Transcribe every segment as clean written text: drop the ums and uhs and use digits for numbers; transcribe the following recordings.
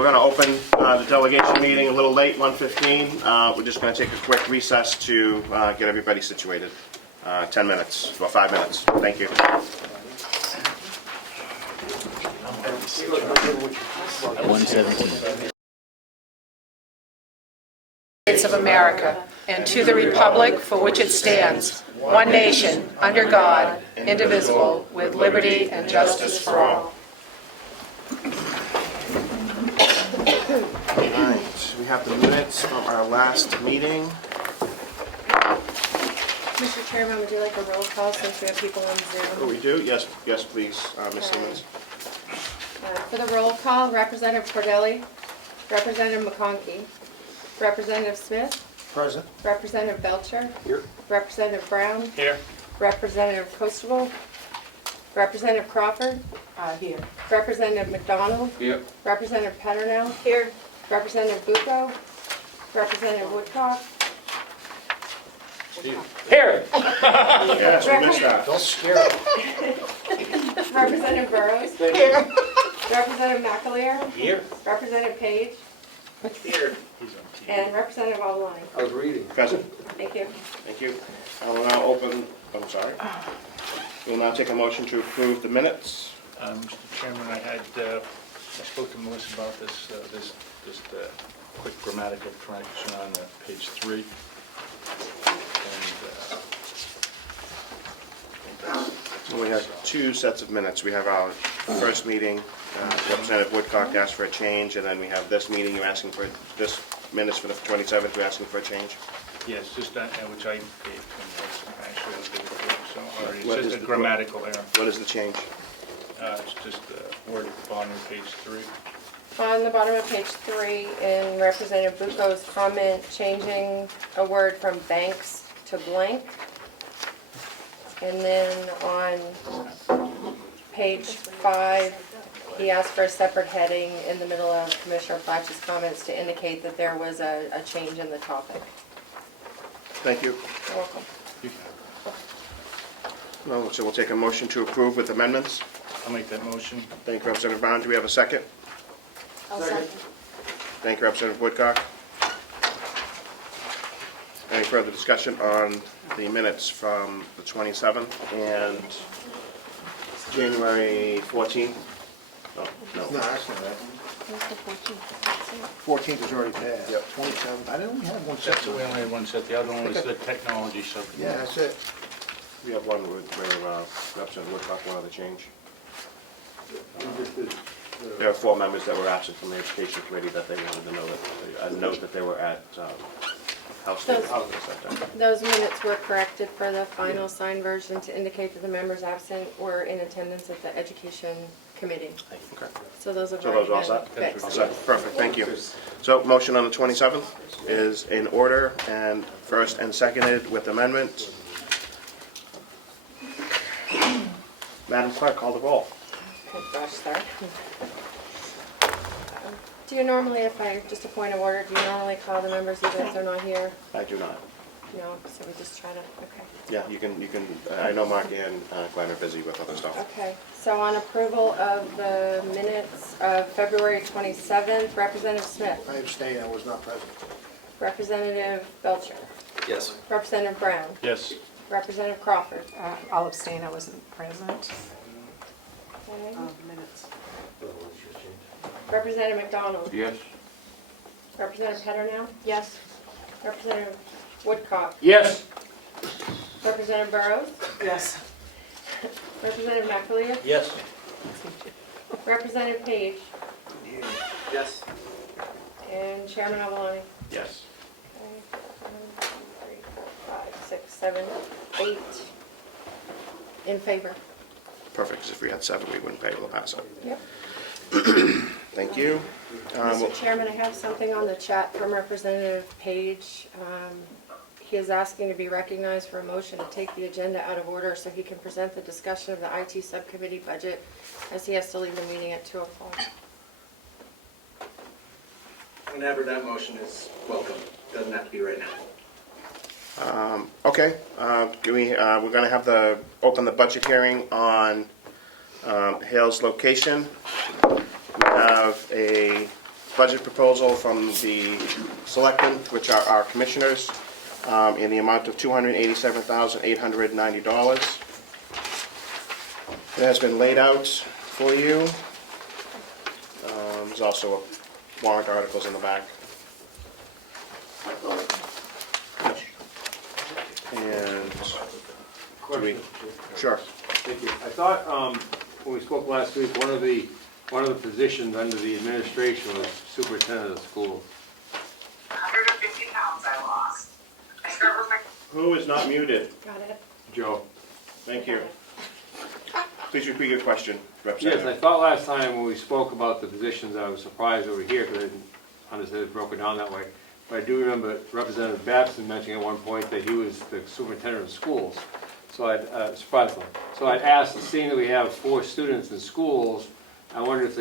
We're going to open the delegation meeting a little late, 1:15. We're just going to take a quick recess to get everybody situated. 10 minutes, well, 5 minutes. Thank you. 117. States of America, and to the republic for which it stands, one nation, under God, indivisible, with liberty and justice for all. All right, we have the minutes from our last meeting. Mr. Chairman, would you like a roll call since we have people on Oh, Zoom? we do? Yes, yes, please, Ms. Simmons. For the roll call, Representative Cordelli, Representative McConkey, Representative Smith, Present. Representative Belcher, Here. Representative Brown, Here. Representative Costable, Representative Crawford, Here. Representative McDonald, Here. Representative Petternell, here, Representative Bucco, Representative Woodcock, Here. Yes, we missed that. Don't scare him. Representative Burrows, Representative McAleer, Here. Representative Page, Here. and Representative Avaloni. I was reading. Present. Thank you. Thank you. I will now open, I'm sorry. We'll now take a motion to approve the minutes. Mr. Chairman, I spoke to Melissa about this, just quick grammatical correction on page 3. We have two sets of minutes. We have our first meeting, Representative Woodcock asked for a change, and then we have this meeting, you're asking for this minutes for the 27th, you're asking for a change. Yes, just that, which I gave to Melissa, actually, I'll give it to you, so, or What it's is just a the- grammatical error. What is the change? It's just the word at the bottom of page 3. On the bottom of page 3, in Representative Bucco's comment, changing a word from banks to blank. And then on page 5, he asked for a separate heading in the middle of Commissioner Flatch's comments to indicate that there was a change in the topic. Thank you. You're welcome. Well, so we'll take a motion to approve with amendments. I'll make that motion. Thank you, Representative Brown. Do we have a second? Thank you, Representative Woodcock. Any further discussion on the minutes from the 27th and January 14th? Oh, No, no. that's not right. 14th is already passed. Yep. 27th. I didn't have one That's set. the way only had one set, the other one was the technology subcommittee. Yeah, that's it. We have one where Representative Woodcock wanted to change. There are 4 members that were absent from the Education Committee that they wanted to know that, a note that they were at House State Housing Center. Those minutes were corrected for the final signed version to indicate that the members absent were in attendance at the Education Committee. Okay. So those have So already those all been set? fixed. All set. Perfect, thank you. So motion on the 27th is in order, and first and seconded with amendment. Madam Clerk, call the roll. Good brush there. Do you normally, just a point of order, do you normally call the members even if they're not here? I do not. No, so we just try to, okay. Yeah, you can, I know Mark and Glenn are busy with other stuff. Okay, so on approval of the minutes of February 27th, Representative Smith, I abstain, I was not present. Representative Belcher, Yes. Representative Brown, Yes. Representative Crawford. I'll abstain, I wasn't present. Okay. Minutes. Representative McDonald, Yes. Representative Petternell? Yes. Representative Woodcock, Yes. Representative Burrows, Yes. Representative McAleer, Yes. Representative Page, Yes. and Chairman Avaloni. Yes. Okay, 1, 2, 3, 4, 5, 6, 7, 8 in favor. Perfect, 'cause if we had 7, we wouldn't be able to pass it. Yep. Thank you. Mr. Chairman, I have something on the chat from Representative Page. He is asking to be recognized for a motion to take the agenda out of order so he can present the discussion of the IT subcommittee budget as he has to leave the meeting at 2 o'clock. Whenever that motion is welcome, doesn't have to be right now. Okay, we're going to open the budget hearing on Hale's location. We have a budget proposal from the selectmen, which are our commissioners, in the amount of $287,890. It has been laid out for you. There's also warrant articles in the back. And, do we, sure. Thank you. I thought, when we spoke last week, one of the positions under the administration was superintendent of schools. 150 pounds I lost. I start with my Who is not muted? Got it. Joe? Thank you. Please repeat your question, Yes, I Representative. thought last time when we spoke about the positions, I was surprised over here because I didn't understand it broken down that way. But I do remember Representative Babson mentioning at one point that he was the superintendent of schools. So I'd, surprisingly. So I'd asked, seeing that we have 4 students in schools, I wonder if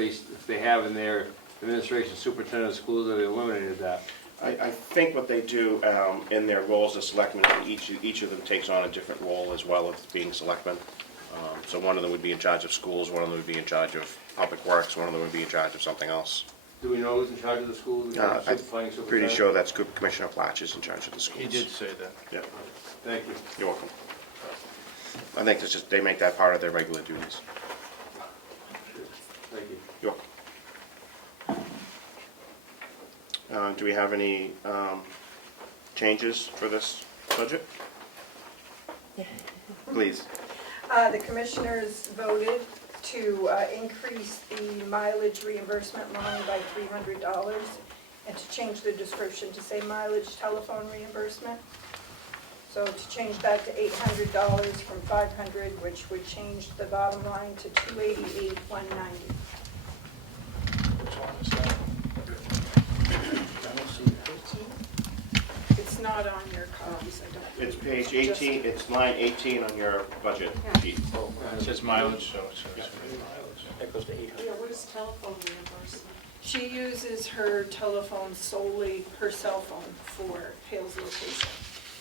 they have in their administration superintendent of schools, or they eliminated that. I think what they do in their roles as selectmen, each of them takes on a different role as well as being selectmen. So one of them would be in charge of schools, one of them would be in charge of public works, one of them would be in charge of something else. Do we know who's in charge of the schools? I'm Supervising pretty superintendent? sure that's Commissioner Platch is in charge of the schools. He did say that. Yeah, Thank you. you're welcome. I think it's just, they make that part of their regular duties. Thank you. You're welcome. Do we have any changes for this budget? Please. The commissioners voted to increase the mileage reimbursement line by $300 and to change the description to say mileage telephone reimbursement. So to change that to $800 from $500, which would change the bottom line to $288,190. It's not on your copies, I don't. It's page 18, it's line 18 on your budget sheet. It says mileage, so it's mileage. That goes to 800. Yeah, what is telephone reimbursement? She uses her telephone solely, her cell phone, for Hale's location.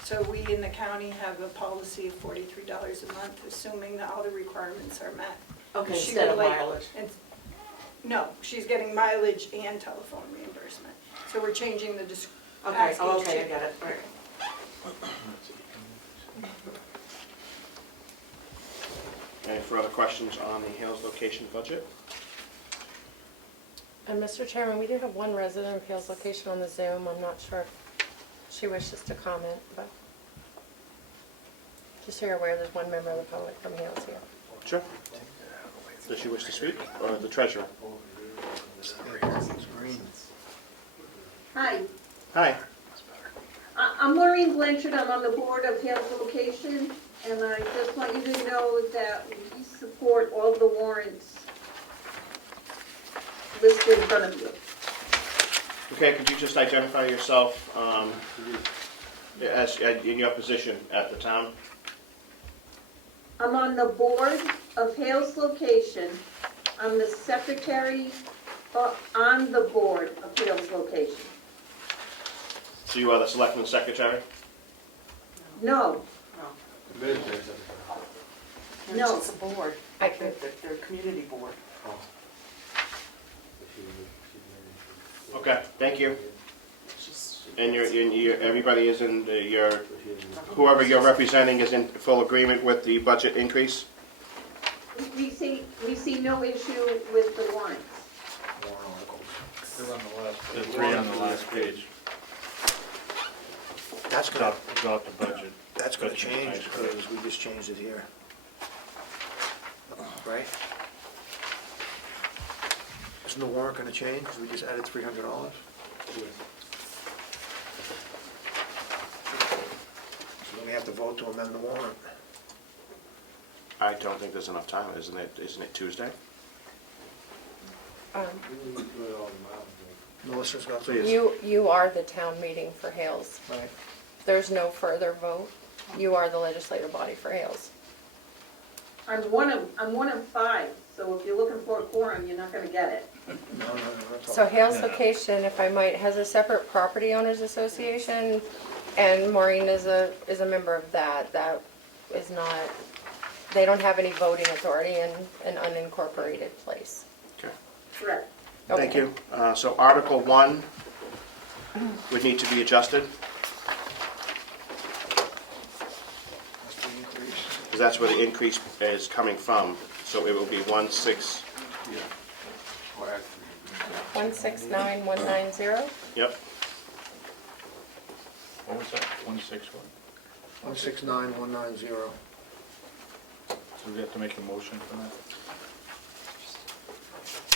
So we in the county have a policy of $43 a month, assuming that all the requirements are met. Okay, She instead of would like- mileage. No, she's getting mileage and telephone reimbursement. So we're changing the Okay, asking oh, okay, I to- get it. All right. Any further questions on the Hales location budget? And Mr. Chairman, we do have one resident of Hale's location on the Zoom. I'm not sure if she wishes to comment, but just so you're aware, there's one member of the public from Hale's here. Sure. Does she wish to speak, or the treasurer? Hi, Hi. I'm Maureen Blanchard, I'm on the board of Hales Location, and I just want you to know that we support all the warrants listed in front of you. Okay, could you just identify yourself as in your position at the town? I'm on the board of Hales Location, I'm the secretary on the board of Hales Location. So you are the selectman's secretary? No, No. It's a board. I can- They're a community board. Okay, thank you. She's- And everybody is in, whoever you're representing is in full agreement with the budget increase? we see no issue with the warrants. They're on the last, the 3 on the last page. That's gonna, Adopt the budget. that's gonna Budget change ice cream. because we just changed it here. Right? Isn't the warrant gonna change because we just added $300? So then we have to vote to amend the warrant. I don't think there's enough time, isn't it Tuesday? Melissa's got to. You are the town meeting for Hales. Right. There's no further vote. You are the legislative body for Hales. I'm one of 5, so if you're looking for a quorum, you're not gonna get it. No, that's all. So Hales Yeah. location, if I might, has a separate property owners association, and Maureen is a member of that. That is not, they don't have any voting authority in an unincorporated place. Okay. Correct. Thank you. So Article 1 would need to be adjusted, because that's where the increase is coming from. So it will be 16, 169190. yep, What was that, 161? 169190. So we have to make a motion for that?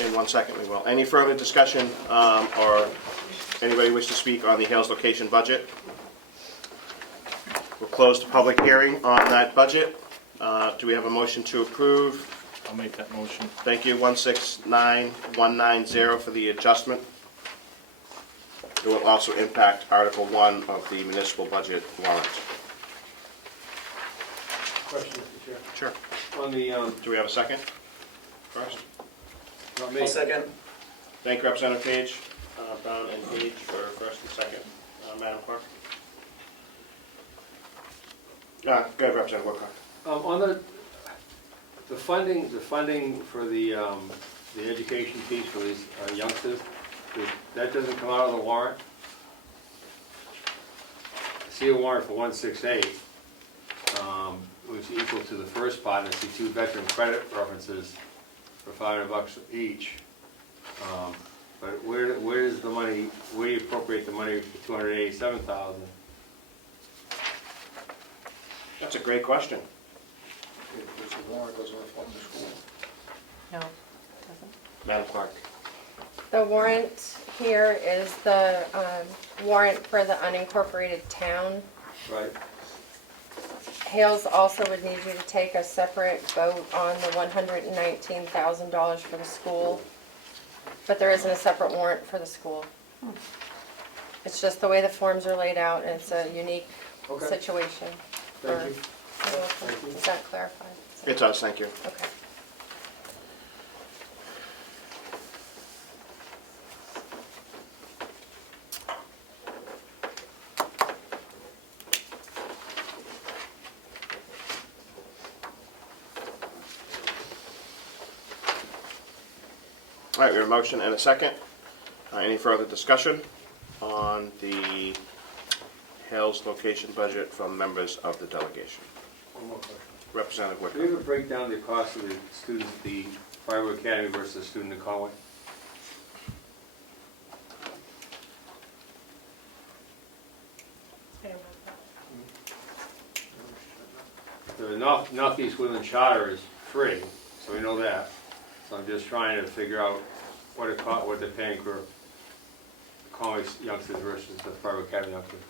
in 1 second we will. Any further discussion, or anybody wish to speak on the Hales location budget? We'll close the public hearing on that budget. Do we have a motion to approve? I'll make that motion. Thank you, 169190 for the adjustment. It will also impact Article 1 of the municipal budget warrant. Question, Mr. Chair. Sure. On the, Do we have a second first? not me. I'll second. Thank you, Representative Page, Brown and Page for first and second. Madam Clerk? Go ahead, Representative Woodcock. On the funding for the education piece for these youngsters, that doesn't come out of the warrant? I see a warrant for 168, which is equal to the first part, and I see 2 veteran credit references for $500 each. But where is the money, where do you appropriate the money for $287,000? That's a great question. Because the warrant doesn't reflect the school. No, it doesn't. Madam Clerk? The warrant here is the warrant for the unincorporated town. Right? Hales also would need you to take a separate vote on the $119,000 for the school, but there isn't a separate warrant for the school. It's just the way the forms are laid out, and it's a unique Okay. situation. Thank you. Does that clarify? It does, thank you. Okay. All right, we have a motion and a second. Any further discussion on the Hales location budget from members of the delegation? One more question. Representative Do you Woodcock? ever break down the cost of the students at the Freiburg Academy versus the student in Conway? The Northeast Woodland Charter is free, so we know that. So I'm just trying to figure out what they're paying for Conway youngsters versus the Freiburg Academy youngsters.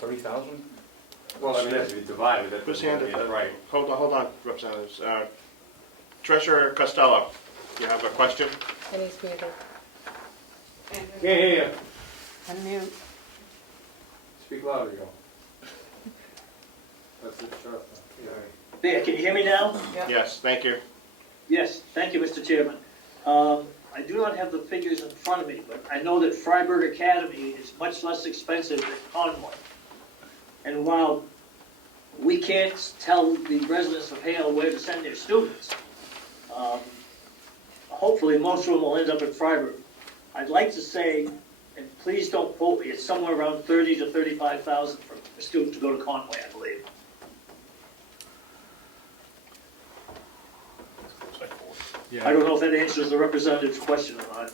$30,000? Well, I mean, that's to be divided, that's Whose hand is that? right. Hold on, Representatives. Treasurer Costello, you have a question? And he's muted. Yeah. Unmute. Speak louder, yo. That's it, shut up. There, can you hear me now? Yes, thank you. Yes, thank you, Mr. Chairman. I do not have the figures in front of me, but I know that Freiburg Academy is much less expensive than Conway. And while we can't tell the residents of Hale where to send their students, hopefully most of them will end up at Freiburg. I'd like to say, and please don't quote me, it's somewhere around $30,000 to $35,000 for a student to go to Conway, I believe. Yeah, I don't know if that answers the representative's question or not.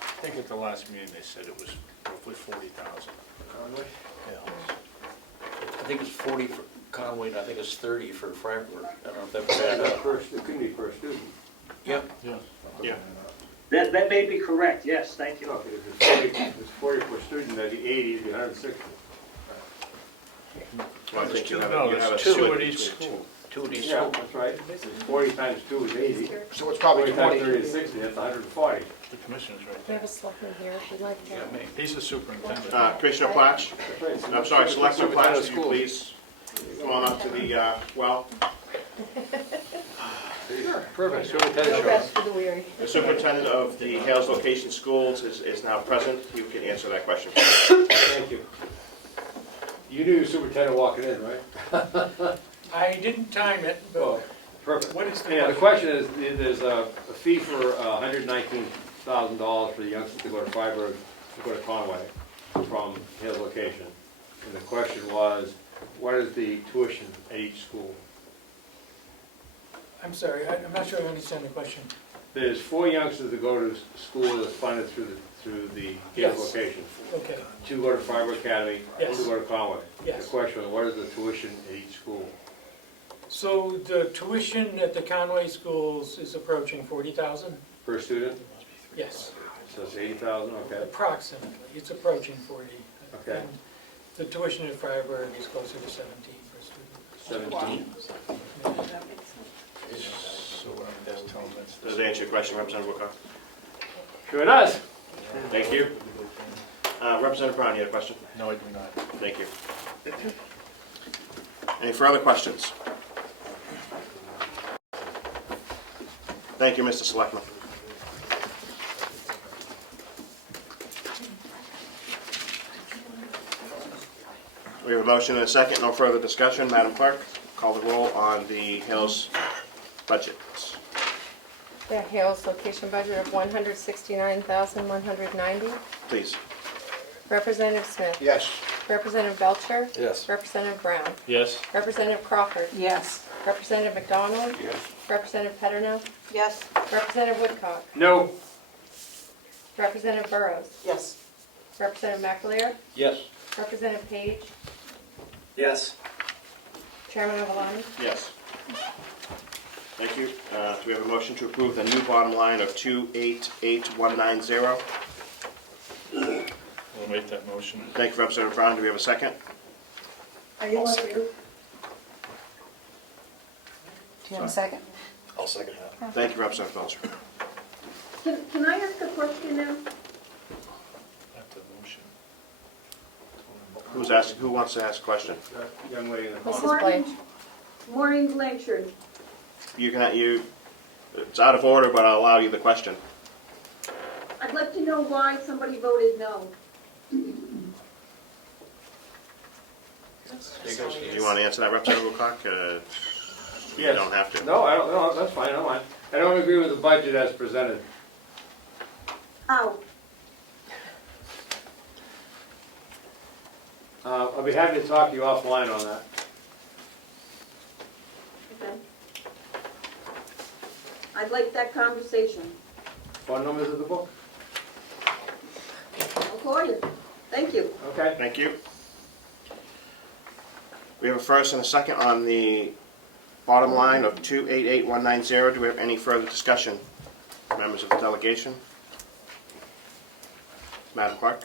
I think at the last meeting they said it was roughly 40,000. Conway? Yeah. I think it's 40 for Conway, and I think it's 30 for Freiburg. I don't know if that was added up. It couldn't be per student. Yeah. Yeah. That may be correct, yes, thank you. No, if it's 40 per student, that'd be 80, it'd be 160. Well, I think you have No, you have a there's 2 suit at each between school. 2 of these Yeah, schools. that's right. It's 40 times 2 is 80. So it's probably 40 times 20. 30 is 60, that's 140. The commissioner's right We there. have a selectman here if you'd like to. Yeah, me. He's the superintendent. Commissioner Platch? That's right. I'm sorry, Selectman Platch, Superintendent of would you schools. please come on up to the, well, Perfect, superintendent show. Rest for the weary. the superintendent of the Hales location schools is now present. You can answer that question. Thank you. You knew your superintendent walking in, right? I didn't time it, Oh, but perfect. what is the Yeah, the question? question is, there's a fee for $119,000 for the youngsters to go to Freiburg, to go to Conway from his location. And the question was, what is the tuition at each school? I'm sorry, I'm not sure I understand the question. There's 4 youngsters that go to school that's funded through the Yes. his location. Okay, 2 go to Freiburg Academy, 1 Yes. go to Conway. Yes. The question was, what is the tuition at each school? so the tuition at the Conway schools is approaching 40,000? Per student? Yes, So it's 80,000, okay. approximately, it's approaching 40. Okay. And the tuition at Freiburg is closer to 17 per student. 17. So, just tell them that's Does that answer your question, Representative Woodcock? Sure does. Thank you. Representative Brown, you had a question? No, I do not. Thank you. Any further questions? Thank you, Mr. Selectman. We have a motion and a second, no further discussion. Madam Clerk, call the roll on the Hills budget. The Hales location budget of $169,190. Please. Representative Smith. Yes. Representative Belcher. Yes. Representative Brown. Yes? Representative Crawford. Yes. Representative McDonald. Yes. Representative Peterno. Yes. Representative Woodcock. No. Representative Burrows. Yes. Representative McAleer. Yes. Representative Page. Yes. Chairman Ovalani. Yes. Thank you. Do we have a motion to approve the new bottom line of 288,190? We'll make that motion. Thank you, Representative Brown. Do we have a second? Are you want to? Do you have a second? I'll second that. Thank you, Representative Belcher. Can I ask a question now? Not the motion. Who wants to ask a question? Young lady in the Mrs. corner. Blanch. Maureen Blanchard. It's out of order, but I'll allow you the question. I'd like to know why somebody voted no. Do you want to answer that, Representative Wilcox? You Yes. don't have to. No, I don't, no, that's fine, I don't mind. I don't agree with the budget as presented. Oh, I'll be happy to talk to you offline on that. okay. I'd like that conversation. Phone numbers of the book? I'll call you. Thank you. Okay. Thank you. We have a first and a second on the bottom line of 288,190. Do we have any further discussion? Members of the delegation? Madam Clerk?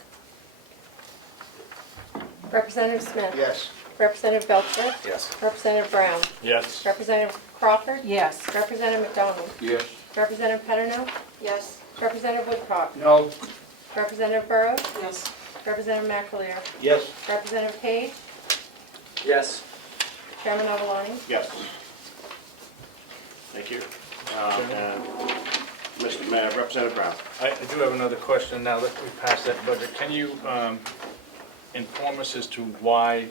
Representative Smith. Yes. Representative Belcher. Yes. Representative Brown. Yes. Representative Crawford. Yes. Representative McDonald. Yes. Representative Peterno. Yes. Representative Woodcock. No. Representative Burrows. Yes. Representative McAleer. Yes. Representative Page. Yes. Chairman Ovalani. Yes. Thank you. And Representative Brown. I do have another question now that we passed that budget. Can you inform us as to why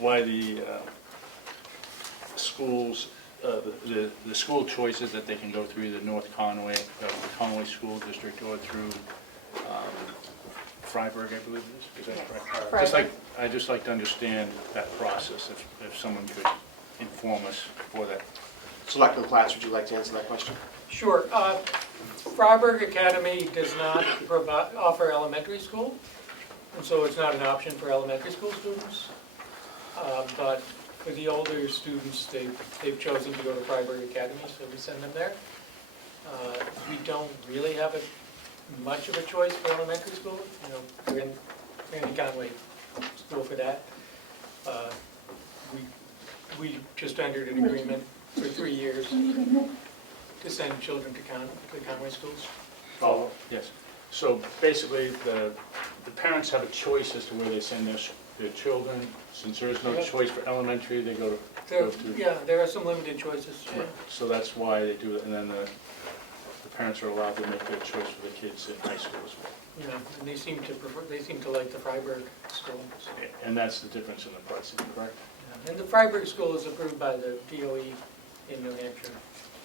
the schools, the school choices that they can go through either North Conway, the Conway School District, or through Freiburg, I believe it is? Is that correct? I'd just like to understand that process, if someone could inform us for that. Selectman Platts, would you like to answer that question? Sure. Freiburg Academy does not offer elementary school, and so it's not an option for elementary school students. But for the older students, they've chosen to go to Freiburg Academy, so we send them there. We don't really have much of a choice for elementary school. You know, we're in Randy Conway School for that. We just entered an agreement for 3 years to send children to Conway schools. Follow? Yes. So basically, the parents have a choice as to where they send their children. Since there is no choice for elementary, they go to... Yeah, there are some limited choices. Yeah. So that's why they do it. And then the parents are allowed to make their choice for the kids in high school as well. Yeah, and they seem to like the Freiburg school. And that's the difference in the pricing, correct? Yeah. And the Freiburg school is approved by the DOE in New Hampshire.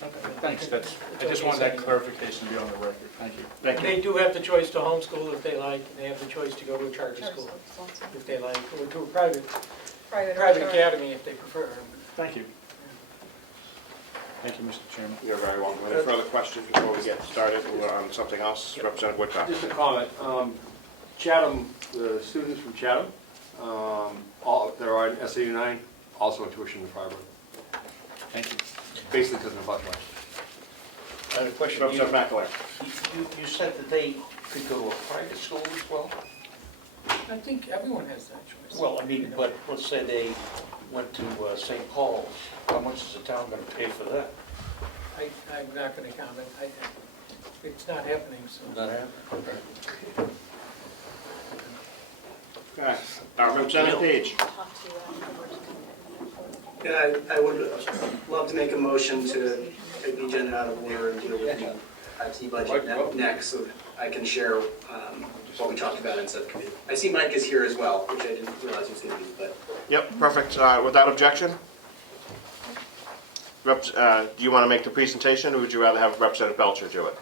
Okay, thanks, I just wanted that clarification to be on the record, thank you. Thank you. They do have the choice to homeschool if they like, and they have the choice to go to a charter school if they like, or to a private academy if they prefer. Thank you. Thank you, Mr. Chairman. You're very welcome. Any further questions before we get started on something else? Representative Woodcock. Just a comment. Chatham, the students from Chatham, there are in SAU 9, also tuition to Freiburg. Thank you. Basically because of the bus money. I have a question. Representative McAleer. You said that they could go to a private school as well? I think everyone has that choice. Well, I mean, but let's say they went to St. Paul's, how much is the town going to pay for that? I'm not going to comment. It's not happening, so. Not happening? Okay. Representative Page. Yeah, I would love to make a motion to take the agenda out of order and deal with the IT budget next, so I can share what we talked about in subcommittee. I see Mike is here as well, which I didn't realize he was going to be, but. Yep, perfect. Without objection? Do you want to make the presentation, or would you rather have Representative Belcher do it?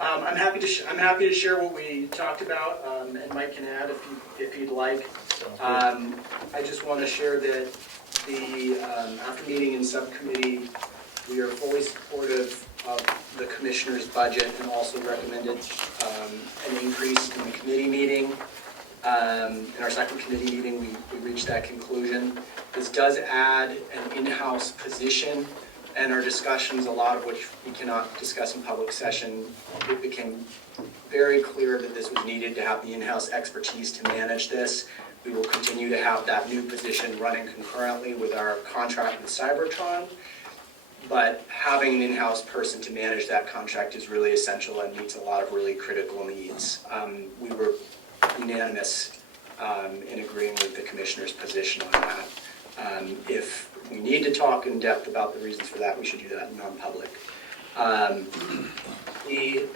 I'm happy to share what we talked about, and Mike can add if he'd like. I just want to share that after meeting in subcommittee, we are fully supportive of the commissioner's budget and also recommended an increase in the committee meeting. In our second committee meeting, we reached that conclusion. This does add an in-house position, and our discussions, a lot of which we cannot discuss in public session, it became very clear that this was needed to have the in-house expertise to manage this. We will continue to have that new position running concurrently with our contract with Cybertron, but having an in-house person to manage that contract is really essential and meets a lot of really critical needs. We were unanimous in agreeing with the commissioner's position on that. If we need to talk in depth about the reasons for that, we should do that in non-public. The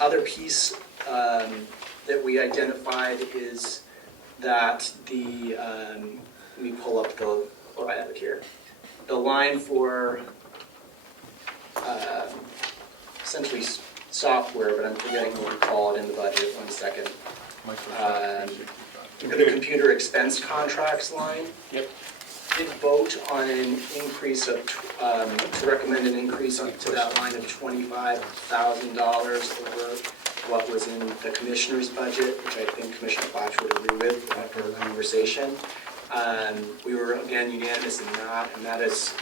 other piece that we identified is that let me pull up what I have it here. The line for essentially software, but I'm forgetting what we call it in the budget. 1 second. The computer expense contracts line. Yep. Did vote on an increase of, to recommend an increase to that line of $25,000 over what was in the commissioner's budget, which I think Commissioner Fox would agree with after a conversation. We were again unanimous in that, and that is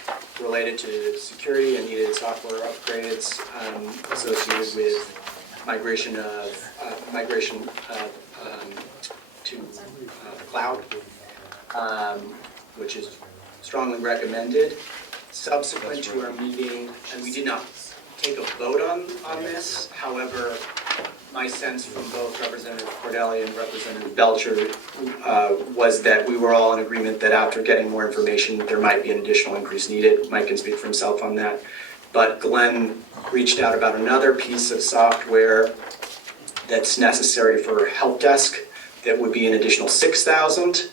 related to security and needed software upgrades associated with migration to the cloud, which is strongly recommended. Subsequent to our meeting, and we did not take a vote on this, however, my sense from both Representative Cordelli and Representative Belcher was that we were all in agreement that after getting more information, there might be an additional increase needed. Mike can speak for himself on that. But Glenn reached out about another piece of software that's necessary for help desk that would be an additional $6,000.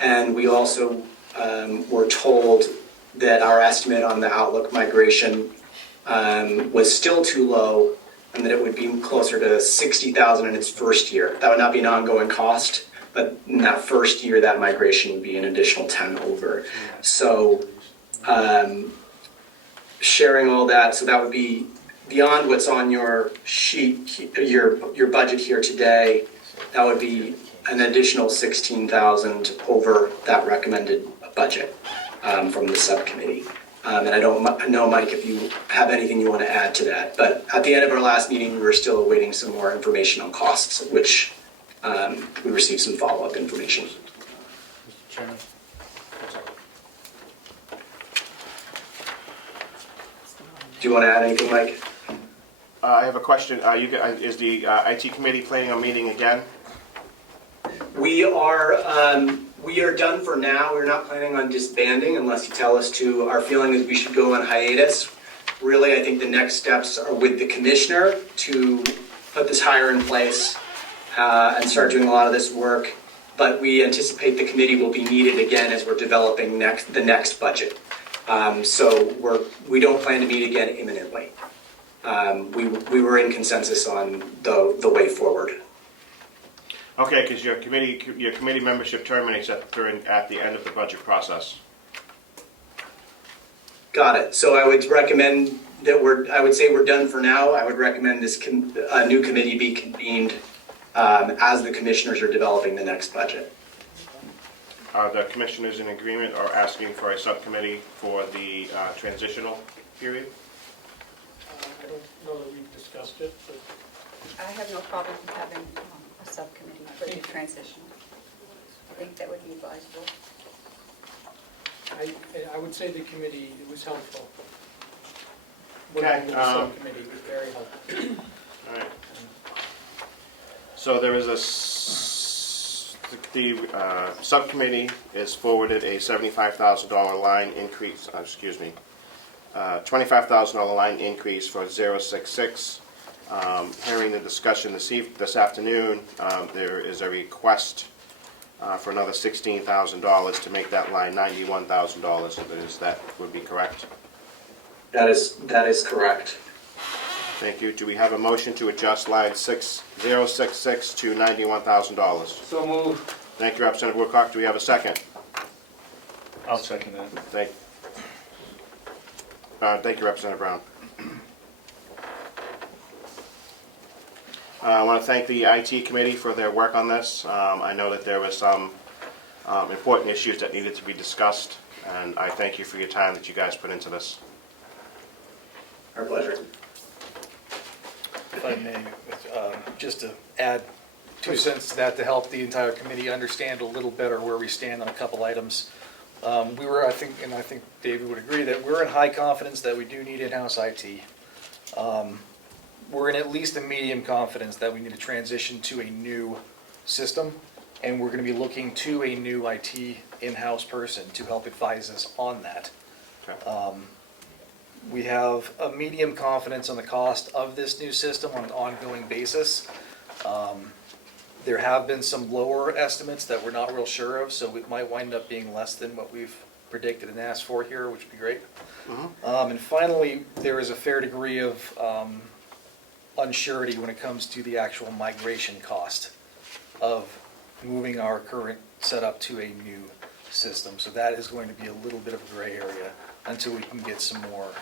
And we also were told that our estimate on the Outlook migration was still too low, and that it would be closer to $60,000 in its first year. That would not be an ongoing cost, but in that first year, that migration would be an additional 10 over. So sharing all that, so that would be beyond what's on your sheet, your budget here today. That would be an additional $16,000 over that recommended budget from the subcommittee. And I don't know, Mike, if you have anything you want to add to that. But at the end of our last meeting, we were still awaiting some more information on costs, which we received some follow-up information. Mr. Chairman. Do you want to add anything, Mike? I have a question. Is the IT committee planning on meeting again? We are done for now. We're not planning on disbanding unless you tell us to. Our feeling is we should go on hiatus really, I think the next steps are with the commissioner to put this hire in place and start doing a lot of this work. But we anticipate the committee will be needed again as we're developing the next budget. So we don't plan to meet again imminently. We were in consensus on the way forward. Okay, because your committee membership terminates at the end of the budget process. Got it. So I would recommend that I would say we're done for now. I would recommend this new committee be convened as the commissioners are developing the next budget. Are the commissioners in agreement or asking for a subcommittee for the transitional period? I don't know that we've discussed it, but I have no problem with having a subcommittee for the transition. I think that would be advisable. I would say the committee, it was helpful. Okay, The subcommittee was very helpful. All right. So there is the subcommittee is forwarded a $75,000 line increase, $25,000 line increase for 066. Hearing the discussion this afternoon, there is a request for another $16,000 to make that line $91,000. So that would be correct? That is correct. Thank you. Do we have a motion to adjust line 6066 to $91,000? So moved. Thank you, Representative Woodcock. Do we have a second? I'll second that. Thank you, Representative Brown. I want to thank the IT committee for their work on this. I know that there were some important issues that needed to be discussed, and I thank you for your time that you guys put into this. Our pleasure. If I may, just to add 2 cents to that to help the entire committee understand a little better where we stand on a couple items. We were, I think David would agree, that we're in high confidence that we do need in-house IT. We're in at least a medium confidence that we need to transition to a new system, and we're going to be looking to a new IT in-house person to help advise us on that. Okay. We have a medium confidence on the cost of this new system on an ongoing basis. There have been some lower estimates that we're not real sure of, so it might wind up being less than what we've predicted and asked for here, which would be great. And finally, there is a fair degree of unsurety when it comes to the actual migration cost of moving our current setup to a new system. So that is going to be a little bit of a gray area until we can get some more,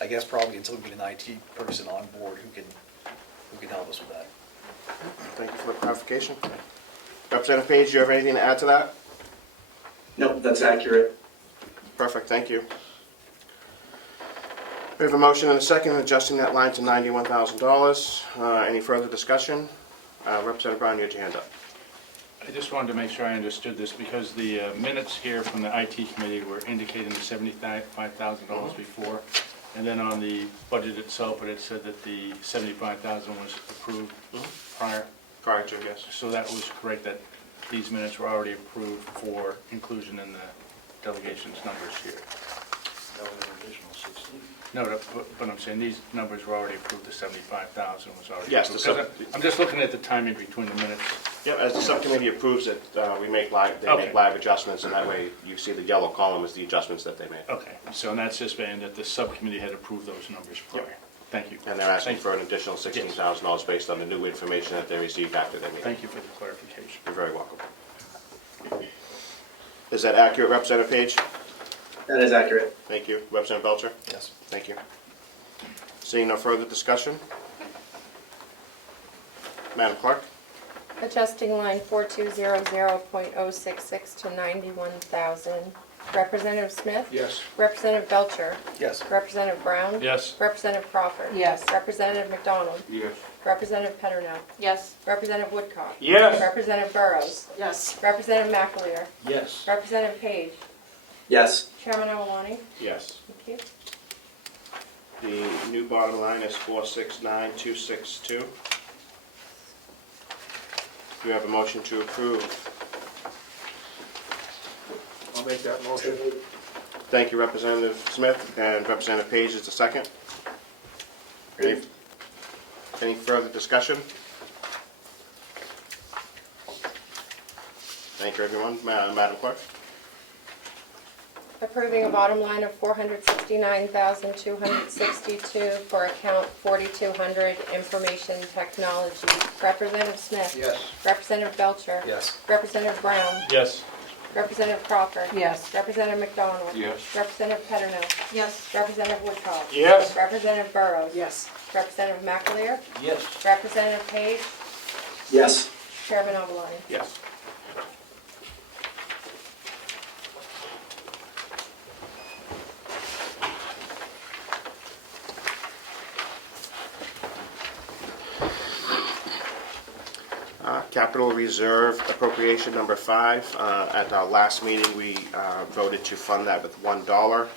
I guess probably until we get an IT person on board who can help us with that. Thank you for the clarification. Representative Page, do you have anything to add to that? No, that's accurate. Perfect, thank you. We have a motion and a second adjusting that line to $91,000. Any further discussion? Representative Brown, you had your hand up. I just wanted to make sure I understood this, because the minutes here from the IT committee were indicating the $75,000 before, and then on the budget itself, it said that the $75,000 was approved prior. Prior to, yes. So that was correct, that these minutes were already approved for inclusion in the delegation's numbers here. No, but I'm saying these numbers were already approved, the $75,000 was already Yes, approved. I'm just looking at the timing between the minutes. Yep, as the subcommittee approves it, they make live adjustments, and that way you see the yellow column is the adjustments that they made. Okay, so that's just saying that the subcommittee had approved those numbers prior. Yep. Thank you. And they're asking for an additional $16,000 based on the new information that they received after their meeting. Thank you for the clarification. You're very welcome. Is that accurate, Representative Page? That is accurate. Thank you. Representative Belcher? Yes. Thank you. Seeing no further discussion? Madam Clerk? Adjusting line 4200.066 to 91,000. Representative Smith? Yes. Representative Belcher? Yes. Representative Brown? Yes. Representative Crawford? Yes. Representative McDonald? Yes. Representative Peternell? Yes. Representative Woodcock? Yes. Representative Burrows? Yes. Representative McAleer? Yes. Representative Page? Yes. Chairman Awalani? Yes. Thank you. The new bottom line is 469262. Do you have a motion to approve? I'll make that motion. Thank you, Representative Smith, and Representative Page is the second. Any further discussion? Thank you, everyone. Madam Clerk? Approving a bottom line of $469,262 for account 4200 information technology. Representative Smith? Yes. Representative Belcher? Yes. Representative Brown? Yes. Representative Crawford? Yes. Representative McDonald? Yes. Representative Petterno? Yes. Representative Woodcock? Yes. Representative Burrows? Yes. Representative McAleer? Yes. Representative Page? Yes. Chairman Obeletti. Yes. Capital Reserve Appropriation number 5. At our last meeting, we voted to fund that with $1.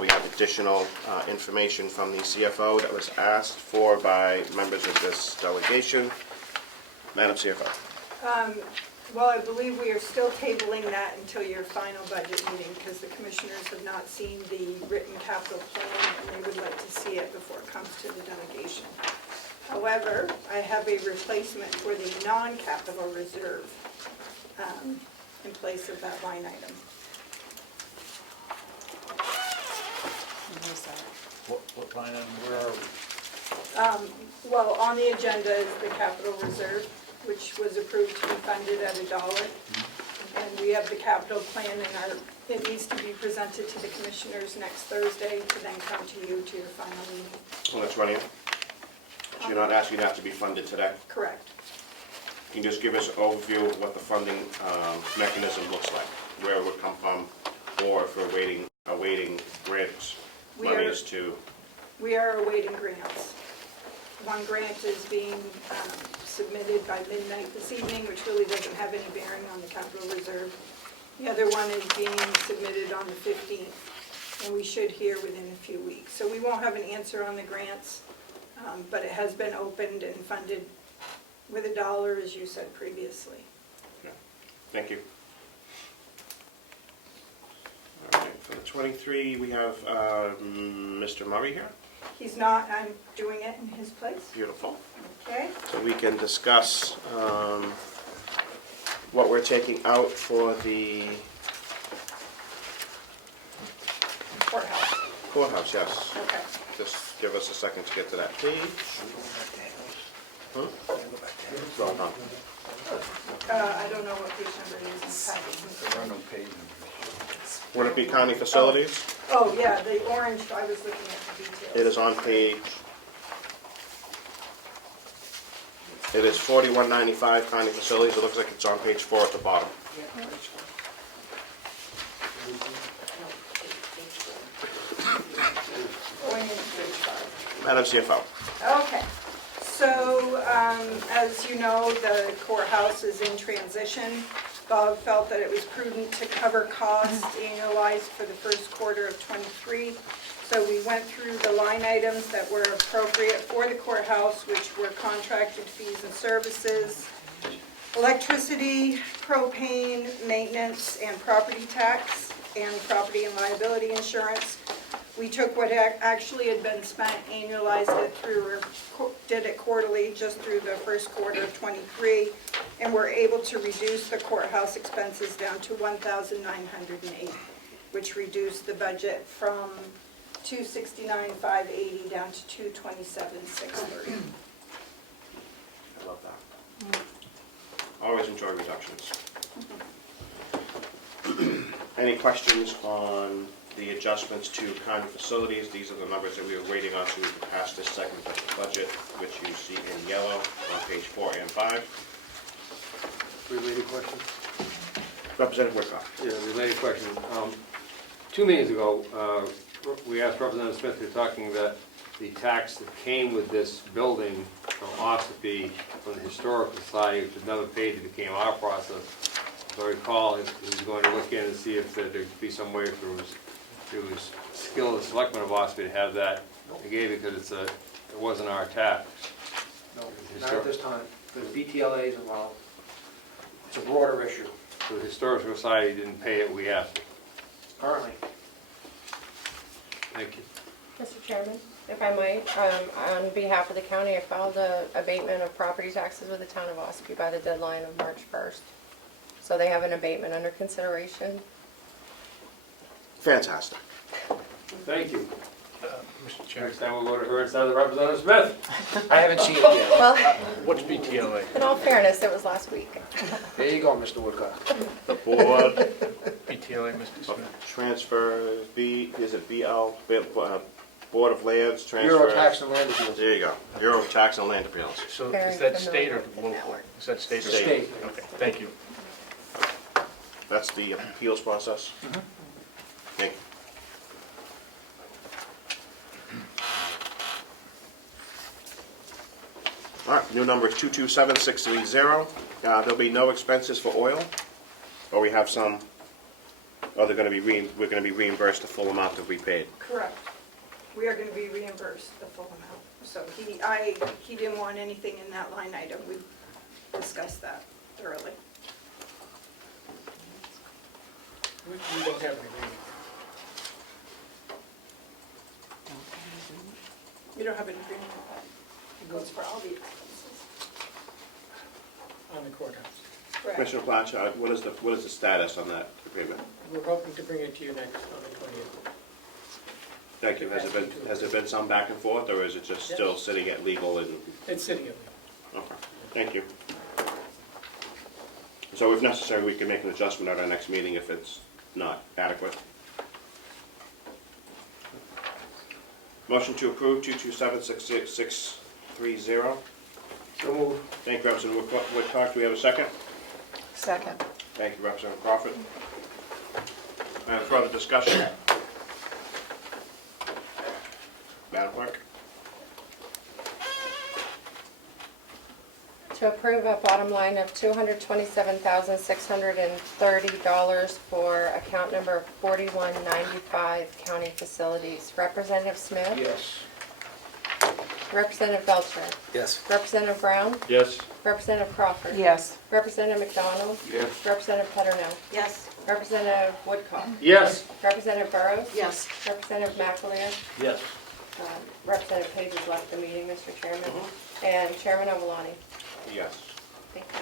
We have additional information from the CFO that was asked for by members of this delegation. Madam CFO. Well, I believe we are still tabling that until your final budget meeting because the commissioners have not seen the written capital plan and they would like to see it before it comes to the delegation. However, I have a replacement for the non-capital reserve in place of that line item. What line item, where are we? Well, on the agenda is the capital reserve, which was approved to be funded at $1. And we have the capital plan and it needs to be presented to the commissioners next Thursday to then come to you to your final meeting. Well, that's running. So you're not asking that to be funded today? Correct. Can you just give us an overview of what the funding mechanism looks like? Where it would come from, or if we're awaiting grants, monies to... We are awaiting grants. One grant is being submitted by midnight this evening, which really doesn't have any bearing on the capital reserve. The other one is being submitted on the 15th, and we should hear within a few weeks. So we won't have an answer on the grants, but it has been opened and funded with $1, as you said previously. Okay. Thank you. All right, for the 23, we have Mr. Murray here. He's not, I'm doing it in his place. Beautiful. Okay. So we can discuss what we're taking out for the Courthouse. courthouse, yes. Okay. Just give us a second to get to that page. Huh? Well done. I don't know what page number it is in the packet. There are no page numbers. Would it be county facilities? Oh, yeah, the orange, I was looking at the details. It is on page, it is 4195 county facilities. It looks like it's on page 4 at the bottom. Going into page 5. Madam CFO. Okay, so as you know, the courthouse is in transition. Bob felt that it was prudent to cover costs annualized for the first quarter of '23. So we went through the line items that were appropriate for the courthouse, which were contracted fees and services, electricity, propane, maintenance, and property tax, and property and liability insurance. We took what actually had been spent, annualized it through, or did it quarterly, just through the first quarter of '23, and we're able to reduce the courthouse expenses down to $1,908, which reduced the budget from $269,580 down to $227,630. I love that. Always enjoy reductions. Any questions on the adjustments to county facilities? These are the numbers that we are waiting on to pass this second budget, which you see in yellow on page 4 and 5. Related question? Representative Woodcock. Yeah, related question. 2 meetings ago, we asked Representative Smith, we were talking that the tax that came with this building from Ossipee, from the Historical Society, which was never paid, it became our process. As I recall, he was going to look in and see if there'd be some way for it was skill of the selectmen of Ossipee to have that negated because it wasn't our tax. No, not at this time. There's BTLAs involved. It's a broader issue. So the Historical Society didn't pay it, we asked. Currently. Thank you. Mr. Chairman, if I might, on behalf of the county, I filed a abatement of property taxes with the town of Ospey by the deadline of March 1st. So they have an abatement under consideration. Fantastic. Thank you. Mr. Chair, Next time we'll go to her instead of Representative Smith. I haven't seen it yet. Well, what's BTLA? in all fairness, it was last week. There you go, Mr. Woodcock. The board BTLA, Mr. Smith. transfer, is it BL, Board of Lands Transfer? Bureau of Tax and Land Appeals. There you go, Bureau of Tax and Land Appeals. So Very is that familiar state or with the local? network. Is that state or? State. Okay, thank you. That's the appeals process? Thank you. All right, new number is 227630. There'll be no expenses for oil, or we have some, or they're gonna be, we're gonna be reimbursed the full amount that we paid. Correct. We are going to be reimbursed the full amount. So he didn't want anything in that line item. We discussed that thoroughly. We don't have an agreement. You don't have an agreement with that. It goes for all the expenses. On the courthouse. Correct. Commissioner Blanchard, what is the status on that agreement? We're hoping to bring it to you next on the 20th. Thank you. Has there been some back and forth, or is it just still sitting at legal and? It's sitting at Okay, thank you. So if necessary, we can make an adjustment at our next meeting if it's not adequate. Motion to approve 227630. So move. Thank you, Representative Woodcock. Do we have a second? Second. Thank you, Representative Crawford. Further discussion? Madam Clerk? To approve a bottom line of $227,630 for account number 4195 County Facilities. Representative Smith? Yes. Representative Belcher? Yes. Representative Brown? Yes. Representative Crawford? Yes. Representative McDonald? Yes. Representative Peternell? Yes. Representative Woodcock? Yes. Representative Burrows? Yes. Representative McAleer? Yes. Representative Page has left the meeting, Mr. Chairman. And Chairman Ovalani. Yes. Thank you. .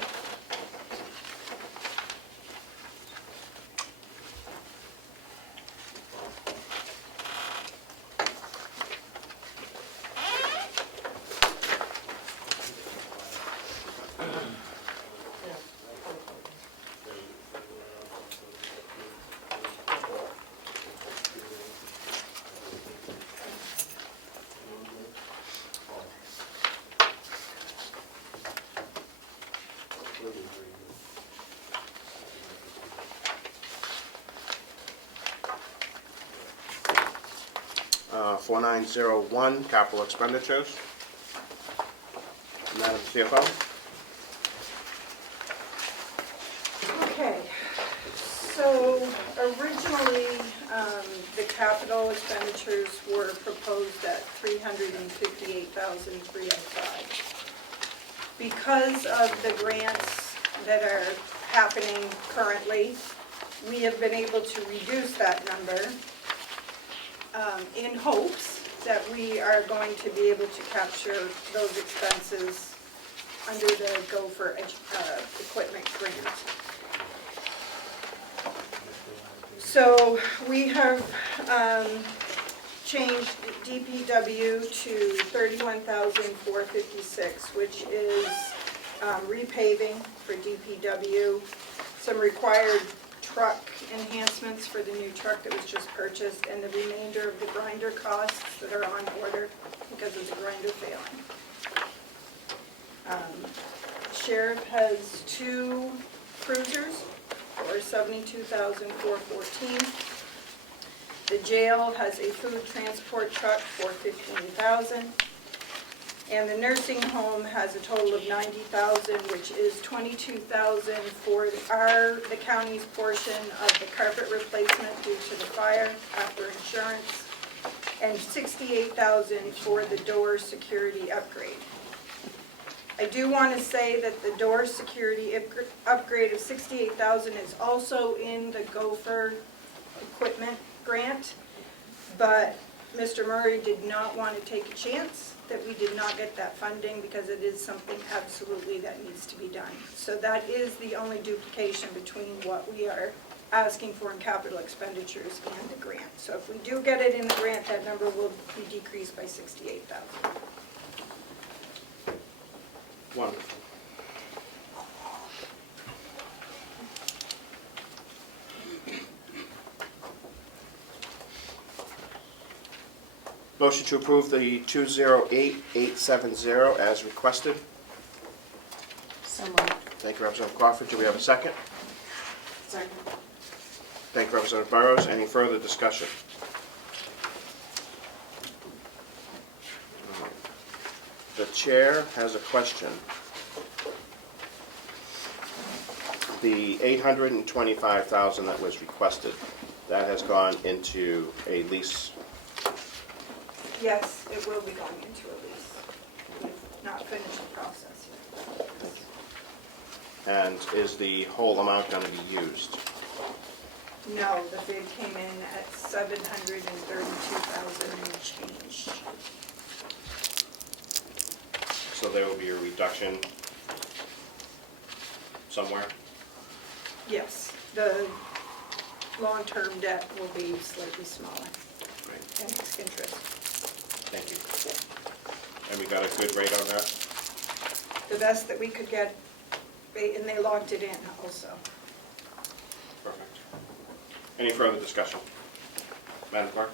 4901, capital expenditures. Madam CFO? Okay, so originally, the capital expenditures were proposed at $358,305. Because of the grants that are happening currently, we have been able to reduce that number in hopes that we are going to be able to capture those expenses under the Gopher equipment grant. So we have changed DPW to $31,456, which is repaving for DPW, some required truck enhancements for the new truck that was just purchased, and the remainder of the grinder costs that are on order because of the grinder failing. Sheriff has 2 cruisers for $72,414. The jail has a food transport truck for $15,000. And the nursing home has a total of $90,000, which is $22,000 for the county's portion of the carpet replacement due to the fire after insurance, and $68,000 for the door security upgrade. I do want to say that the door security upgrade of $68,000 is also in the Gopher equipment grant, but Mr. Murray did not want to take a chance that we did not get that funding because it is something absolutely that needs to be done. So that is the only duplication between what we are asking for in capital expenditures and the grant. So if we do get it in the grant, that number will be decreased by $68,000. Wonderful. Motion to approve the 208870 as requested. So moved. Thank you, Representative Crawford. Do we have a second? Second. Thank you, Representative Burrows. Any further discussion? The chair has a question. The $825,000 that was requested, that has gone into a lease. Yes, it will be going into a lease. We've not finished the process yet. And is the whole amount going to be used? No, the bid came in at $732,000 and change. So there will be a reduction somewhere? Yes, the long-term debt will be slightly smaller. Great. And it's interest. Thank you. And we got a good rate on that? The best that we could get, and they locked it in also. Perfect. Any further discussion? Madam Clerk?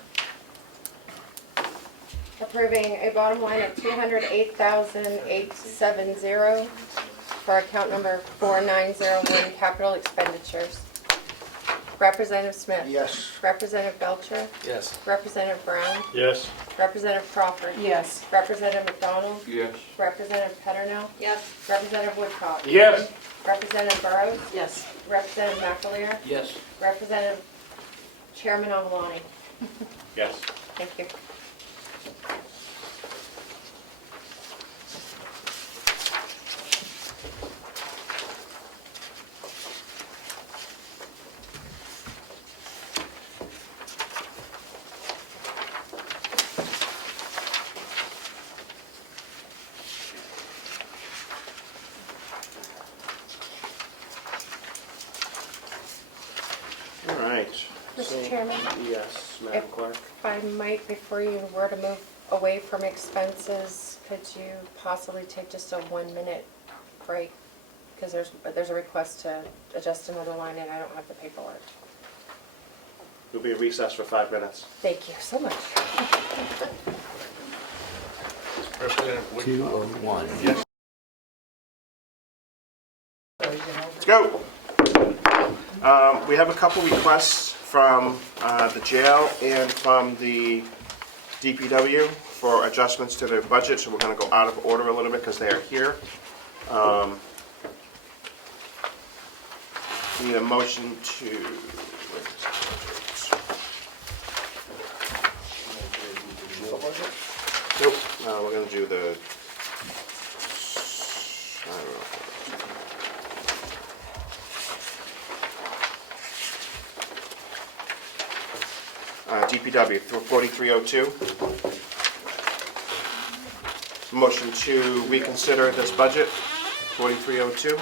Approving a bottom line of $208,870 for account number 4901, capital expenditures. Representative Smith. Yes. Representative Belcher. Yes. Representative Brown. Yes. Representative Crawford. Yes. Representative McDonald. Yes. Representative Petterno. Yes. Representative Woodcock. Yes. Representative Burrows. Yes. Representative McAleer. Yes. Representative Chairman Avaloni. Yes. Thank you. All right. Mr. Chairman? Yes, Madam Clerk. If I might, before you were to move away from expenses, could you possibly take just a 1-minute break? Because there's a request to adjust another line and I don't have the paperwork. We'll be at recess for 5 minutes. Thank you so much. Representative Woodcock. 201. Yes. Let's go. We have a couple requests from the jail and from the DPW for adjustments to their budget, so we're going to go out of order a little bit because they are here. Need a motion to... Nope, we're going to do the... I don't know. DPW, 4302. Motion to reconsider this budget, 4302.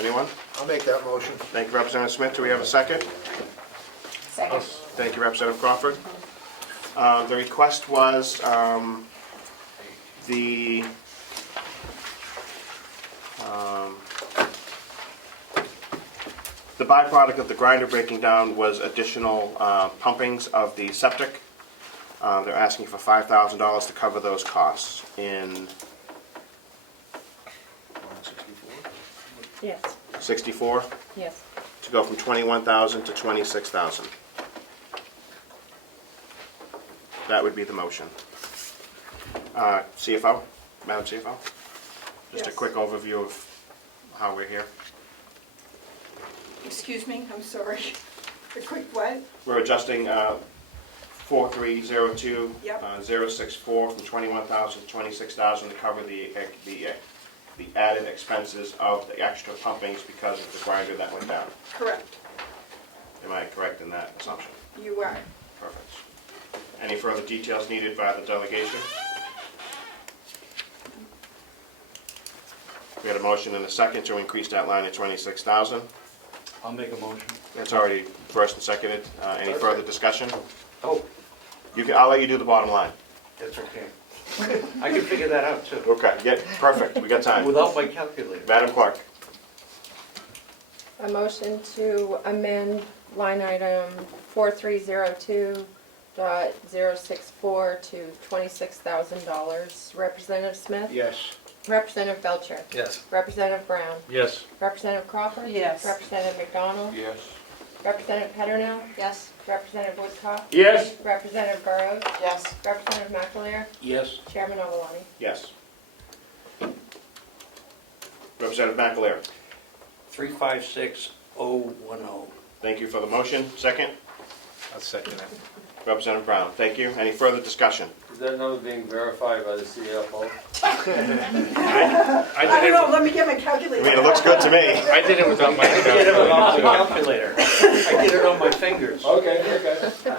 Anyone? I'll make that motion. Thank you, Representative Smith. Do we have a second? Second. Thank you, Representative Crawford. The request was the byproduct of the grinder breaking down was additional pumpings of the septic. They're asking for $5,000 to cover those costs in Yes. 64, Yes. to go from 21,000 to 26,000. That would be the motion. CFO, Madam CFO? Just a Yes. quick overview of how we're here. Excuse me, I'm sorry. The quick what? We're adjusting 4302, Yep. 064 from 21,000 to 26,000 to cover the added expenses of the extra pumpings because of the grinder that went down. Correct. Am I correct in that assumption? You are. Perfect. Any further details needed by the delegation? We had a motion and a second to increase that line to 26,000. I'll make a motion. That's already first and seconded. Any further discussion? Oh, I'll let you do the bottom line. that's okay. I can figure that out too, Okay, yeah, perfect. We got time. without my calculator. Madam Clerk. A motion to amend line item 4302.064 to $26,000. Representative Smith? Yes. Representative Belcher? Yes. Representative Brown? Yes. Representative Crawford? Yes. Representative McDonald? Yes. Representative Peternell? Yes. Representative Woodcock? Yes. Representative Burrows? Yes. Representative McAleer? Yes. Chairman Ovalani? Yes. Representative McAleer. 356010. Thank you for the motion. Second. I'll second it. Representative Brown. Thank you. Any further discussion? Is that number being verified by the CFO? I don't know, let me get my I calculator. mean, it looks good to me. I did it without my I did it without my calculator. I did it on my fingers. Okay.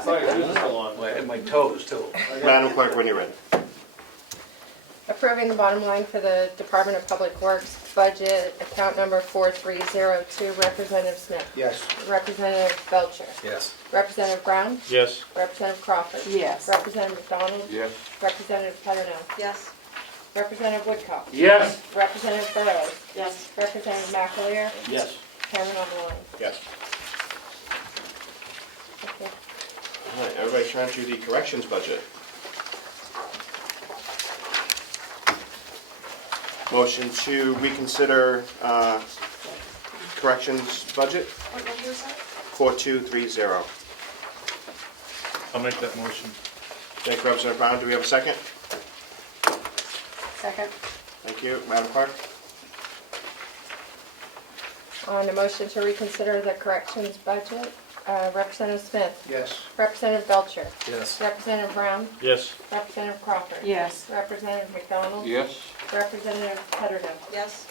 Sorry, it was so long. And my toes too. Madam Clerk, when you're ready. Approving the bottom line for the Department of Public Works budget, account number 4302, Representative Smith. Yes. Representative Belcher. Yes. Representative Brown. Yes. Representative Crawford. Yes. Representative McDonald. Yes. Representative Peternell. Yes. Representative Woodcock. Yes. Representative Burrows. Yes. Representative McAleer. Yes. Chairman Ovalani. Yes. Okay. All right, everybody turn to the corrections budget. Motion to reconsider corrections budget, What number is that? 4230. I'll make that motion. Thank you, Representative Brown. Do we have a second? Second. Thank you. Madam Clerk? On a motion to reconsider the corrections budget, Representative Smith. Yes. Representative Belcher. Yes. Representative Brown. Yes. Representative Crawford. Yes. Representative McDonald. Yes. Representative Peternell. Yes.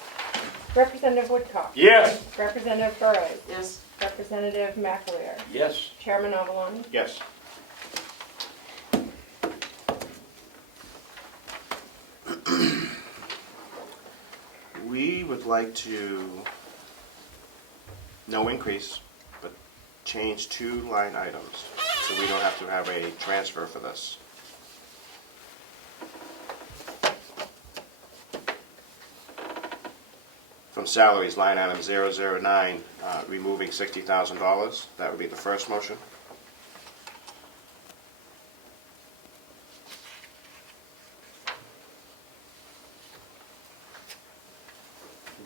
Representative Woodcock. Yes. Representative Burrows. Yes. Representative McAleer. Yes. Chairman Ovalani. Yes. We would like to, no increase, but change 2 line items, so we don't have to have a transfer for this. From salaries, line item 009, removing $60,000. That would be the first motion.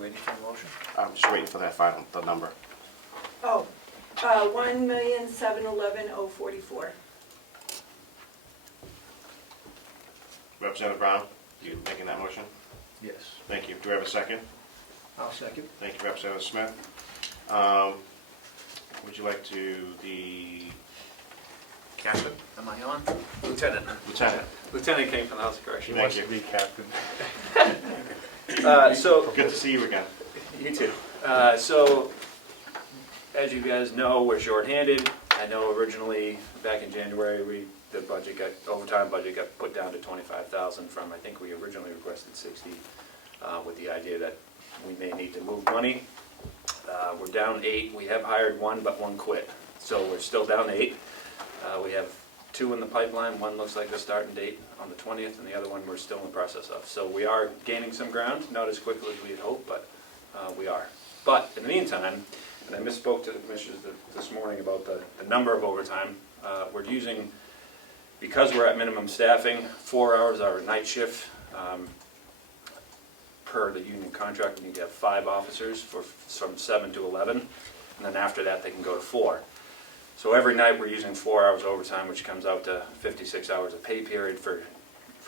Waiting for the motion? I'm just waiting for that final, the number. Oh, 1,711,044. Representative Brown, you making that motion? Yes. Thank you. Do we have a second? I'll second. Thank you, Representative Smith. Would you like to, the Captain, am I on? Lieutenant. lieutenant? Lieutenant came from the House of He Correction. Thank wants you. to be captain. So, Good to see you again. you too. So, as you guys know, we're shorthanded. I know originally, back in January, the overtime budget got put down to 25,000 from, I think we originally requested 60, with the idea that we may need to move money. We're down 8. We have hired 1, but 1 quit. So we're still down 8. We have 2 in the pipeline. 1 looks like the starting date on the 20th, and the other one we're still in the process of. So we are gaining some ground, not as quickly as we had hoped, but we are. But in the meantime, and I misspoke to the commissioners this morning about the number of overtime, we're using, because we're at minimum staffing, 4 hours our night shift. Per the union contract, we need to have 5 officers from 7 to 11, and then after that they can go to 4. So every night we're using 4 hours overtime, which comes out to 56 hours of pay period for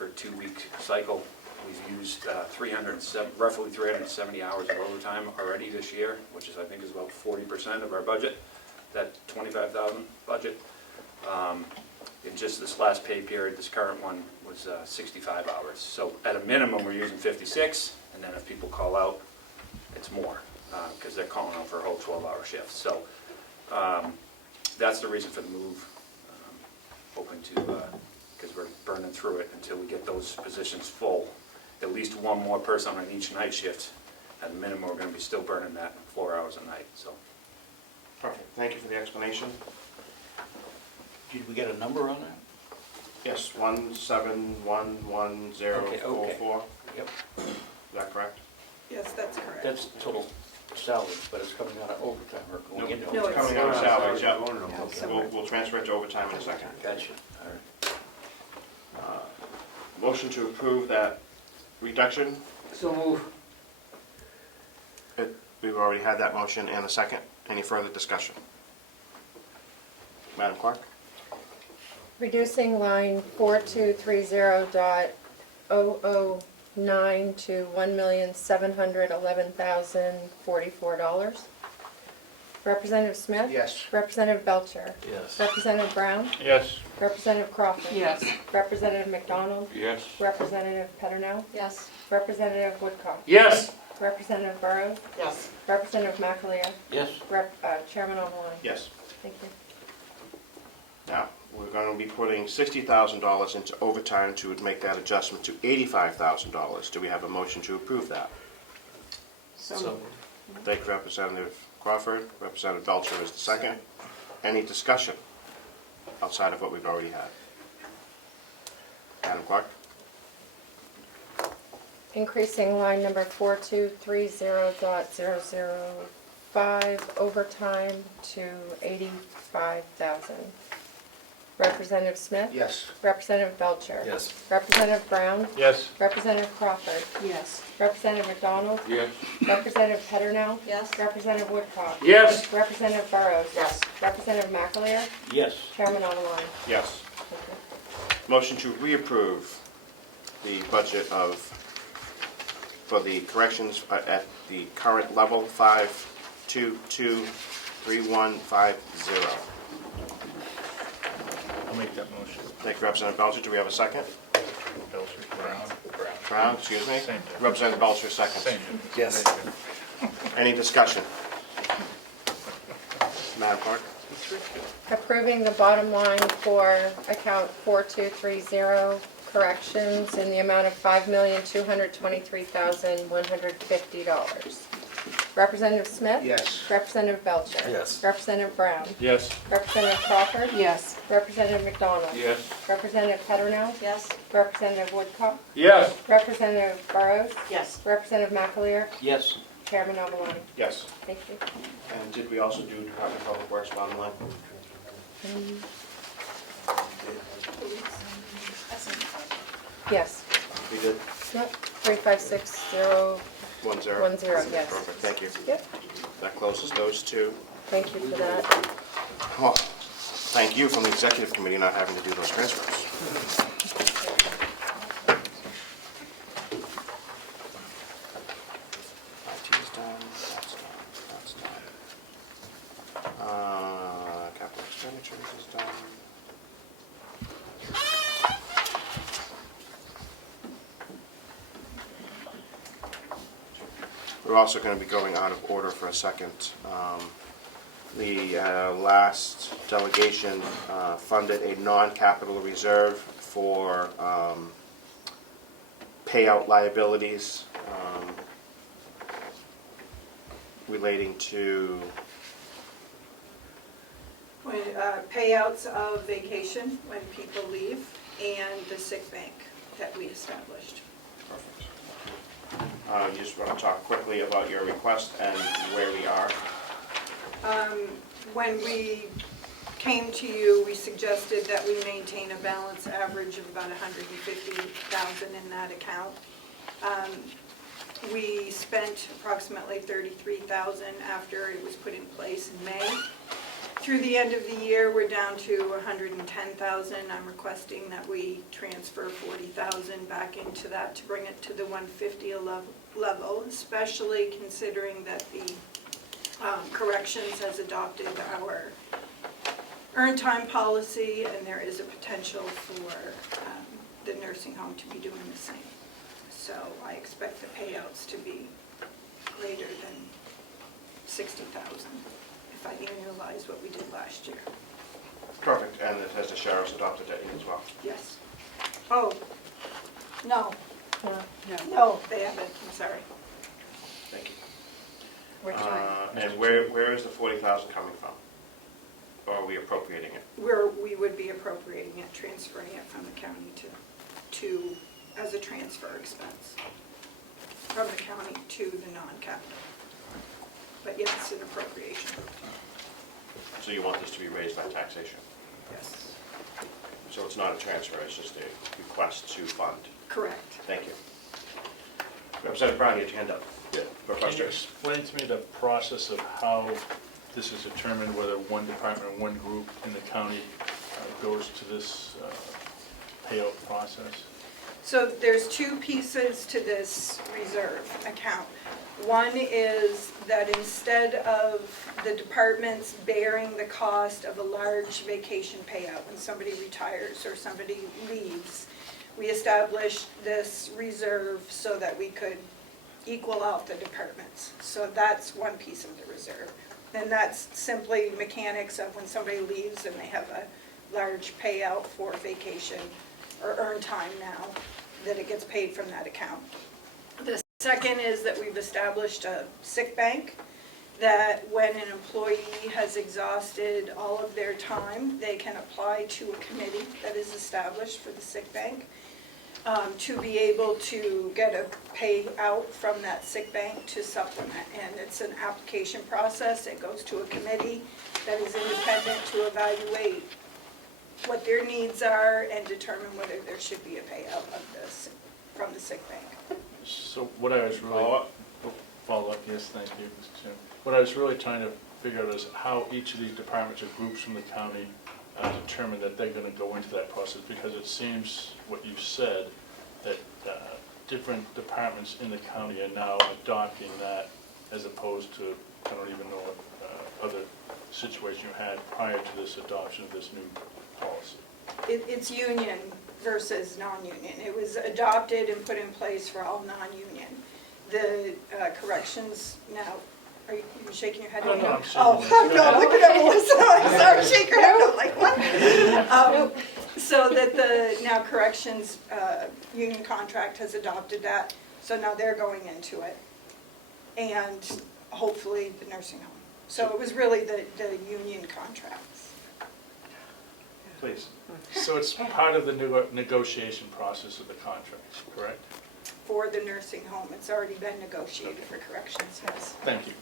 a 2-week cycle. We've used roughly 370 hours of overtime already this year, which is, I think, is about 40% of our budget, that 25,000 budget. In just this last pay period, this current one was 65 hours. So at a minimum, we're using 56, and then if people call out, it's more, because they're calling out for a whole 12-hour shift. So that's the reason for the move. Hoping to, because we're burning through it until we get those positions full. At least one more person on each night shift. At a minimum, we're gonna be still burning that 4 hours a night, so. Perfect, thank you for the explanation. Did we get a number on that? Yes, 171144. Yep. Is that correct? Yes, that's correct. That's total salary, but it's coming out of overtime or going into No, overtime. Coming out of salaries, yeah. somewhere. We'll transfer it to overtime in a second. Gotcha, all right. Motion to approve that reduction. So move. We've already had that motion and a second. Any further discussion? Madam Clerk? Reducing line 4230.009 to $1,711,044. Representative Smith? Yes. Representative Belcher? Yes. Representative Brown? Yes. Representative Crawford? Yes. Representative McDonald? Yes. Representative Petternow? Yes. Representative Woodcock? Yes. Representative Burrows? Yes. Representative McAleer? Yes. Chairman Online? Yes. Thank you. Now, we're going to be putting $60,000 into overtime to make that adjustment to $85,000. Do we have a motion to approve that? So Thank you, Representative Crawford. Representative Belcher is the second. Any discussion outside of what we've already had? Madam Clerk? Increasing line number 4230.005 overtime to $85,000. Representative Smith? Yes. Representative Belcher? Yes. Representative Brown? Yes. Representative Crawford? Yes. Representative McDonald? Yes. Representative Petternow? Yes. Representative Woodcock? Yes. Representative Burrows? Yes. Representative McAleer? Yes. Chairman Online? Yes. Thank you. Motion to reapprove the budget for the corrections at the current level, 5223150. I'll make that motion. Thank you, Representative Belcher. Do we have a second? Belcher, Brown. Brown, excuse me. Same difference. Representative Belcher, second. Same difference. Yes. Any discussion? Madam Clerk? Approving the bottom line for account 4230 corrections in the amount of $5,223,150. Representative Smith? Yes. Representative Belcher? Yes. Representative Brown? Yes. Representative Crawford? Yes. Representative McDonald? Yes. Representative Petternow? Yes. Representative Woodcock? Yes. Representative Burrows? Yes. Representative McAleer? Yes. Chairman Online? Yes. Thank you. And did we also do Department of Public Works bottom line? Yes. We did? Yep. 356010, 10? yes. Perfect, thank you. Yep. That closes those two. Thank you for that. Oh, thank you from the executive committee not having to do those transfers. IT is done, that's done, that's done. Capital expenditures is done. We're also going to be going out of order for a second. The last delegation funded a non-capital reserve for payout liabilities relating to, When, payouts of vacation when people leave, and the sick bank that we established. you just want to talk quickly about your request and where we are. When we came to you, we suggested that we maintain a balance average of about $150,000 in that account. We spent approximately $33,000 after it was put in place in May. Through the end of the year, we're down to $110,000. I'm requesting that we transfer $40,000 back into that to bring it to the $150 level, especially considering that the corrections has adopted our earned time policy, and there is a potential for the nursing home to be doing the same. So I expect the payouts to be greater than $60,000, if if I annualize what we did last year. Perfect, and it has the sheriff's adopted that as well. Yes. Oh, no, No. no, they haven't, I'm sorry. Thank you. We're trying. And where is the 40,000 coming from? Or are we appropriating it? We would be appropriating it, transferring it from the county to, as a transfer expense. From the county to the non-capital. But yes, it's an appropriation, So you want this to be raised by taxation? yes. So it's not a transfer, it's just a request to fund? Correct. Thank you. Representative Brown, you had your hand up. Yeah. For Can you question? explain to me the process of how this is determined, whether one department or one group in the county goes to this payout process? So there's two pieces to this reserve account. One is that instead of the departments bearing the cost of a large vacation payout when somebody retires or somebody leaves, we established this reserve so that we could equal out the departments. So that's one piece of the reserve. And that's simply mechanics of when somebody leaves and they have a large payout for vacation or earned time now, that it gets paid from that account. The second is that we've established a sick bank, that when an employee has exhausted all of their time, they can apply to a committee that is established for the sick bank to be able to get a payout from that sick bank to supplement. And it's an application process. It goes to a committee that is independent to evaluate what their needs are and determine whether there should be a payout of this from the sick bank. So what I was really... Follow up, yes, thank you, Mr. Chairman. What I was really trying to figure out is how each of these departments or groups from the county determine that they're going to go into that process, because it seems what you said, that different departments in the county are now adopting that, as opposed to, I don't even know what other situation you had prior to this adoption of this new policy. It's union versus non-union. It was adopted and put in place for all non-union. The corrections now, are you shaking your head? No, I'm shaking Oh, my head. no, looking at Melissa, I'm sorry, shake your head, I'm like, what? So that the now corrections union contract has adopted that, so now they're going into it. And hopefully the nursing home. So it was really the union contracts. Please. So it's part of the new negotiation process of the contracts, correct? For the nursing home, it's already been negotiated for corrections, yes. Thank you.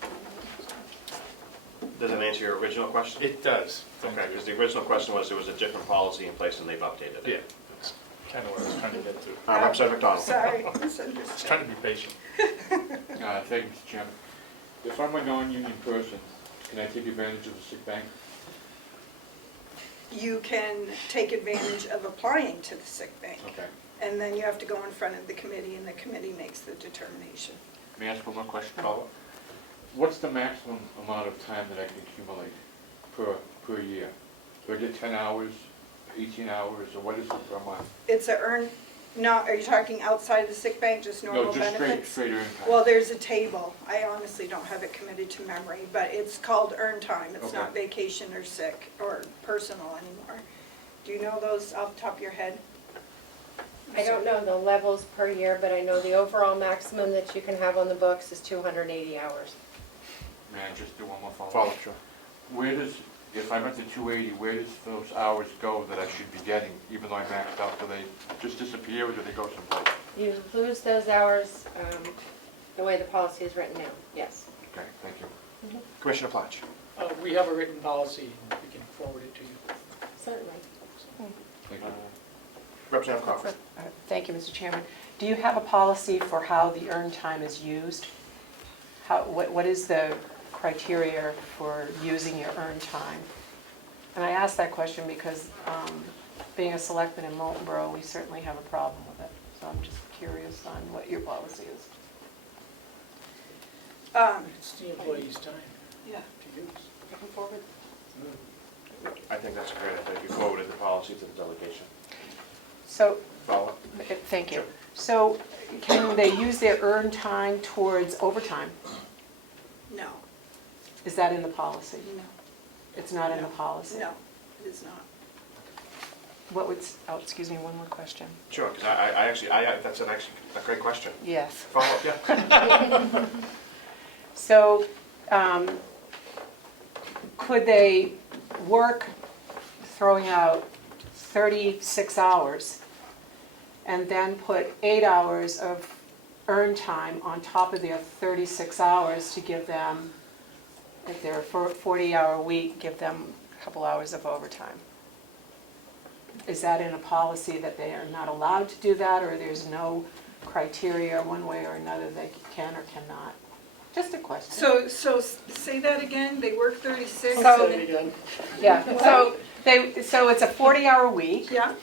Does that answer your original question? It does. Okay, because the original question was there was a different policy in place and they've updated it. Yeah, that's kind of what I was trying to get to. Representative McDonald. Sorry, I was misunderstood. trying to be patient. Thank you, Mr. Chairman. If I'm a non-union person, can I take advantage of the sick bank? You can take advantage of applying to the sick bank. Okay. And then you have to go in front of the committee, and the committee makes the determination. May I ask one more question, Paula? What's the maximum amount of time that I can accumulate per year? Do I get 10 hours, 18 hours, or what is it per month? It's a earn, are you talking outside the sick bank, just normal No, just benefits? straight earned time. Well, there's a table. I honestly don't have it committed to memory, but it's called earned time. It's not Okay. vacation or sick or personal anymore. Do you know those off the top of your head? I don't know the levels per year, but I know the overall maximum that you can have on the books is 280 hours. May I just do one more follow-up? Follow, sure. Where does, if I'm at the 280, where does those hours go that I should be getting, even though I maxed out? Do they just disappear, or do they go someplace? You lose those hours the way the policy is written now, yes. Okay, thank you. Commissioner Plotch. We have a written policy, and we can forward it to you. Certainly. Thank you. Representative Crawford. Thank you, Mr. Chairman. Do you have a policy for how the earned time is used? What is the criteria for using your earned time? And I ask that question because being a selectman in Molten Borough, we certainly have a problem with it. So I'm just curious on what your policy is. It's the employee's time Yeah. to use. Looking forward. I think that's a great idea. You forwarded the policy to the delegation. So, Follow. thank you. So can they use their earned time towards overtime? No. Is that in the policy? No, It's not in the policy? no, it is not. What would, excuse me, one more question. Sure, because that's actually a great question. Yes. Follow up, yeah. So, could they work, throwing out 36 hours, and then put 8 hours of earned time on top of their 36 hours to give them, if they're a 40-hour week, give them a couple hours of overtime? Is that in a policy that they are not allowed to do that, or there's no criteria one way or another they can or cannot? Just a question. So say that again, they work 36? So- and then- Yeah, so it's a 40-hour week. Yeah?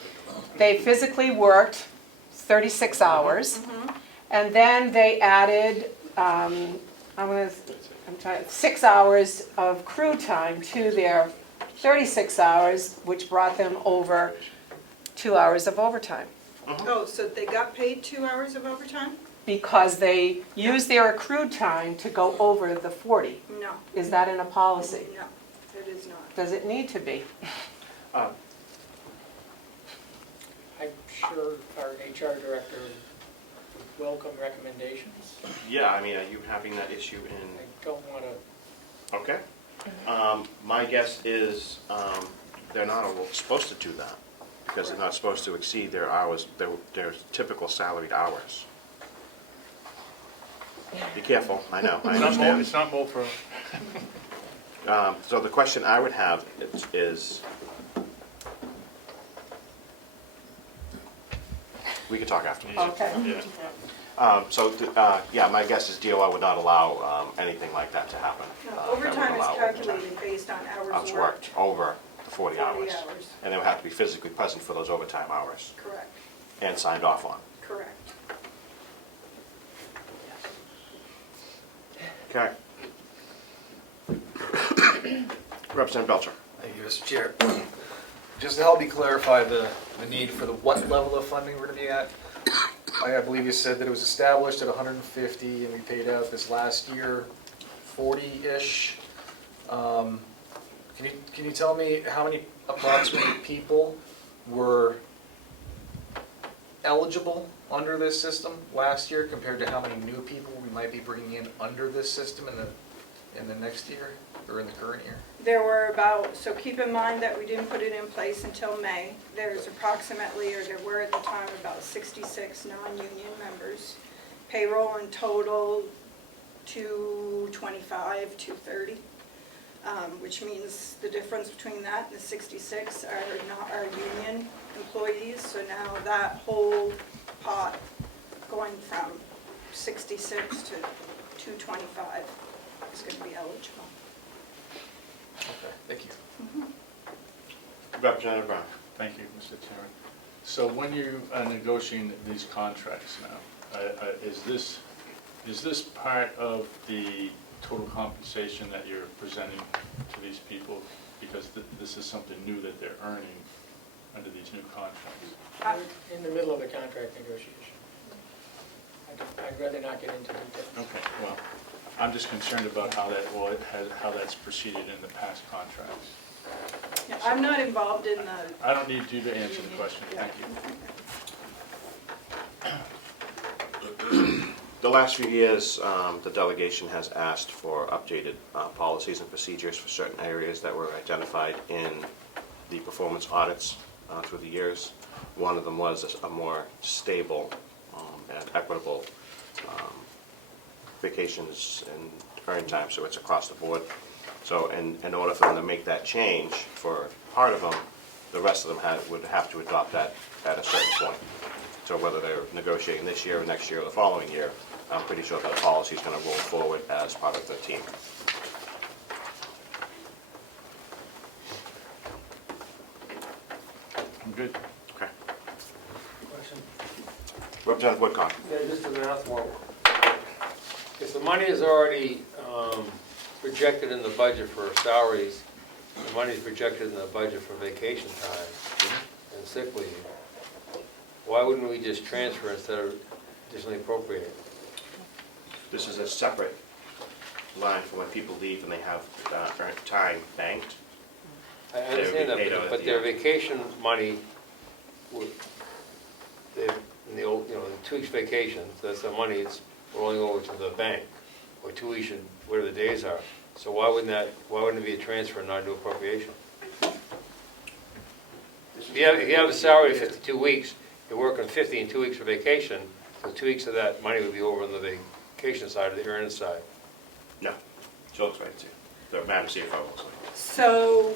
They physically worked 36 hours, Mhm. and then they added, 6 hours of crew time to their 36 hours, which brought them over 2 hours of overtime. Oh, so they got paid 2 hours of overtime? Because they used their accrued time to go over the 40. No, Is that in a policy? no, it is not. Does it need to be? I'm sure our HR director would welcome recommendations. Yeah, I mean, are you having that issue I in, don't want to, okay. My guess is they're not supposed to do that, because they're not supposed to exceed their hours, their typical salaried hours. Be careful, I know, I understand. It's not more for, So the question I would have is, we can talk after. Okay. Yeah, my guess is DOL would not allow anything like that to happen. No, That would overtime is allow calculated based on hours hours worked. worked over the 40 hours. 40 hours. And they would have to be physically present for those overtime hours Correct, and signed off on. correct. Okay. Representative Belcher. Thank you, Mr. Chair. Just to help me clarify the need for the what level of funding we're gonna be at, I believe you said that it was established at 150 and we paid out this last year 40-ish. Can you tell me how many approximately people were eligible under this system last year compared to how many new people we might be bringing in under this system in the next year or in the current year? There were about, so keep in mind that we didn't put it in place until May. There's approximately, or there were at the time, about 66 non-union members. Payroll in total, 225, 230, which means the difference between that and the 66 are not our union employees. So now that whole pot going from 66 to 225 is going to be eligible. Okay, thank you. Representative Brown. thank you, Mr. Chairman. So when you are negotiating these contracts now, is this part of the total compensation that you're presenting to these people? Because this is something new that they're earning under these new contracts. we're in the middle of a contract negotiation. I'd rather not get into details. Okay, well, I'm just concerned about how how that's proceeded in the past contracts. Yeah, I'm not involved in the, I don't need you to answer the question, thank you. The last few years, the delegation has asked for updated policies and procedures for certain areas that were identified in the performance audits through the years. One of them was a more stable and equitable vacations and earned time, so it's across the board. So in order for them to make that change for part of them, the rest of them would have to adopt that at a certain point. So whether they're negotiating this year or next year or the following year, I'm pretty sure that the policy is going to roll forward as part of the team. I'm good. Okay. Question? Representative Woodcock. Yeah, just a math one. If the money is already projected in the budget for salaries, the money is projected in the budget for vacation time and sick leave, why wouldn't we just transfer instead of additionally appropriate? This is a separate line for when people leave and they have earned time banked. I understand They would be paid out that, at but the their end. vacation money, in the old, the 2 weeks vacation, that's the money is rolling over to the bank, or 2 weeks, whatever the days are. So why wouldn't it be a transfer and not do appropriation? If you have a salary of 52 weeks, you're working 50 and 2 weeks for vacation, so 2 weeks of that money would be over on the vacation side or the earned side. No, she'll explain it to you. The Madam CFO will explain. So,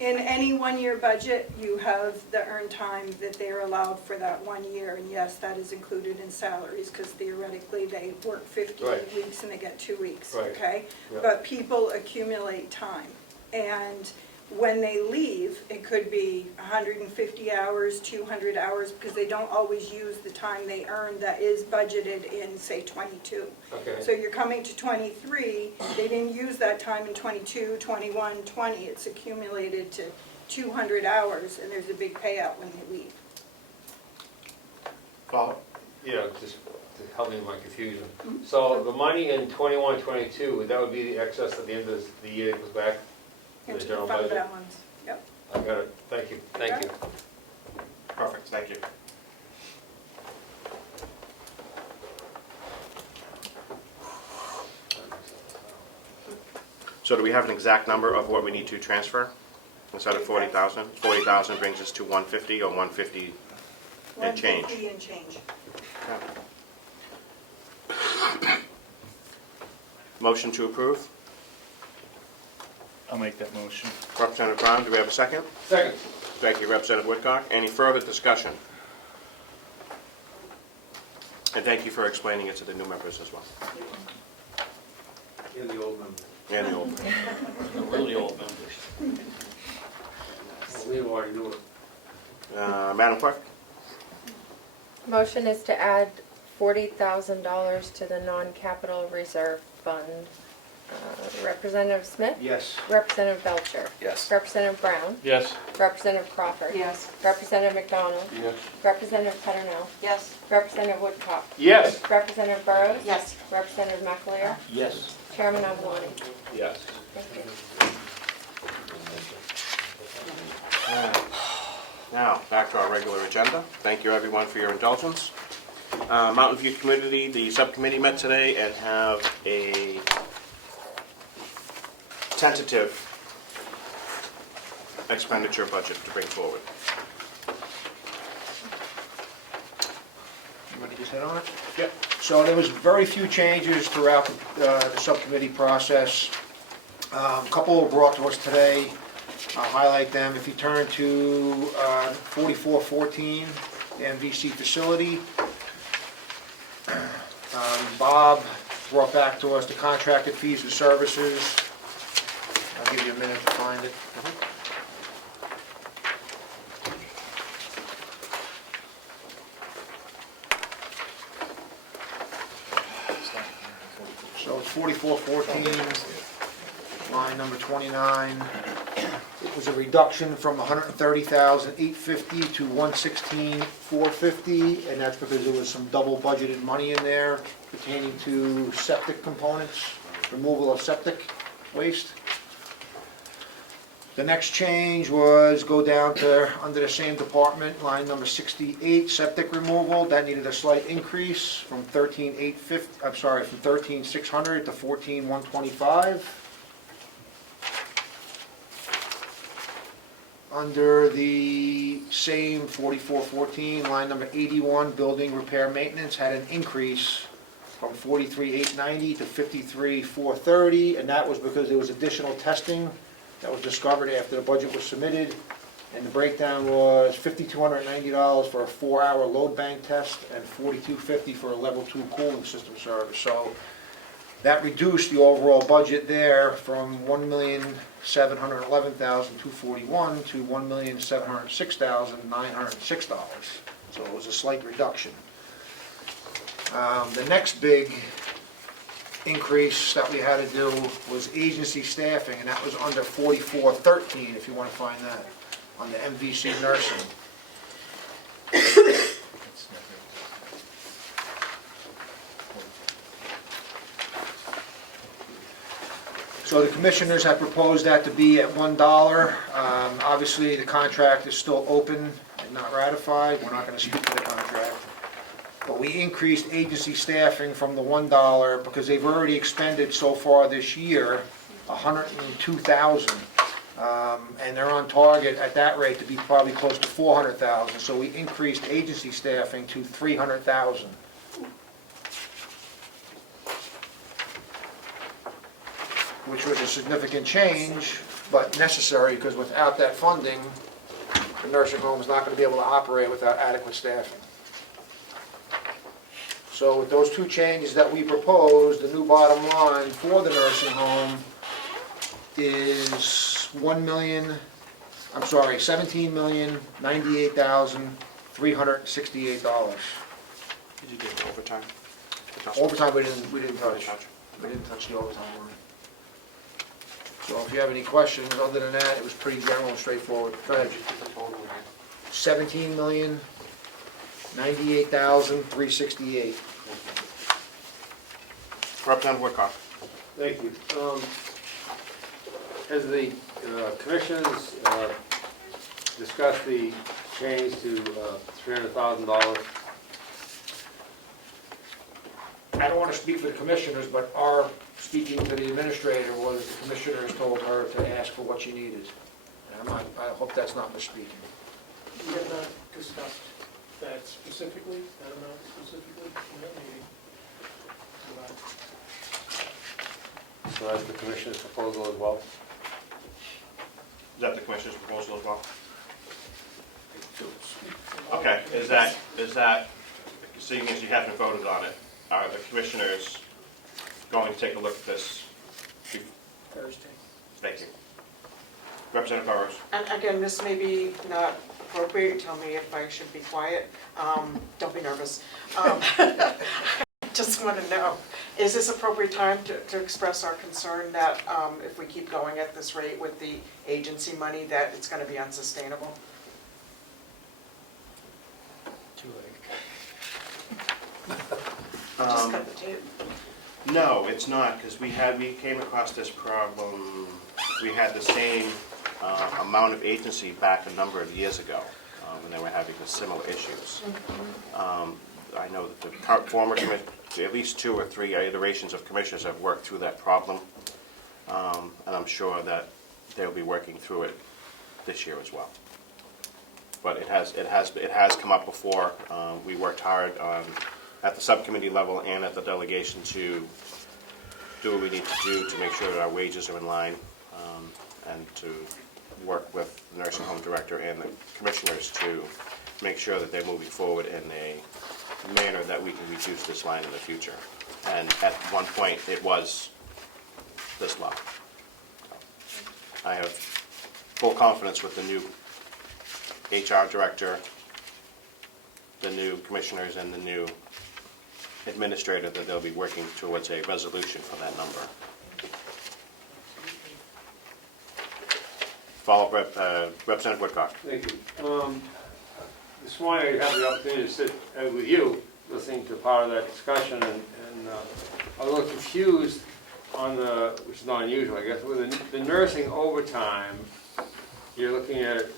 in any one-year budget, you have the earned time that they are allowed for that 1 year, and yes, that is included in salaries, because theoretically, they work 58 Right. weeks and they get 2 weeks, Right. okay? Yeah. But people accumulate time, and when they leave, it could be 150 hours, 200 hours, because they don't always use the time they earn that is budgeted in, say, 22. Okay. So you're coming to 23, they didn't use that time in 22, 21, 20, it's accumulated to 200 hours, and there's a big payout when they leave. Follow? Yeah, just to help me with my confusion. So the money in 21, 22, that would be the excess at the end of the year that goes back to the Into the general fund budget? balance, yep. I got it, thank you, thank you. Perfect, thank you. So do we have an exact number of what we need to transfer? Instead of 40,000? 40,000 brings us to 150 or 150 and change? 150 and change. Motion to approve? I'll make that motion. Representative Brown, do we have a second? Second. Thank you, Representative Woodcock. Any further discussion? And thank you for explaining it to the new members as well. And the old member. And the old. The really old members. Well, we already knew it. Madam Clerk? Motion is to add $40,000 to the non-capital reserve fund. Representative Smith? Yes. Representative Belcher? Yes. Representative Brown? Yes. Representative Crawford? Yes. Representative McDonald? Yes. Representative Peternell? Yes. Representative Woodcock? Yes. Representative Burrows? Yes. Representative McAleer? Yes. Chairman Avaloni? Yes. Thank you. Now, back to our regular agenda. Thank you, everyone, for your indulgence. Mountain View Community, the subcommittee met today and have a tentative expenditure budget to bring forward. You want to just hit on it? Yep. So there was very few changes throughout the subcommittee process. A couple were brought to us today. I'll highlight them. If you turn to 4414, the MVC facility, Bob brought back to us the contracted fees and services. I'll give you a minute to find it. So it's 4414, line number 29. It was a reduction from 130,850 to 116,450, and that's because there was some double budgeted money in there pertaining to septic components, removal of septic waste. The next change was go down to, under the same department, line number 68, septic removal. That needed a slight increase from 13,850, I'm sorry, from 13,600 to 14,125. Under the same 4414, line number 81, building repair maintenance, had an increase from 43,890 to 53,430, and that was because there was additional testing that was discovered after the budget was submitted, and the breakdown was $5,290 for a 4-hour load bank test and $4,250 for a level 2 cooling system service. So that reduced the overall budget there from $1,711,241 to $1,706,906. So it was a slight reduction. The next big increase that we had to do was agency staffing, and that was under 4413, if you want to find that, on the MVC nursing. So the commissioners have proposed that to be at $1. Obviously, the contract is still open and not ratified. We're not gonna speak to the contract. But we increased agency staffing from the $1 because they've already expended so far this year 102,000. And they're on target at that rate to be probably close to 400,000. So we increased agency staffing to 300,000. Which was a significant change, but necessary, because without that funding, the nursing home is not going to be able to operate without adequate staffing. So with those two changes that we proposed, the new bottom line for the nursing home is $17,098,368. Did you get overtime? Overtime, we didn't touch. We didn't touch the overtime line. So if you have any questions, other than that, it was pretty general and straightforward. Go ahead. 17,098,368. Representative Woodcock. Thank you. As the commissioners discussed the change to $300,000, I don't want to speak for the commissioners, but our speaking to the administrator was the commissioners told her to ask for what she needed. And I hope that's not misspeaking. We have not discussed that specifically, that amount specifically in that meeting. so that's the commissioner's proposal as well. Is that the commissioner's proposal as well? Okay, is that, seeing as you haven't voted on it, are the commissioners going to take a look at this? Thursday. Thank you. Representative Burrows. And again, this may be not appropriate, tell me if I should be quiet. Don't be nervous. Just want to know, is this appropriate time to express our concern that if we keep going at this rate with the agency money, that it's going to be unsustainable? Too late. Just cut the tape. No, it's not, because we came across this problem, we had the same amount of agency back a number of years ago, when they were having the similar issues. I know that the former commission, at least 2 or 3 iterations of commissioners have worked through that problem, and I'm sure that they'll be working through it this year as well. But it has come up before. We worked hard at the subcommittee level and at the delegation to do what we need to do to make sure that our wages are in line, and to work with the nursing home director and the commissioners to make sure that they're moving forward in a manner that we can reduce this line in the future. And at one point, it was this low. I have full confidence with the new HR director, the new commissioners, and the new administrator that they'll be working towards a resolution for that number. Follow-up, Representative Woodcock. Thank you. This morning I had the opportunity to sit with you, listening to part of that discussion, and I was a little confused on which is not unusual, I guess, with the nursing overtime. You're looking at a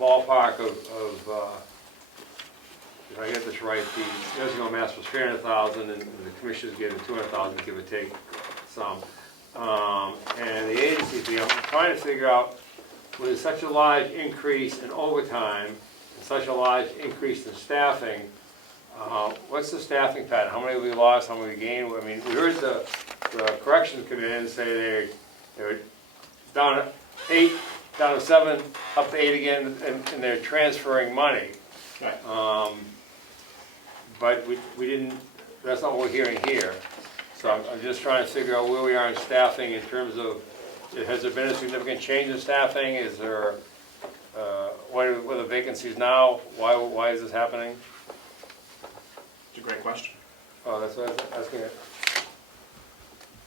ballpark of if I get this right, the nursing home asked for 300,000 and the commissioners gave them 200,000, give or take some. And the agency fee, I'm trying to figure out, with such a large increase in overtime, and such a large increase in staffing, what's the staffing pattern? How many have we lost, how many we gained? I mean, we heard the corrections come in and say they were down to 8, down to 7, up to 8 again, and they're transferring money. Right. But we didn't, that's not what we're hearing here. So I'm just trying to figure out where we are in staffing in terms of, has there been a significant change in staffing? Is there, what are the vacancies now? Why is this happening? It's a great question. Oh, that's what I was asking.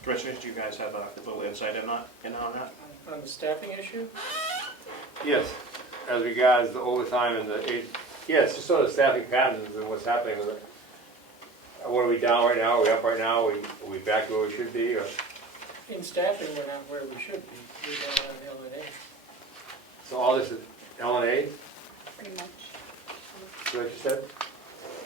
Commissioners, do you guys have a little insight on that? On the staffing issue? Yes, as regards the overtime and yes, just sort of staffing patterns and what's happening with it. What are we down right now? Are we up right now? Are we back to where we should be? Or? In staffing, we're not where we should be. We're down on L&A. So all this is L&A, Pretty much. is what you said?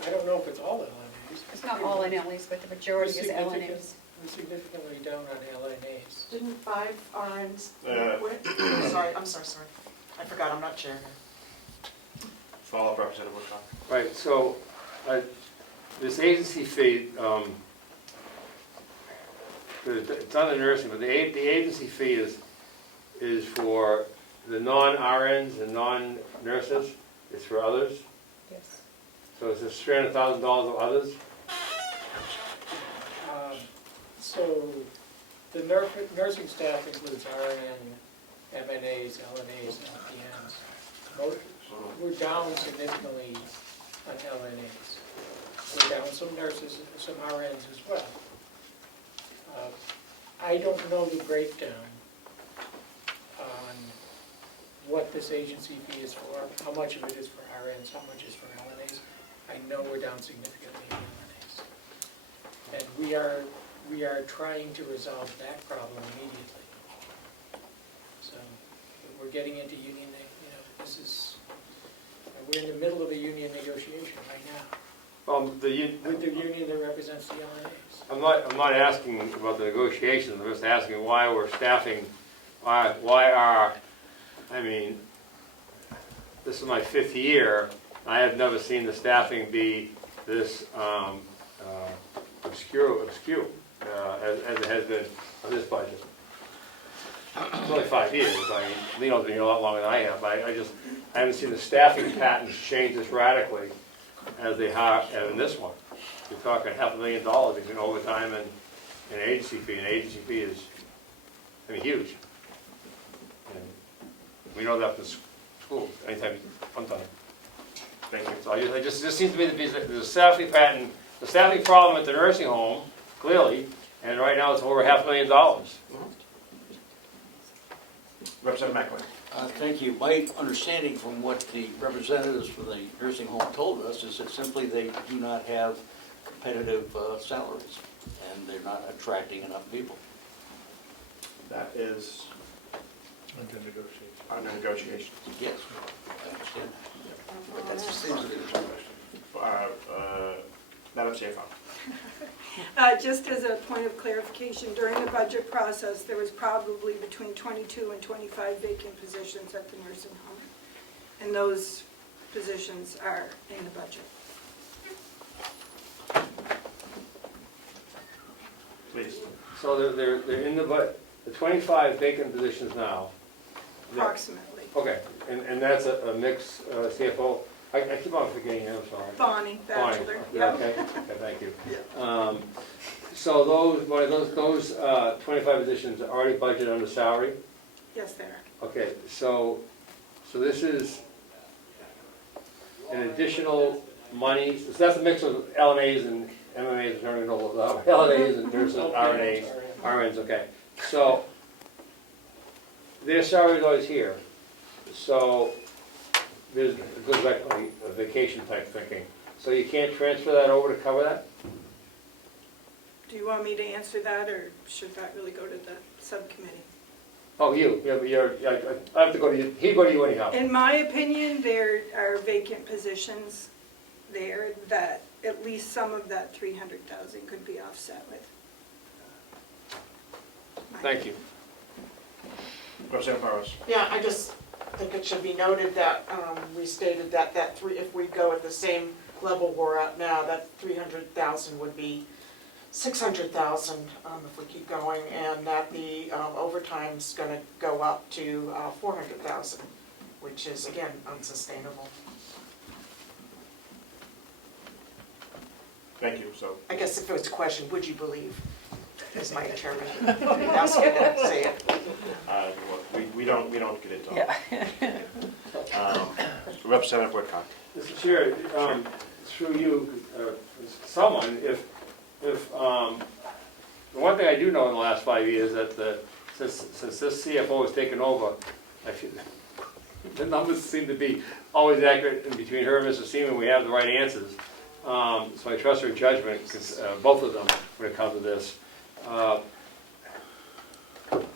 I don't know if it's all L&As. It's not all NLEs, but the majority is LNAs. We're significantly down on L&As. Didn't 5 RNs quit? I'm sorry. I forgot, I'm not chair here. Follow up, Representative Woodcock. Right, so, this agency fee, it's on the nursing, but the agency fee is for the non-RNs and non-nurses, it's for others? Yes. So is this $300,000 of others? So the nursing staff includes RN, MNAs, LNAs, and LPNs. We're down significantly on LNAs. We're down some nurses, some RNs as well. I don't know the breakdown on what this agency fee is for, how much of it is for RNs, how much is for LNAs. I know we're down significantly in LNAs. And we are trying to resolve that problem immediately. So we're getting into union, we're in the middle of a union negotiation right now. With the union that represents the LNAs. I'm not asking about the negotiations, I'm just asking why we're staffing, this is my 5th year, I have never seen the staffing be this obscure as it has been on this budget. It's only 5 years, Leo's been here a lot longer than I have, I haven't seen the staffing patterns change this radically as they have in this one. You're talking $500,000 between overtime and agency fee, and agency fee is huge. And we know that from schools, anytime, sometime. Thank you. So it just seems to me that there's a staffing pattern, the staffing problem at the nursing home, clearly, and right now it's over $500,000. Representative McElwain. Thank you. My understanding from what the representatives from the nursing home told us is that simply they do not have competitive salaries, and they're not attracting enough people. That is Under negotiation. under negotiation. Yes, I understand that. But that just seems to be the question. Madam CFO. Just as a point of clarification, during the budget process, there was probably between 22 and 25 vacant positions at the nursing home. And those positions are in the budget. Please. So they're in the 25 vacant positions now. Approximately. Okay, and that's a mix, CFO, I keep on forgetting, I'm sorry. Bonnie, bachelor. Yeah, okay, thank you. So those 25 positions are already budgeted under salary? Yes, they are. Okay, so this is an additional money, so that's a mix of LNAs and MMAs, LNAs and nurses, RNAs, RNs, okay. So their salary is always here. So it goes back to a vacation type thinking. So you can't transfer that over to cover that? Do you want me to answer that, or should that really go to the subcommittee? Oh, you, I have to go to you, he'd go to you anyhow. In my opinion, there are vacant positions there that at least some of that 300,000 could be offset with. Thank you. Representative Burrows. Yeah, I just think it should be noted that we stated that if we go at the same level we're at now, that 300,000 would be 600,000 if we keep going, and that the overtime's going to go up to 400,000, which is again unsustainable. Thank you. So I guess if it was a question, would you believe? Is my chairman ask you to say it? we don't get into all Yeah. Representative Woodcock. Mr. Chair, through you, someone, if the one thing I do know in the last 5 years that since this CFO has taken over, the numbers seem to be always accurate, and between her and Mr. Seaman, we have the right answers. So I trust her judgment, because both of them, when it comes to this.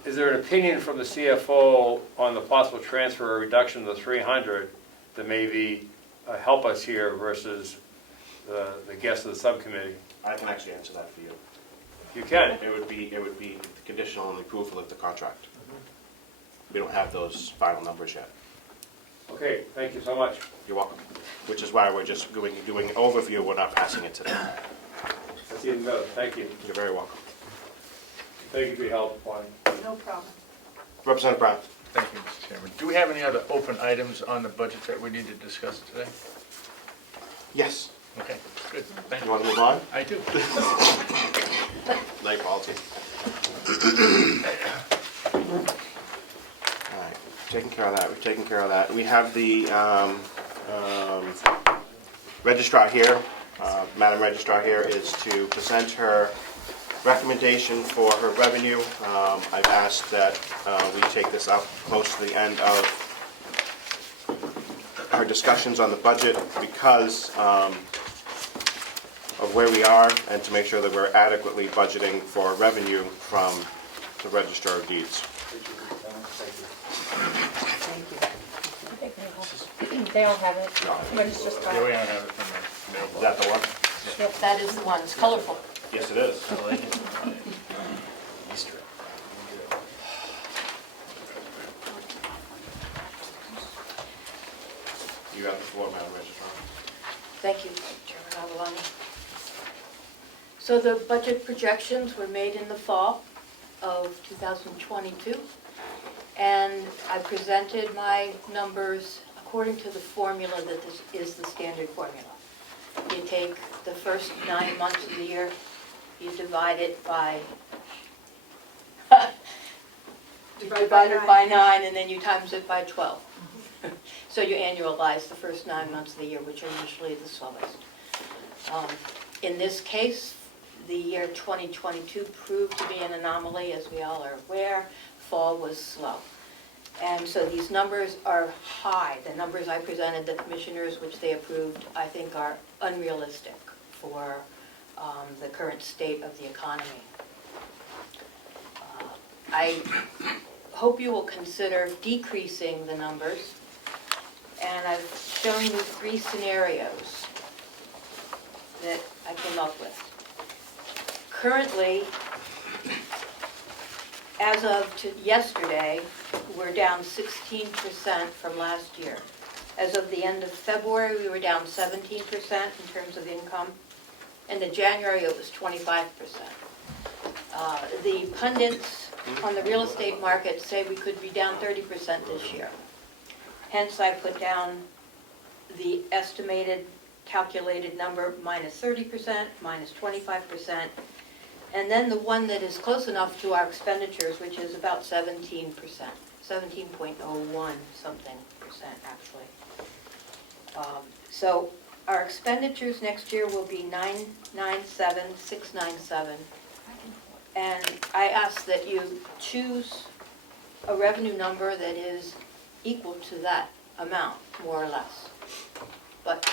is there an opinion from the CFO on the possible transfer or reduction of the 300 that maybe help us here versus the guests of the subcommittee? I can actually answer that for you. You can. It would be conditional on the approval of the contract. We don't have those final numbers yet. Okay, thank you so much. You're welcome. Which is why we're just doing an overview, we're not passing it today. That's even better, thank you. You're very welcome. Thank you for your help, Bonnie. No problem. Representative Brown. Thank you, Mr. Chairman. Do we have any other open items on the budget that we need to discuss today? Yes. Okay, good, thank You you. want to move on? I do. Night policy. All right, taken care of that, we've taken care of that. We have the registrar here. Madam Registrar here is to present her recommendation for her revenue. I've asked that we take this up close to the end of our discussions on the budget because of where we are and to make sure that we're adequately budgeting for revenue from the Register of Deeds. Thank you. They don't have it, No. but it's just. Yeah, we don't have it from the Is that the one? Yep, that is the one, it's colorful. Yes, it is. You have the floor, Madam Registrar. Thank you, Chairman Avaloni. So the budget projections were made in the fall of 2022, and I presented my numbers according to the formula that this is the standard formula. You take the first 9 months of the year, you divide it by divide it by 9, and then you times it by 12. So you annualize the first 9 months of the year, which are usually the slowest. In this case, the year 2022 proved to be an anomaly, as we all are aware. Fall was slow. And so these numbers are high. The numbers I presented the commissioners, which they approved, I think are unrealistic for the current state of the economy. I hope you will consider decreasing the numbers. And I've shown you 3 scenarios that I came up with. Currently, as of yesterday, we're down 16% from last year. As of the end of February, we were down 17% in terms of income. And in January, it was 25%. The pundits on the real estate market say we could be down 30% this year. Hence, I put down the estimated calculated number minus 30%, minus 25%, and then the one that is close enough to our expenditures, which is about 17%, 17.01 something percent actually. So our expenditures next year will be 997,697, and I ask that you choose a revenue number that is equal to that amount, more or less. But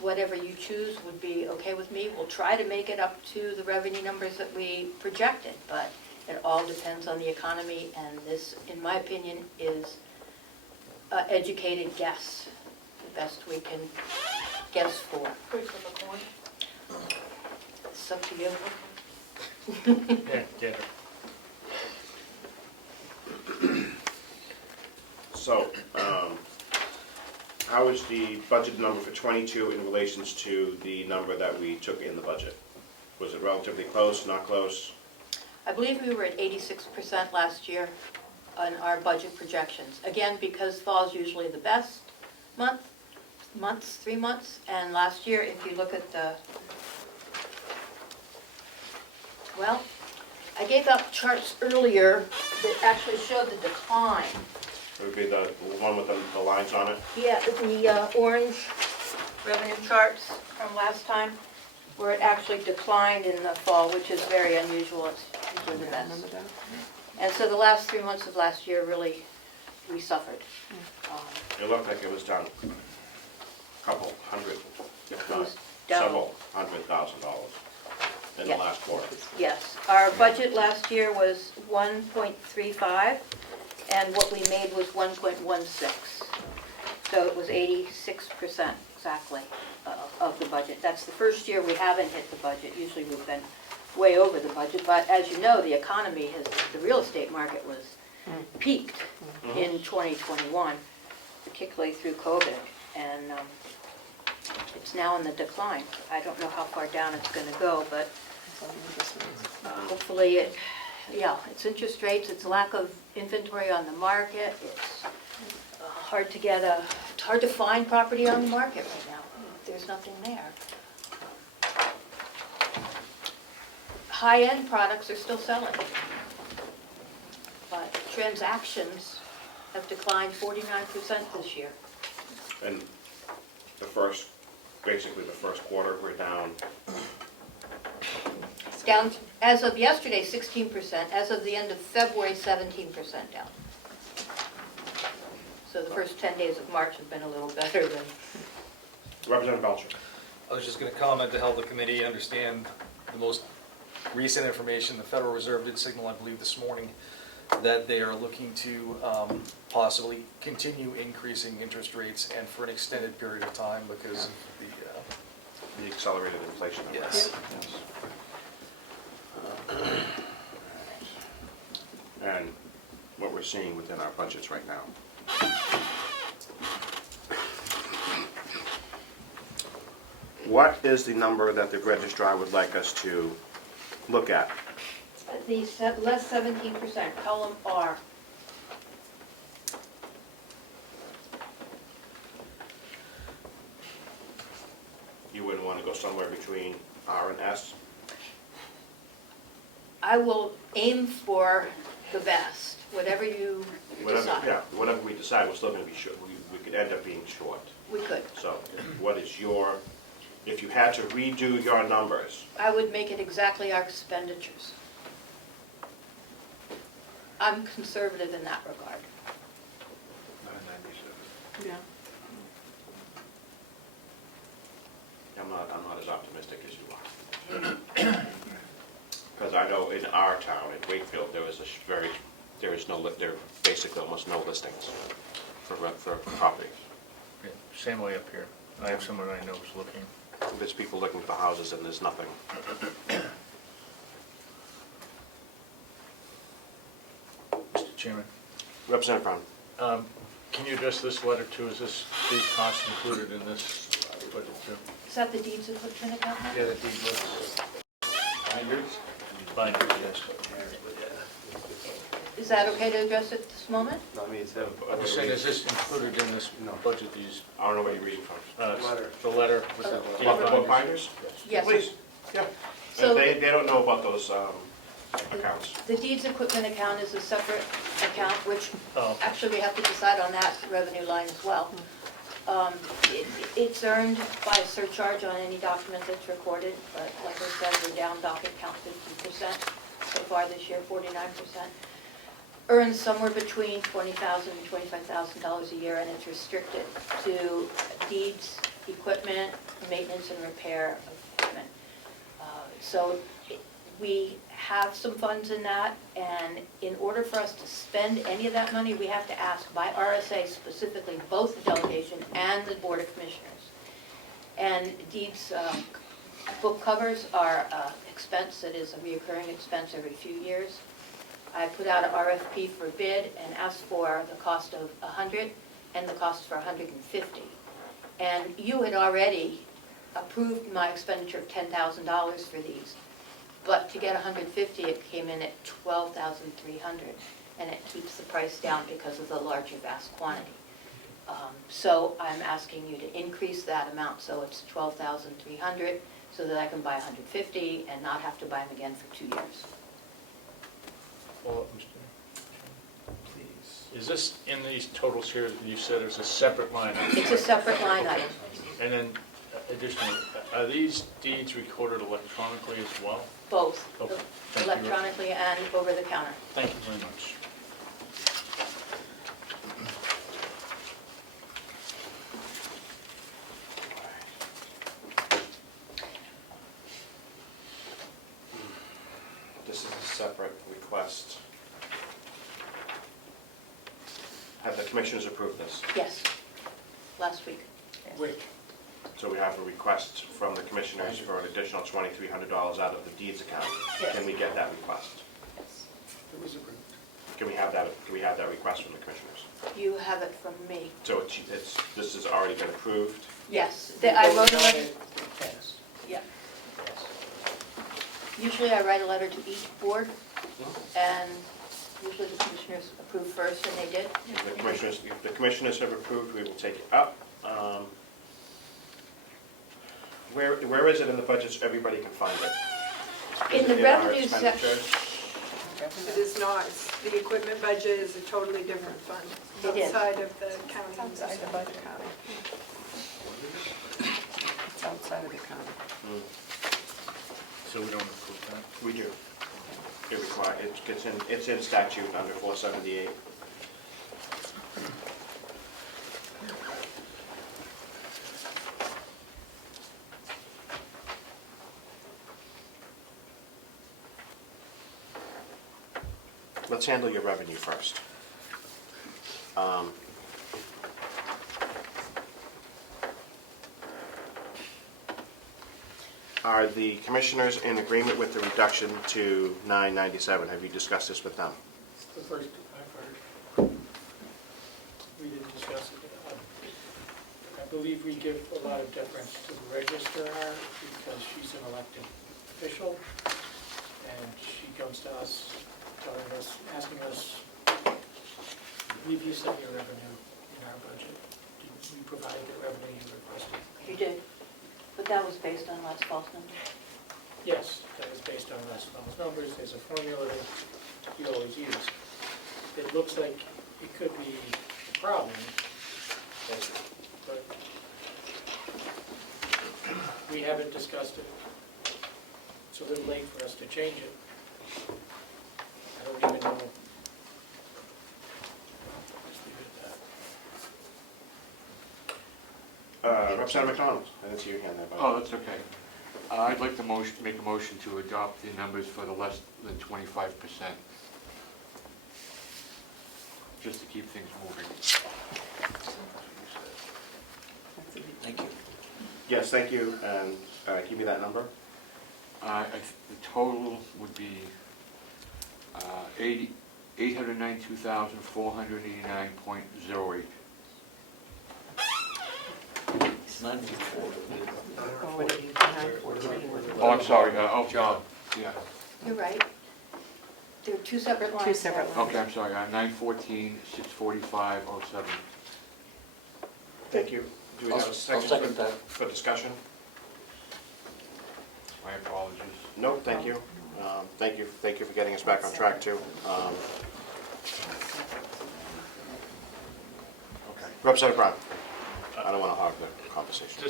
whatever you choose would be okay with me. We'll try to make it up to the revenue numbers that we projected, but it all depends on the economy, and this, in my opinion, is an educated guess, the best we can guess for. Quick with a coin. It's up to you. Yeah, get her. So, how is the budget number for 22 in relations to the number that we took in the budget? Was it relatively close, not close? I believe we were at 86% last year on our budget projections. Again, because fall is usually the best month, 3 months, and last year, if you look at the, well, I gave out charts earlier that actually showed the decline. It would be the one with the lines on it? Yeah, the orange revenue charts from last time, where it actually declined in the fall, which is very unusual. It's usually the best. And so the last 3 months of last year, really, we suffered. It looked like it was down a couple hundred, if not down. several $100,000. in the Yes. last quarter. Yes, our budget last year was 1.35, and what we made was 1.16. So it was 86% exactly of the budget. That's the first year we haven't hit the budget. Usually we've been way over the budget, but as you know, the economy has, the real estate market was peaked in 2021, particularly through COVID, and it's now in the decline. I don't know how far down it's going to go, but hopefully it's interest rates, it's lack of inventory on the market, it's it's hard to find property on the market right now. There's nothing there. High-end products are still selling, but transactions have declined 49% this year. And basically the first quarter, we're down. Down, as of yesterday, 16%. As of the end of February, 17% down. So the first 10 days of March have been a little better than... Representative Belcher. I was just going to comment to help the committee understand the most recent information. The Federal Reserve did signal, I believe, this morning that they are looking to possibly continue increasing interest rates and for an extended period of time because of The accelerated inflation. Yes. And what we're seeing within our budgets right now. What is the number that the registrar would like us to look at? The less 17%, column R. You wouldn't want to go somewhere between R and S? I will aim for the best, whatever you decide. Yeah, whatever we decide, we're still going to be short. We could end up being short. We could. So what is if you had to redo your numbers? I would make it exactly our expenditures. I'm conservative in that regard. Yeah. I'm not as optimistic as you are. Because I know in our town, in Wakefield, there are basically almost no listings for properties. Yeah, same way up here. I have someone I know who's looking. There's people looking for houses and there's nothing. Mr. Chairman, Representative Brown. can you address this letter too? Is these costs included in this budget too? Is that the deeds equipment account? Yeah, the deed list. Binders, yes. Is that okay to address it this moment? No, I mean, it's I'm just saying, is this included in this budget, these, I don't know what you're reading from. the letter with the deed What binders? binders? Yes. Please, yeah. So- They don't know about those accounts. The deeds equipment account is a separate account, which Oh. actually we have to decide on that revenue line as well. It's earned by a surcharge on any document that's recorded, but like I said, we're down docket count 50% so far this year, 49%. Earns somewhere between $20,000 and $25,000 a year, and it's restricted to deeds, equipment, maintenance and repair of equipment. So we have some funds in that, and in order for us to spend any of that money, we have to ask by RSA specifically, both the delegation and the Board of Commissioners. And deeds book covers are an expense that is a reoccurring expense every few years. I put out an RFP for bid and asked for the cost of 100 and the cost for 150. And you had already approved my expenditure of $10,000 for these. But to get 150, it came in at $12,300, and it keeps the price down because of the larger vast quantity. So I'm asking you to increase that amount, so it's $12,300, so that I can buy 150 and not have to buy them again for 2 years. Follow up, Mr. Chairman. Please. Is this in these totals here, that you said it's a separate line? It's a separate line item. And then additionally, are these deeds recorded electronically as well? Both, Okay. Thank you. electronically and over the counter. Thank you very much. Have the commissioners approved this? Yes, last week. Which, So we have a request from the commissioners for an additional $2,300 out of the deeds account. Yes. Can we get that request? it was approved. Can we have that request from the commissioners? You have it from me. So this has already been approved? Yes, I wrote a letter, It passed. yeah. Usually I write a letter to each board, and usually the commissioners approve first, and they did. If the commissioners have approved, we will take it up. Where is it in the budget so everybody can find it? In the our revenue expenditures? section, It is not, the equipment budget is a totally different fund, It is. outside of the county. Outside the budget county. It's outside of the county. So we don't approve that? We do. It's in statute under 478. Let's handle your revenue first. Are the commissioners in agreement with the reduction to $997? Have you discussed this with them? It's the first I've heard. We didn't discuss it. I believe we give a lot of deference to the registrar because she's an elected official, and she comes to us, telling us, asking us, we've used up your revenue in our budget. We provided the revenue you requested. you did, but that was based on last fall's numbers. Yes, that was based on last fall's numbers. There's a formula that we always use. It looks like it could be a problem, but we haven't discussed it. It's a little late for us to change it. I don't even know. Just leave it at that. Representative McDonald, I didn't see your hand there, bud. Oh, that's okay. I'd like to make a motion to adopt the numbers for the less than 25%. Just to keep things moving. Thank you. Yes, thank you, and give me that number. The total would be $892,489.08. It's 94. Oh, I'm sorry, John, yeah. You're right. There are two separate lines. Two separate lines. Okay, I'm sorry, 914-645-07. Thank you. Do we have a I'll second second that. for discussion? My apologies. No, thank you. Thank you for getting us back on track, too. Okay. Representative Brown, I don't want to hog the conversation.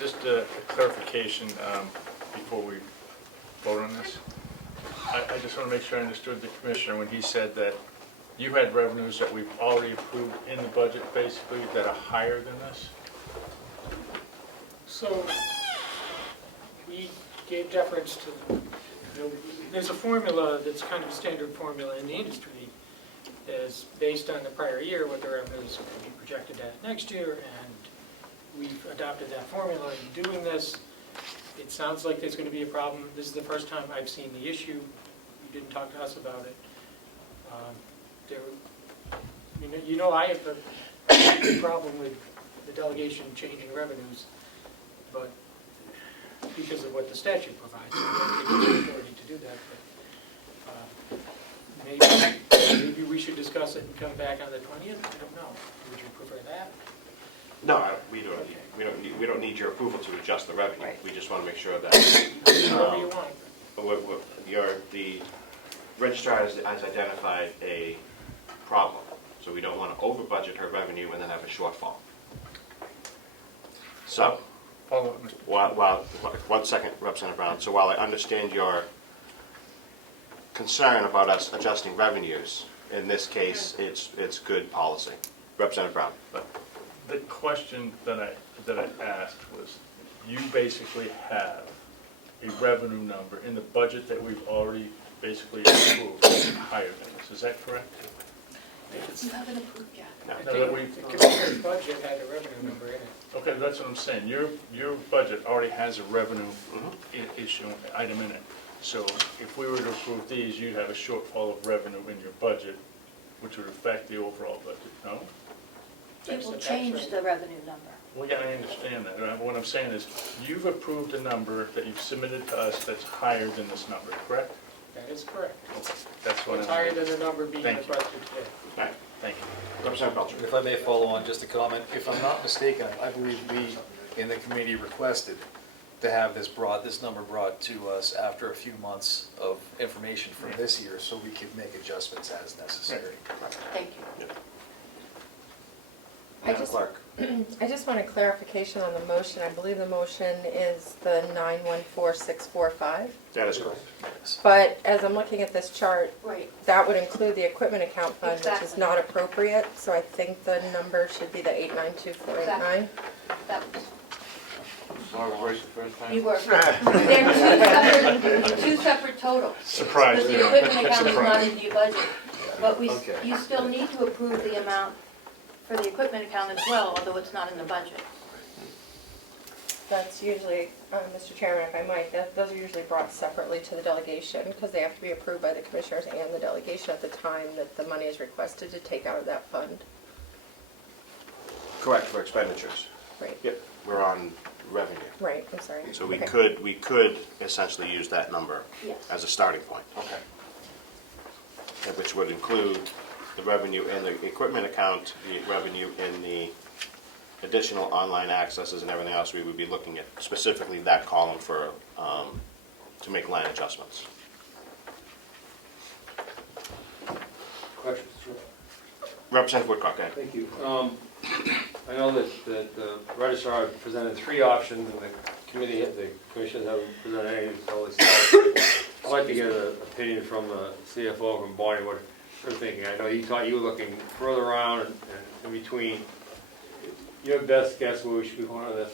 Just a clarification before we vote on this. I just want to make sure I understood the commissioner when he said that you had revenues that we've already approved in the budget, basically, that are higher than this? So, we gave deference to, there's a formula that's kind of a standard formula in the industry, is based on the prior year, what the revenues will be projected at next year, and we've adopted that formula in doing this. It sounds like there's going to be a problem. This is the first time I've seen the issue. You didn't talk to us about it. I have a problem with the delegation changing revenues, but because of what the statute provides, we don't think it's the authority to do that. But maybe we should discuss it and come back on the 20th. I don't know. Would you prefer that? No, we don't need your approval to adjust the revenue. Right. We just want to make sure that Whatever you want. the registrar has identified a problem, so we don't want to over budget her revenue and then have a shortfall. So, Follow up, Mr. while 1 second, Representative Brown. So while I understand your concern about us adjusting revenues, in this case, it's good policy. Representative Brown. The question that I asked was, you basically have a revenue number in the budget that we've already basically approved higher than this. Is that correct? You haven't approved yet. No, that we- The commissioner's budget had a revenue number in it. Okay, that's what I'm saying. Your budget already has a revenue issue, item in it. So if we were to approve these, you'd have a shortfall of revenue in your budget, which would affect the overall budget, no? It will change the revenue number. Well, yeah, I understand that. What I'm saying is, you've approved a number that you've submitted to us that's higher than this number, correct? That is correct. Okay, that's what It's I'm... higher than the number being Thank you. requested today. All right, thank you. Representative Belcher. If I may follow on just a comment, if I'm not mistaken, I believe we in the committee requested to have this number brought to us after a few months of information from this year, so we could make adjustments as necessary. Thank you. Madam Clerk. I just want a clarification on the motion. I believe the motion is the 914645. That is correct. But as I'm looking at this chart, Right. that would include the equipment account fund, which is Exactly. not appropriate. So I think the number should be the 892489. That was, Sorry, voice the first time? you were, they're two separate totals. Surprise. Because the equipment account is not in your budget. But Okay. you still need to approve the amount for the equipment account as well, although it's not in the budget. That's usually, Mr. Chairman, if I might, those are usually brought separately to the delegation because they have to be approved by the commissioners and the delegation at the time that the money is requested to take out of that fund. Correct, for expenditures. Right. Yep, we're on revenue. Right, I'm sorry. So we Okay. could essentially use that number Yes. as a starting point. Okay. Which would include the revenue in the equipment account, the revenue in the additional online accesses and everything else. We would be looking at specifically that column for, to make line adjustments. Questions? Representative Woodcock, go ahead. Thank you. I know that the registrar presented three options, and the commission haven't presented any, so I'd like to get an opinion from the CFO, from Bonnie, what they're thinking. I know you thought you were looking further around and in between. Your best guess where we should be going on this?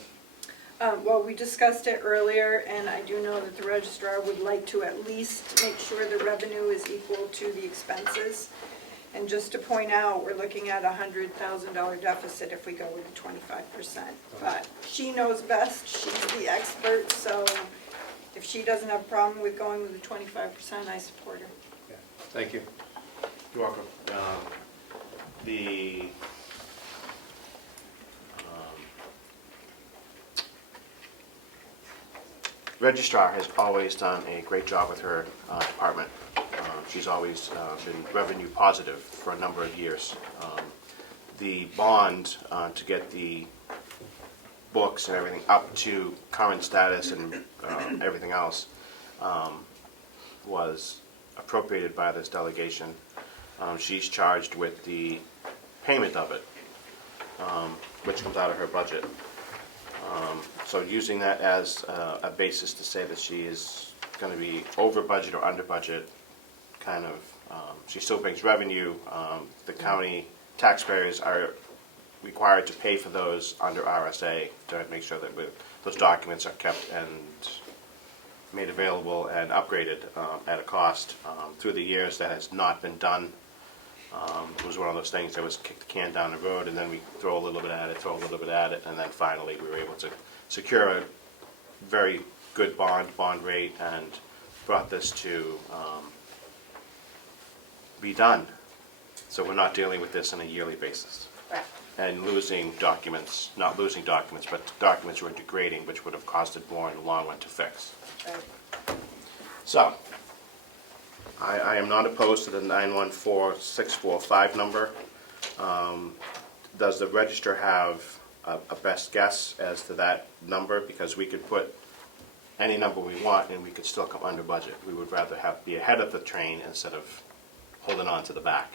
Well, we discussed it earlier, and I do know that the registrar would like to at least make sure the revenue is equal to the expenses. And just to point out, we're looking at a $100,000 deficit if we go with the 25%. But she knows best, she's the expert, so if she doesn't have a problem with going with the 25%, I support her. Yeah. Thank you. You're welcome. The registrar has always done a great job with her department. She's always been revenue positive for a number of years. The bond to get the books and everything up to current status and everything else was appropriated by this delegation. She's charged with the payment of it, which comes out of her budget. So using that as a basis to say that she is going to be over budget or under budget, kind of, she still brings revenue. The county taxpayers are required to pay for those under RSA to make sure that those documents are kept and made available and upgraded at a cost. Through the years, that has not been done. It was one of those things that was kick the can down the road, and then we throw a little bit at it, and then finally we were able to secure a very good bond rate, and brought this to be done. So we're not dealing with this on a yearly basis. Right. And losing documents, not losing documents, but documents were degrading, which would have costed more in the long run to fix. Right. So, I am not opposed to the 914645 number. Does the register have a best guess as to that number? Because we could put any number we want and we could still come under budget. We would rather be ahead of the train instead of holding on to the back.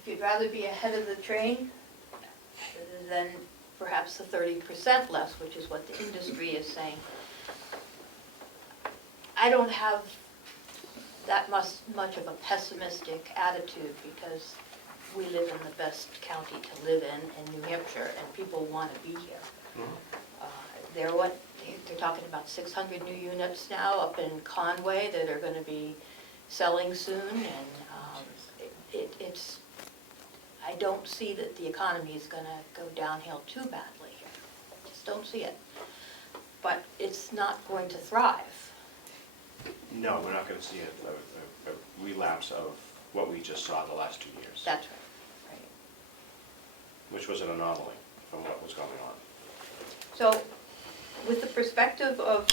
If you'd rather be ahead of the train, then perhaps the 30% less, which is what the industry is saying. I don't have that much of a pessimistic attitude because we live in the best county to live in New Hampshire, and people want to be here. They're talking about 600 new units now up in Conway that are going to be selling soon, and I don't see that the economy is going to go downhill too badly here. Just don't see it. But it's not going to thrive. No, we're not gonna see a relapse of what we just saw the last 2 years, That's right. which was an anomaly from what was going on. So, with the perspective of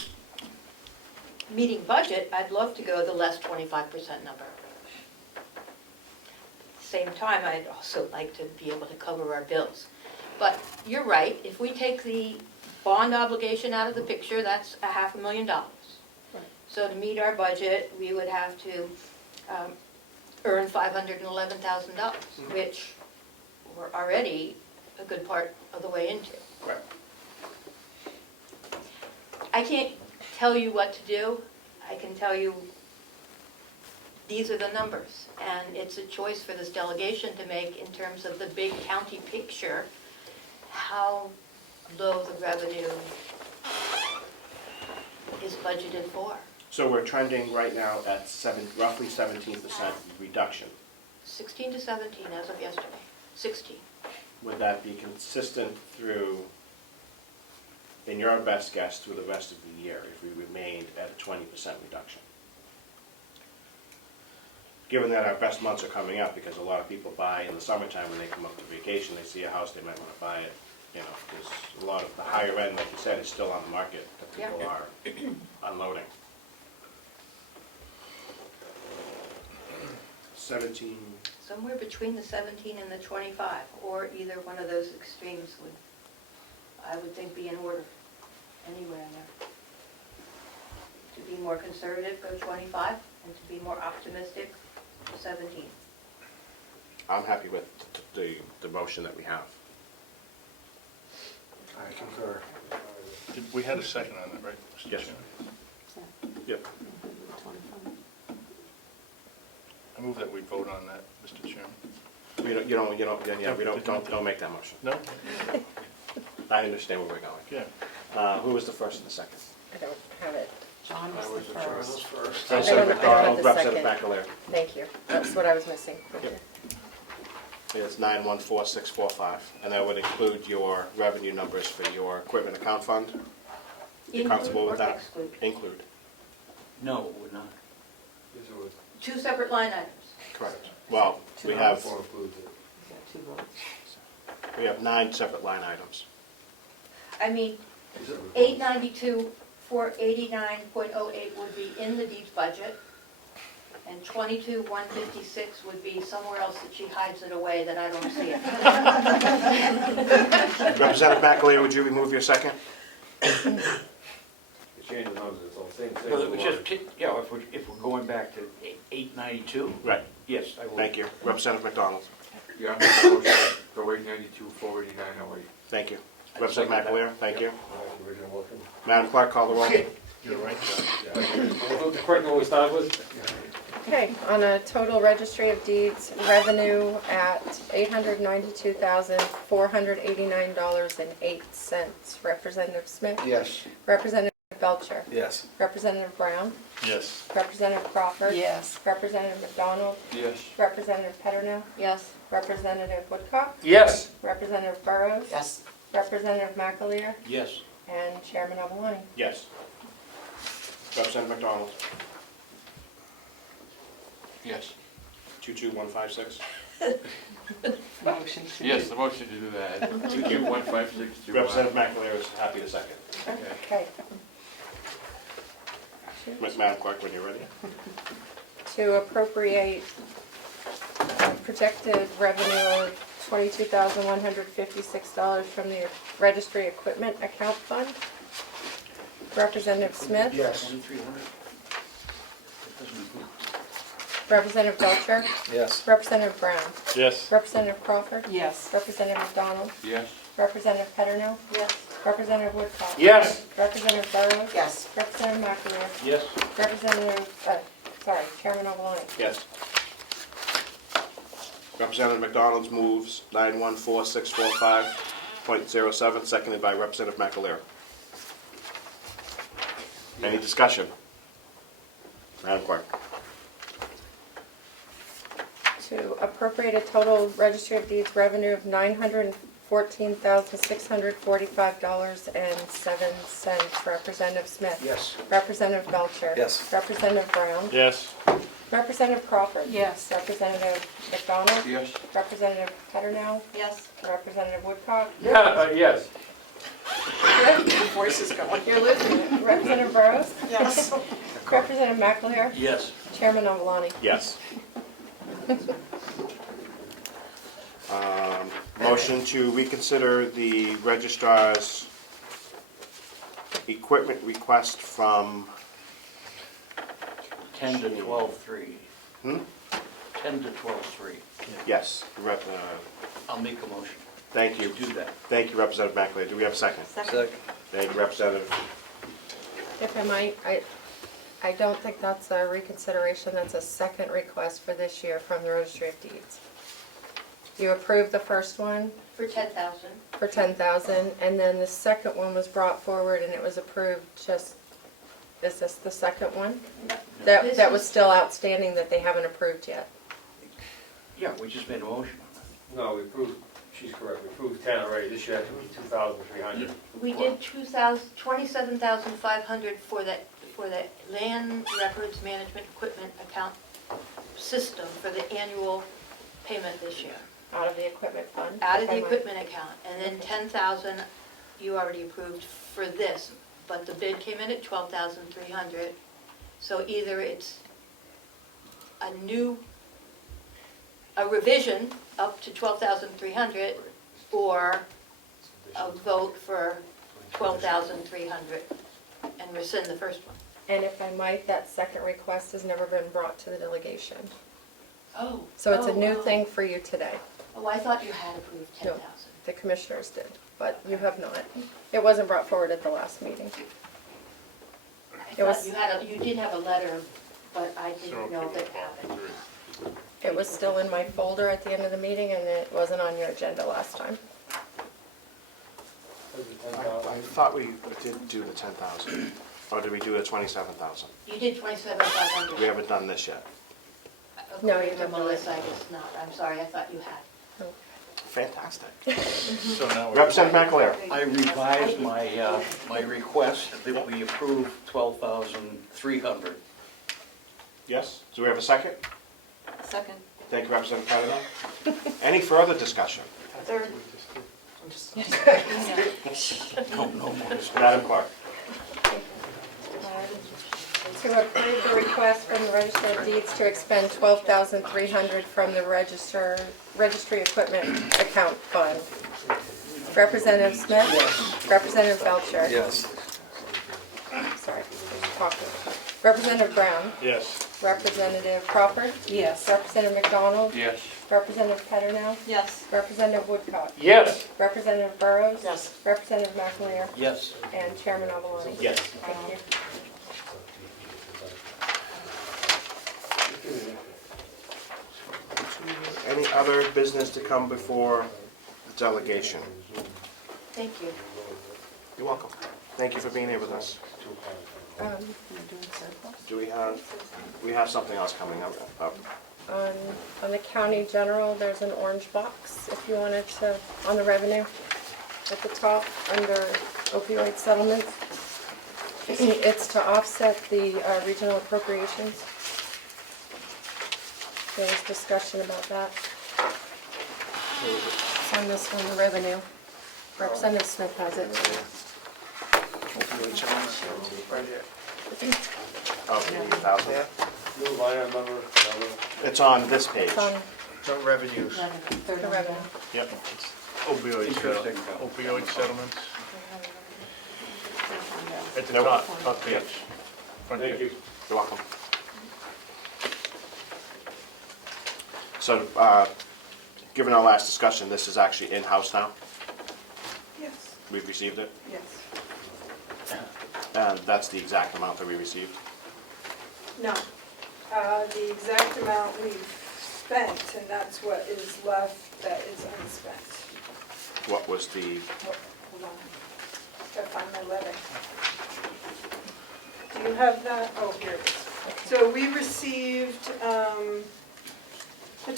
meeting budget, I'd love to go the less 25% number. At the same time, I'd also like to be able to cover our bills. But you're right, if we take the bond obligation out of the picture, that's $500,000. So to meet our budget, we would have to earn $511,000, which we're already a good part of the way into. Right. I can't tell you what to do. I can tell you these are the numbers. And it's a choice for this delegation to make in terms of the big county picture, how low the revenue is budgeted for. So we're trending right now at roughly 17% reduction. 16 to 17 as of yesterday. 16. Would that be consistent through, in your best guess, through the rest of the year if we remained at a 20% reduction? Given that our best months are coming up, because a lot of people buy in the summertime when they come up to vacation, they see a house, they might want to buy it. You know, there's a lot of the higher end, like you said, is still on the market that people are unloading. 17. Somewhere between the 17 and the 25, or either one of those extremes would, I would think, be in order, anywhere in there. To be more conservative, go 25, and to be more optimistic, 17. I'm happy with the motion that we have. I concur. We had a second on that, right, Mr. Yes. Chairman? Yep. I move that we vote on that, Mr. Chairman. Don't make that motion. No? I understand where we're going. Yeah. Who was the first and the second? I don't have it. John was the first. Representative I don't McDonald, have the Representative second. McAleer. Thank you. That's what I was missing. Yep. It's 914645, and that would include your revenue numbers for your equipment account fund. You comfortable with that? Exclude? Include. No, it would not. Two separate line items. Correct. Well, we have 2 9 separate line items. I mean, 892, 489.08 would be in the deeds budget, and 22,156 would be somewhere else that she hides it away that I don't see it. Representative McAleer, would you remove your second? Change the numbers, it's all the same thing. Well, it was just, if we're going back to 892, Right. yes, I will. Thank you. Representative McDonald. Yeah, I'm making a motion for 892, 489, Thank you. I Representative second that. McAleer, thank you. Original motion. Madam Clerk, call the roll. You're right, John. Yeah. Correct what we started with? Okay, on a total registry of deeds revenue at $892,489.08. Representative Smith? Yes. Representative Belcher? Yes. Representative Brown? Yes. Representative Crawford? Yes. Representative McDonald? Yes. Representative Peterno? Yes. Representative Woodcock? Yes. Representative Burrows? Yes. Representative McAleer? Yes. And Chairman Avaloni? Yes. Representative McDonald. Yes. 22156. Motion to Yes, the motion to do that. 22156. Representative McAleer is happy to second. Okay. Madam Clerk, when you're ready. To appropriate projected revenue of $22,156 from the registry equipment account fund. Representative Smith? Yes. 2,300? That doesn't include. Representative Belcher? Yes. Representative Brown? Yes. Representative Crawford? Yes. Representative McDonald? Yes. Representative Peterno? Yes. Representative Woodcock? Yes. Representative Burrows? Yes. Representative McAleer? Yes. Chairman Avaloni? Yes. Representative McDonald moves 914645.07, seconded by Representative McAleer. Any discussion? Madam Clerk. to appropriate a total Registry of Deeds revenue of $914,645.07. Representative Smith? Yes. Representative Belcher? Yes. Representative Brown? Yes. Representative Crawford? Yes. Representative McDonald? Yes. Representative Petternell? Yes. Representative Woodcock? Yes. Your voice is going. You're losing it. Representative Burrows? Yes. Representative McAleer? Yes. Chairman Avalani? Yes. Motion to reconsider the registrar's equipment request from, 10 to 12:3. hmm? 10 to 12:3. Yes, I'll make a motion thank to you. do that. Thank you, Representative McAleer. Do we have a second? Second. Thank you, Representative. If I might, I don't think that's a reconsideration, that's a second request for this year from the Registry of Deeds. You approved the first one For 10,000. for 10,000, and then the second one was brought forward and it was approved just, is this the second one? This That was is- still outstanding that they haven't approved yet. Yeah, we just made a motion. No, we approved, she's correct, we approved 10 already, this year it will be 2,300. We did 27,500 for the land records management equipment account system for the annual payment this year, Out of the equipment fund? out of if the I might. equipment account. And then 10,000 you already approved for this, but the bid came in at 12,300. So either it's a revision up to 12,300 or a vote for 12,300 and rescind the first one. And if I might, that second request has never been brought to the delegation. Oh. So it's a oh, new oh. thing for you today. Oh, I thought you had approved No. 10,000. The commissioners did, but you have not. It wasn't brought forward at the last meeting. I It was- thought you did have a letter, but I didn't know that happened. It was still in my folder at the end of the meeting, and it wasn't on your agenda last time. I thought we did do the 10,000. Or did we do the 27,000? You did 27,500. We haven't done this yet. No, you According to have not. Melissa, I guess not. I'm sorry, I thought you had. Fantastic. So now we're. Representative McAleer. I revised my request that we approve 12,300. Yes? Do we have a second? Second. Thank you, Representative Kavanaugh. Any further discussion? Third. No more discussion. Madam Clerk. To approve the request from the Register of Deeds to expend $12,300 from the registry equipment account fund. Representative Smith? Yes. Representative Belcher? Yes. Sorry, Crawford. Representative Brown? Yes. Representative Crawford? Yes. Representative McDonald? Yes. Representative Petternell? Yes. Representative Woodcock? Yes. Representative Burrows? Yes. Representative McAleer? Yes. And Chairman Avalani? Yes. Thank you. Any other business to come before the delegation? Thank you. You're welcome. Thank you for being here with us. Do we have something else coming up? On the county general, there's an orange box, if you wanted to, on the revenue, at the top, under opioid settlements. It's to offset the regional appropriations. There was discussion about that. It's on this one, the revenue. Representative Smith has it. Right here. Oh, 80,000. Yeah, New line item number. It's on this page. It's on so revenues. the revenue. Yep. Interesting. Opioid settlements. At the Nope. top page. Front Thank page. you. You're welcome. So, given our last discussion, this is actually in-house now? Yes, We've received it? yes. And that's the exact amount that we received? No, the exact amount we've spent, and that's what is left that is unspent. What was the, Hold on, gotta find my letter. Do you have that? Oh, here it is. So we received a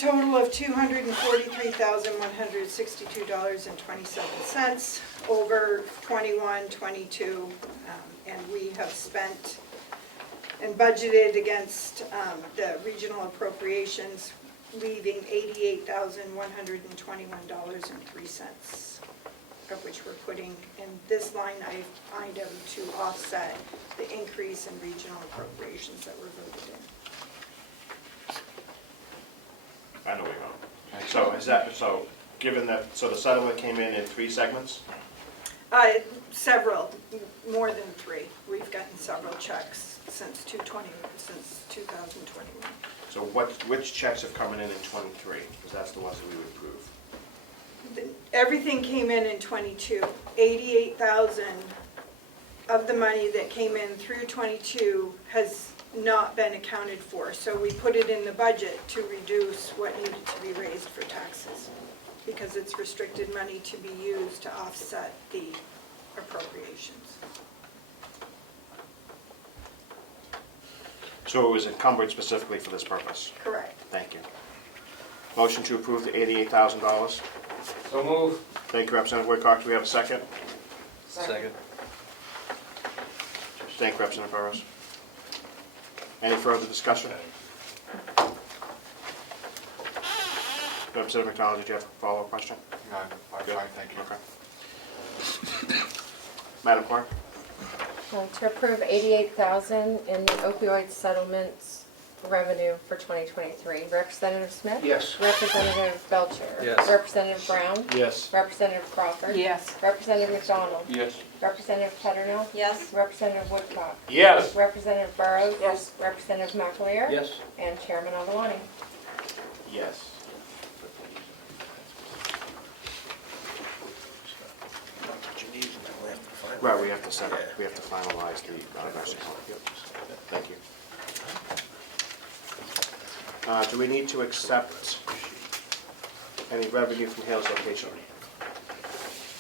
total of $243,162.27 over 21-22, and we have spent and budgeted against the regional appropriations, leaving $88,121.03, of which we're putting in this line item to offset the increase in regional appropriations that were voted in. I know where you're going. So is that, so given that, so the settlement came in 3 segments? Several, more than 3. We've gotten several checks since 2021. So which checks have come in 23? Because that's the ones that we would approve. Everything came in 22. 88,000 of the money that came in through 22 has not been accounted for. So we put it in the budget to reduce what needed to be raised for taxes, because it's restricted money to be used to offset the appropriations. So it was encumbered specifically for this purpose? Correct. Thank you. Motion to approve the $88,000. So move. Thank you, Representative Woodcock. Do we have a second? Second. Thank you, Representative Burrows. Any further discussion? Representative McDonald, did you have a follow-up question? No, I'm fine, thank you. Okay. Madam Clerk? To approve $88,000 in the opioid settlements revenue for 2023. Representative Smith? Yes. Representative Belcher? Yes. Representative Brown? Yes. Representative Crawford? Yes. Representative McDonald? Yes. Representative Petterno? Yes. Representative Woodcock? Yes. Representative Burrows? Yes. Representative McAleer? Yes. And Chairman Alwani. Yes. Right, we have to set it, we have to finalize the nursing home. Yep. Thank you. Do we need to accept any revenue from Hales location?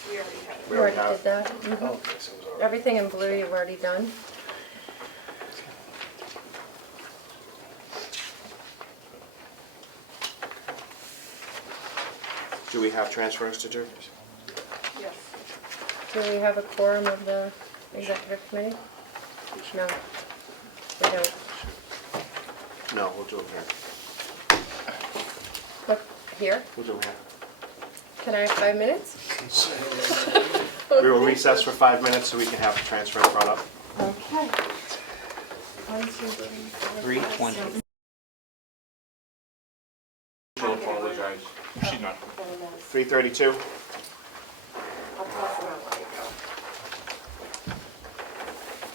We already had it. You already did that? Oh, okay, so it was already. Everything in blue you've already done. Do we have transfers to do? Yes. Do we have a quorum of the executive committee? No. We don't. No, we'll do them here. What, here? We'll do them here. Can I have 5 minutes? We will recess for 5 minutes so we can have the transfer brought up. Okay. 1, 2, 3, 4, 5, 3:20. 6. She'll apologize. She's not. 3:32.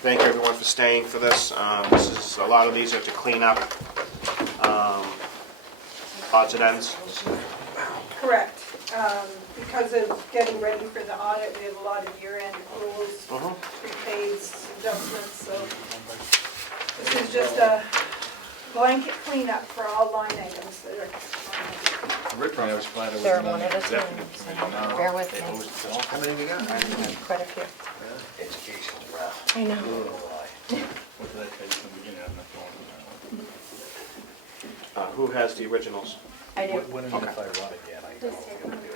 Thank you everyone for staying for this. This is, a lot of these are to clean up odds and ends. Correct. Because of getting ready for the audit, we have a lot of year-end accruals, prepaids, adjustments, so this is just a blanket cleanup for all line items that are. Originally, I was glad it was They're an one at a executive time, committee. so Now bear with they me. host it all. How many we got? Quite a few. Education's rough. I know. What did I tell you from the beginning? I'm not going. Who has the originals? I do. When and if I run again, I don't know if you're gonna do it.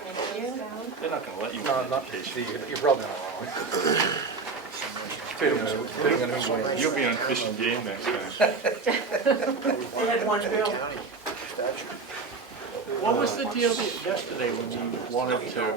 They're not going to let you No, on not, vacation. you're probably not wrong. Depending on who wins. You'll be on Fish and Game next time. They had one bill. What was the deal yesterday when you wanted to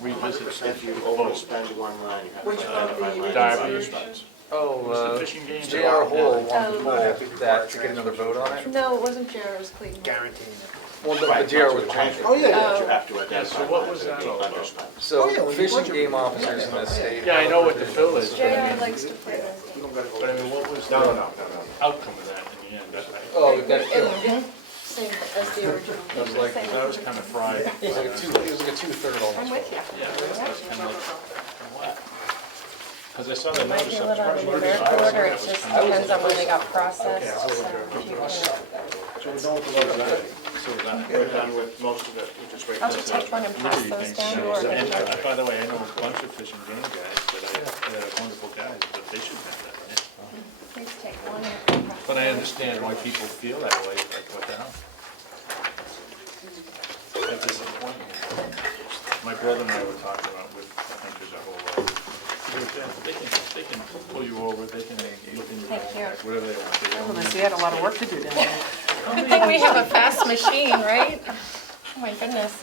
revisit? If you overspend one line, you have Which to one, the identify Derby? funds. Oh, Was the Fish and Game? J.R. Hall wanted that to get another vote on it. No, it wasn't Jared, it was Cleveland. Guaranteeing it. Well, the Right, JR that's was what changing. Oh, yeah, yeah. You have to Yeah, identify so what lines was that are that being all about? underspent. Oh, yeah, So when you fish and budget- game officers in the state. Yeah, I know what the bill is, but I Jared mean, likes to play those games. but I mean, what was the No. outcome of that in the end? Oh, we got killed. Same as the original. I was like, I was kind of fried. It was like a 2/3 almost. I'm with you. Yeah, that's kind of like, because I saw the It might notice be a up little front. in numerical order, it just depends on when they got processed, so you can- So we're done with the vote. So that, We're done with most of it, we just wait I'll for just the take one and pass Liberty those thing. down, or And by the way, I know a bunch of Fish and Game guys that are wonderful guys, but they should have that, right? please take one and pass But I those. understand why people feel that way, like, what the hell? brother and I were talking about with, I think there's a whole, they can pull you over, they can look in your Thank you. backpack, whatever they want to do. Unless you had a lot of work to do down there. I think we have a fast machine, right? Oh my goodness.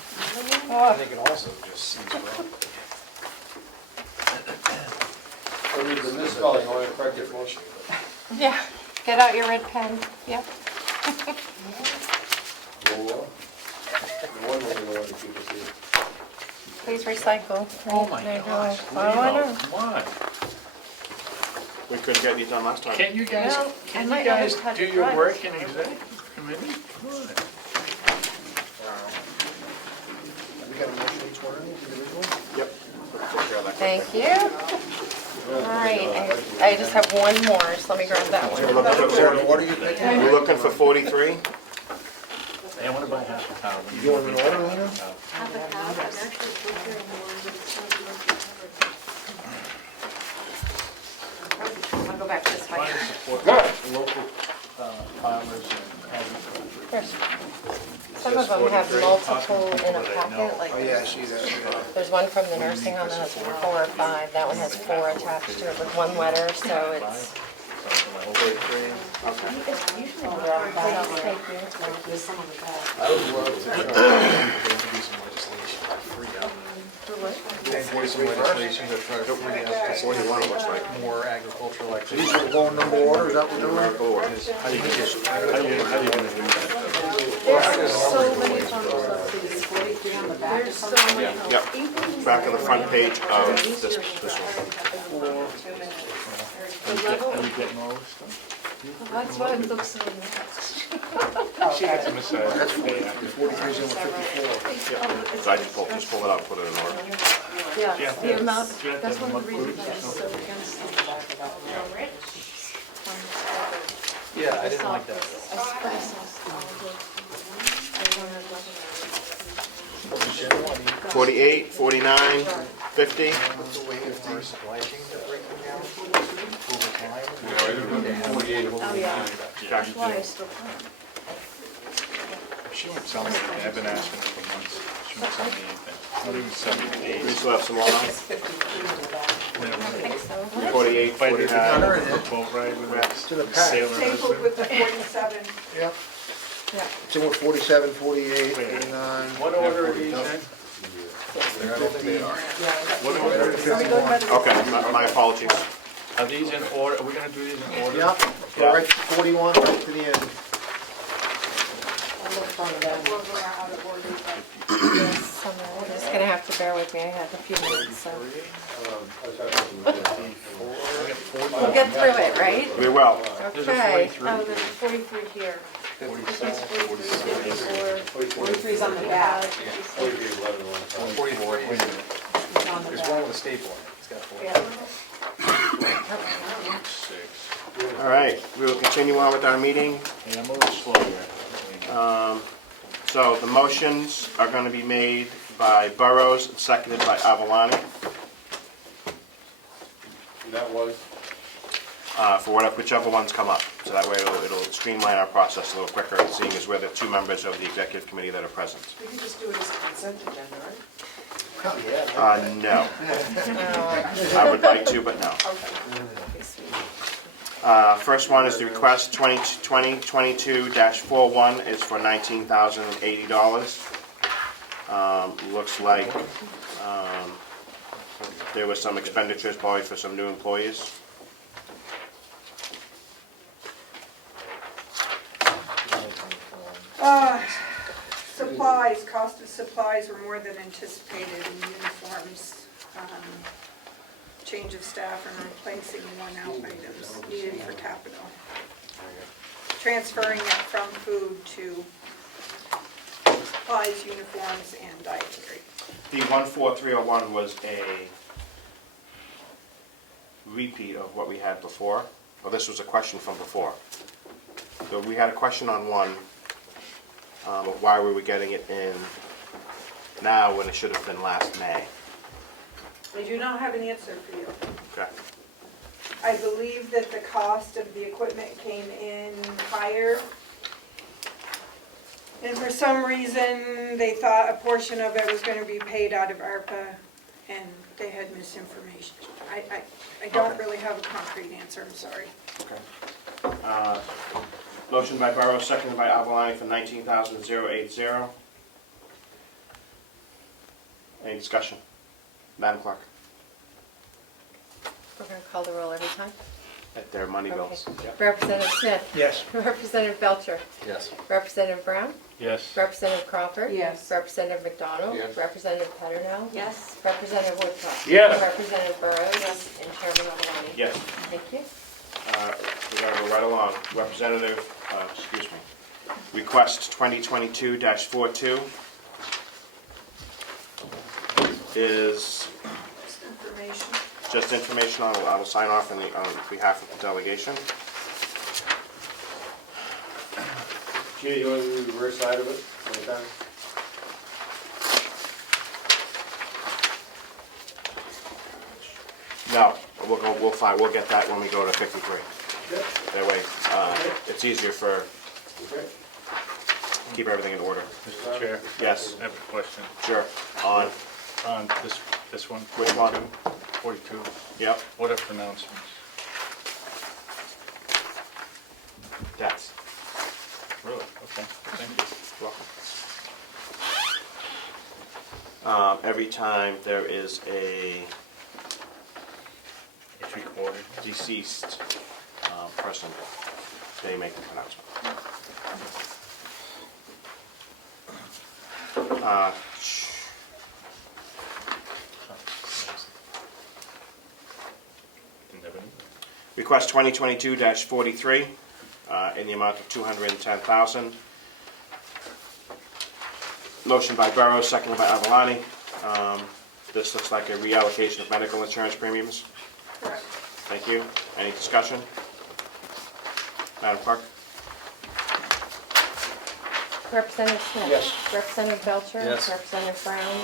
And they can also just seize wrong. The misspelling, only correct it motion. Yeah, get out your red pen, yep. Please recycle. Oh my There you go. gosh, Oh, I know. Leo, come on. We couldn't get these done last time. Can't you guys, Well, I can might you not guys have had do the your time. work in executive committee? Come on. We got a motion each one, individual? Yep. Take care of that. Thank you. All right, I just have one more, so let me grab that We're one. looking Is there an for- order you're picking? we're looking for 43. Hey, I want to buy half a pound. You doing an order, Lena? Have a cow, I'm actually preparing one, but it's not I'll go back this way. Trying to support local farmers and agriculture. There's- Some of them have multiple in a packet, like Oh, yeah, I see that. there's one from the nursing home that has 4 or 5. That one has 4 attached to it with one letter, so it's. I would love to try to do some legislation to free up. Maybe some legislation to try to free up. What do you want, it looks like? More agricultural So these activity. are low number orders that we're doing? How do you gonna do that? There's so many bundles of these, 43 on the back or something. Yep. Back of the front page of this one. Are you getting all this stuff? That's why it looks so nice. She gets a massage. That's 43's in with 54. So I just pull it out, put it in order. Yeah, the amount, Do you have to that's have one of the them reasons approved? I was so against it. Yeah, I didn't like that. I saw 48, 49, 50. What's the way if our supply chains are breaking down over time? Oh, yeah. That's why I still plan. She won't sell me anything, I've been asking her for months, she won't sell me anything, not even sell me We days. still have some more on. 48, If I did 49. a boat ride with To the a pack. sailor Stapled husband. with the 47. Yep. Yeah. It's in with 47, 48, Wait. 49. What order are these in? I don't think they are. What are we- 51. Okay, my apologies. Are these in order, are we gonna do these in order? Yep, go right to 41, right to the end. You're just gonna have to bear with me, I have a few minutes, so. We'll get through it, right? We will. There's a Okay. 43. Oh, there's 43 here. 47, 43's on the back. 44. There's one with a staple in it. It's got 4. Yeah. 46. All right, we will continue on with our meeting. Hey, I'm a little slow here. So the motions are going to be made by Burrows and seconded by Avalani That was? for whichever ones come up. So that way it'll streamline our process a little quicker, seeing as we're the 2 members of the executive committee that are present. We could just do it as a consent agenda, right? No. I would like to, but no. First one is the request 2022-41 is for $19,080. Looks like there was some expenditures probably for some new employees. Supplies, cost of supplies were more than anticipated in uniforms. Change of staff and replacing worn-out items needed for capital. Transferring it from food to supplies, uniforms, and dietary. The 14301 was a repeat of what we had before. Well, this was a question from before. So we had a question on one, of why were we getting it in now when it should have been last May. I do not have an answer for you. Okay. I believe that the cost of the equipment came in higher And for some reason, they thought a portion of it was gonna be paid out of ARPA, and they had misinformation. I don't Okay. really have a concrete answer, I'm sorry. Okay. Motion by Burrows, seconded by Avalon for 19,080. Any discussion? Madam Clerk, We're gonna call the roll every time. at their money bills. Okay. Representative Smith. Yes. Representative Belcher. Yes. Representative Brown. Yes. Representative Crawford. Yes. Representative McDonald. Yes. Representative Peternell. Yes. Representative Woodcock. Yes. Representative Burrows. Yes. And Chairman Avalon. Yes. Thank you. We're going to go right along. Representative, excuse me, request 2022-42 is Just information. just information. I will sign off on behalf of the delegation. Gina, you want to do the reverse side of it? Anytime? No, we'll get that when we go to 53. Yep. That way, it's easier for, Okay. keep everything in order. Mr. Chair? Yes. I have a question. Sure. On, On this one? Which one? 42. yep, What are pronouncements? that's, Really? Okay, thank you. welcome. Every time there is a It's recorded. deceased person, they make the pronouncement. Never knew. Request 2022-43 in the amount of $210,000. Motion by Burrows, seconded by Avalani. This looks like a reallocation of medical insurance premiums. Correct. Thank you. Any discussion? Madam Clerk? Representative Smith. Yes. Representative Belcher. Yes. Representative Brown.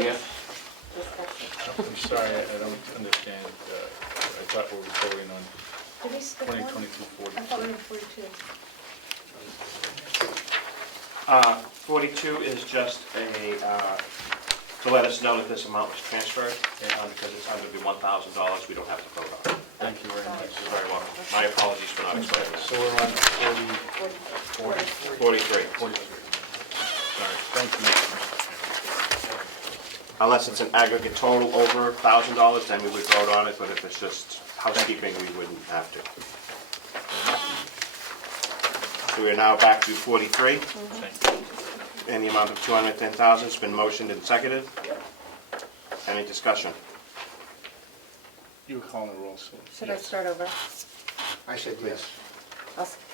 Yeah. I'm sorry, I don't understand. I thought we were voting on Did we skip one? 2022-42. I thought we were 42. 42 is just to let us know that this amount was transferred, because it's under the $1,000, we don't have to vote on it. Thank you very much. You're very welcome. My apologies for not explaining that. So we're on 43. 43. Sorry, thank you, Mr. Chairman. Unless it's an aggregate total over $1,000, then we would vote on it, but if it's just housekeeping, we wouldn't have to. So we are now back to 43, Thank you. in the amount of $210,000. It's been motioned and seconded. Any discussion? You were calling the roll, so. Should I start over? I said yes.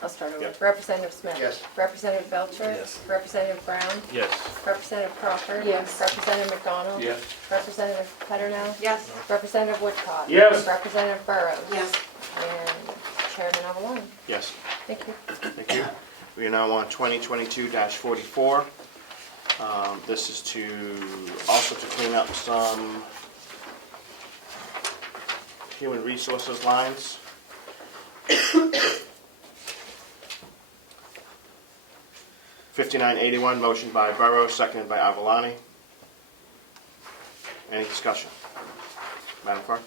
I'll start over. Yep. Representative Smith. Yes. Representative Belcher. Yes. Representative Brown. Yes. Representative Crawford. Yes. Representative McDonald. Yes. Representative Peternell. Yes. Representative Woodcock. Yes. Representative Burrows. Yes. And Chairman Avalon. Yes. Thank you. Thank you. We are now on 2022-44. This is also to clean up some human resources lines. $59.81, motion by Burrows, seconded by Avalani. Any discussion? Madam Clerk?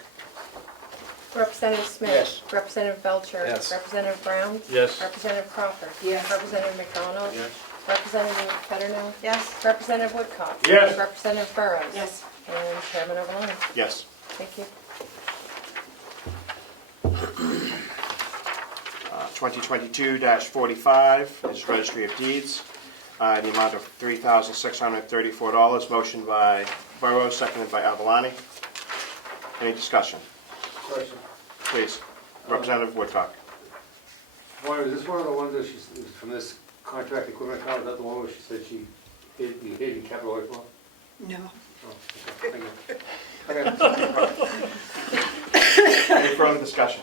Representative Smith. Yes. Representative Belcher. Yes. Representative Brown. Yes. Representative Crawford. Yes. Representative McDonald. Yes. Representative Peternell. Yes. Representative Woodcock. Yes. Representative Burrows. Yes. And Chairman Avalon. Yes. Thank you. 2022-45 is Registry of Deeds, in the amount of $3,634. Motion by Burrows, seconded by Avalani. Any discussion? Question. Please. Representative Woodcock. Is this one of the ones that she's, from this contract equipment account, is that the one where she said you hid in capital outlay? No. Oh, okay. Thank you. Any further discussion?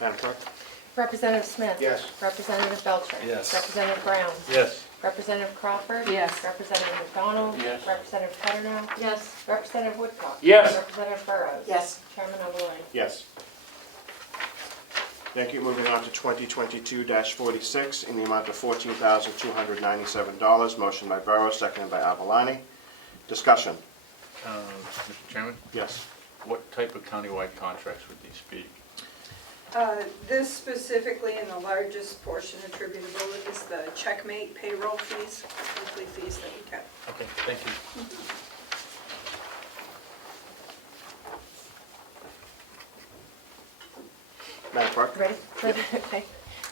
Madam Clerk? Representative Smith. Yes. Representative Belcher. Yes. Representative Brown. Yes. Representative Crawford. Yes. Representative McDonald. Yes. Representative Peternell. Yes. Representative Woodcock. Yes. Representative Burrows. Yes. Chairman Avalon. Yes. Thank you. Moving on to 2022-46 in the amount of $14,297. Motion by Burrows, seconded by Avalani. Discussion. Mr. Chairman, Yes. what type of countywide contracts would these be? This specifically, and the largest portion attributable is the checkmate payroll fees, monthly fees that we get. Okay, thank you. Madam Clerk? Ready? Okay.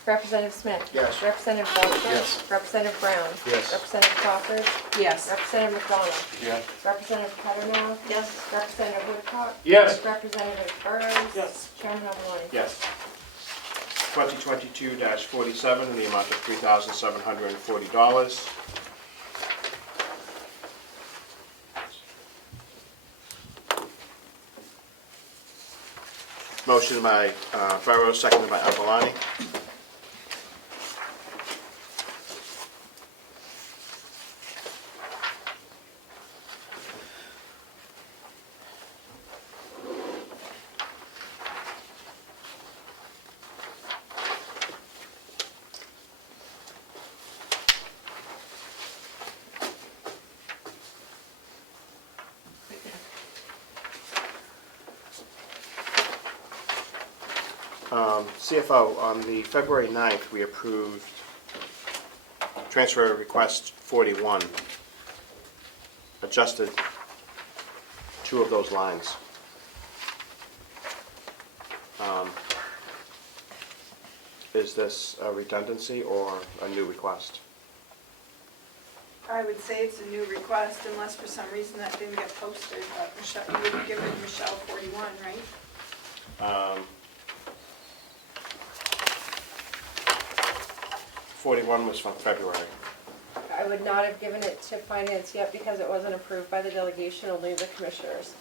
Representative Smith? Yes. Representative Belcher? Yes. Representative Brown? Yes. Representative Crawford? Yes. Representative McDonald? Yes. Representative Cattermole? Yes. Representative Woodcock? Yes. Representative Burrows? Yes. Chairman Avaloni? Yes. 2022-47 in the amount of $3,740. Motion by Burrows, seconded by Avalani. CFO, on the February 9th, we approved transfer request 41, adjusted two of those lines. Is this a redundancy or a new request? I would say it's a new request unless for some reason that didn't get posted, but Michelle, you would have given Michelle 41, right? 41 was from February. I would not have given it to finance yet because it wasn't approved by the delegation, only the commissioners.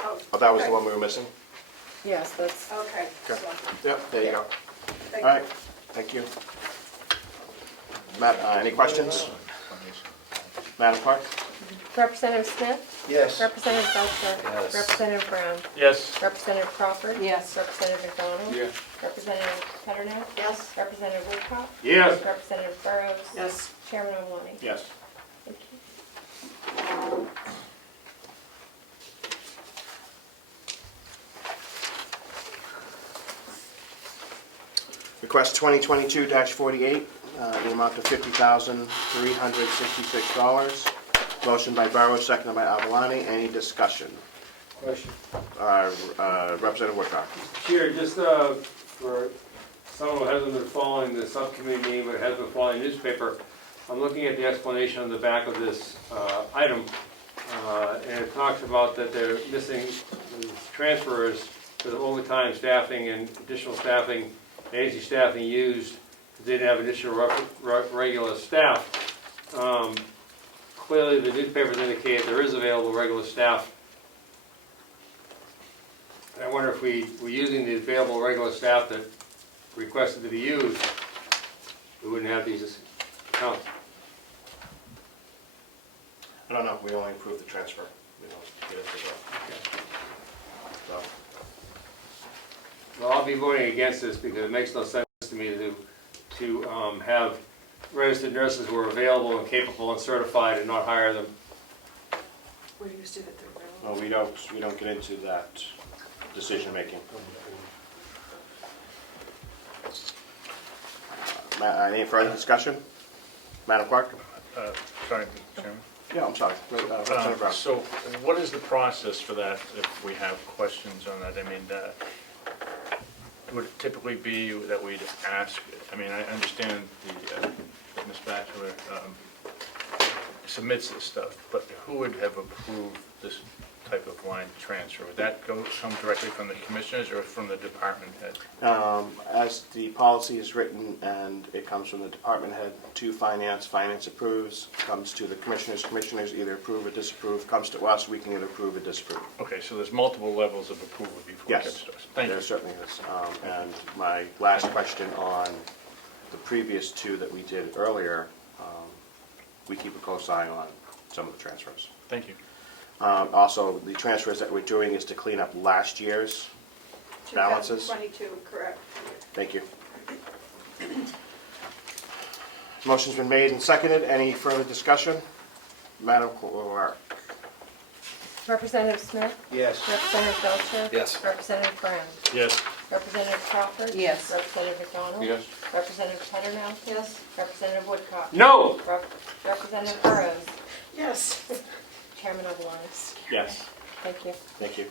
Oh, that was the one we were missing? Yes, that's. Okay. Okay. So, Yep, there you go. thank All you. right, thank you. Matt, any questions? Madam Clerk? Representative Smith? Yes. Representative Belcher? Yes. Representative Brown? Yes. Representative Crawford? Yes. Representative McDonald? Yes. Representative Cattermole? Yes. Representative Woodcock? Yes. Representative Burrows? Yes. Chairman Avaloni? Yes. Thank you. Request 2022-48, the amount of $50,366. Motion by Burrows, seconded by Avalani. Any discussion? Question. Representative Woodcock. Chair, just for someone who hasn't been following the subcommittee meeting, but has been following the newspaper, I'm looking at the explanation on the back of this item, and it talks about that they're missing transfers to the overtime staffing and additional staffing, agency staffing used, because they didn't have additional regular staff. Clearly, the newspapers indicate there is available regular staff. And I wonder if we're using the available regular staff that requested to be used, we wouldn't have these accounts. I don't know, we only approved the transfer. We don't get into the... So, Well, I'll be voting against this because it makes no sense to me to have registered nurses who are available and capable and certified and not hire them. We used it at the railroad. well, we don't get into that decision-making. Any further discussion? Madam Clerk? Sorry, Mr. Chairman. Yeah, I'm sorry. Representative Brown. So what is the process for that if we have questions on that? I mean, would it typically be that we'd ask, I mean, I understand that Ms. Batchelor submits this stuff, but who would have approved this type of line transfer? Would that come directly from the commissioners or from the department head? As the policy is written and it comes from the department head to finance, finance approves, comes to the commissioners, commissioners either approve or disapprove, comes to us, we can either approve or disapprove. Okay, so there's multiple levels of approval before it Yes, gets to us. Thank you. there certainly is. And my last question on the previous two that we did earlier, we keep a close eye on some of the transfers. Thank you. Also, the transfers that we're doing is to clean up last year's balances? 2022, correct. Thank you. Motion's been made and seconded. Any further discussion? Madam Clerk? Representative Smith? Yes. Representative Belcher? Yes. Representative Brown? Yes. Representative Crawford? Yes. Representative McDonald? Yes. Representative Petternow? Yes. Representative Woodcock? No! Representative Burrows? Yes. Chairman Obelenis? Yes. Thank you. Thank you.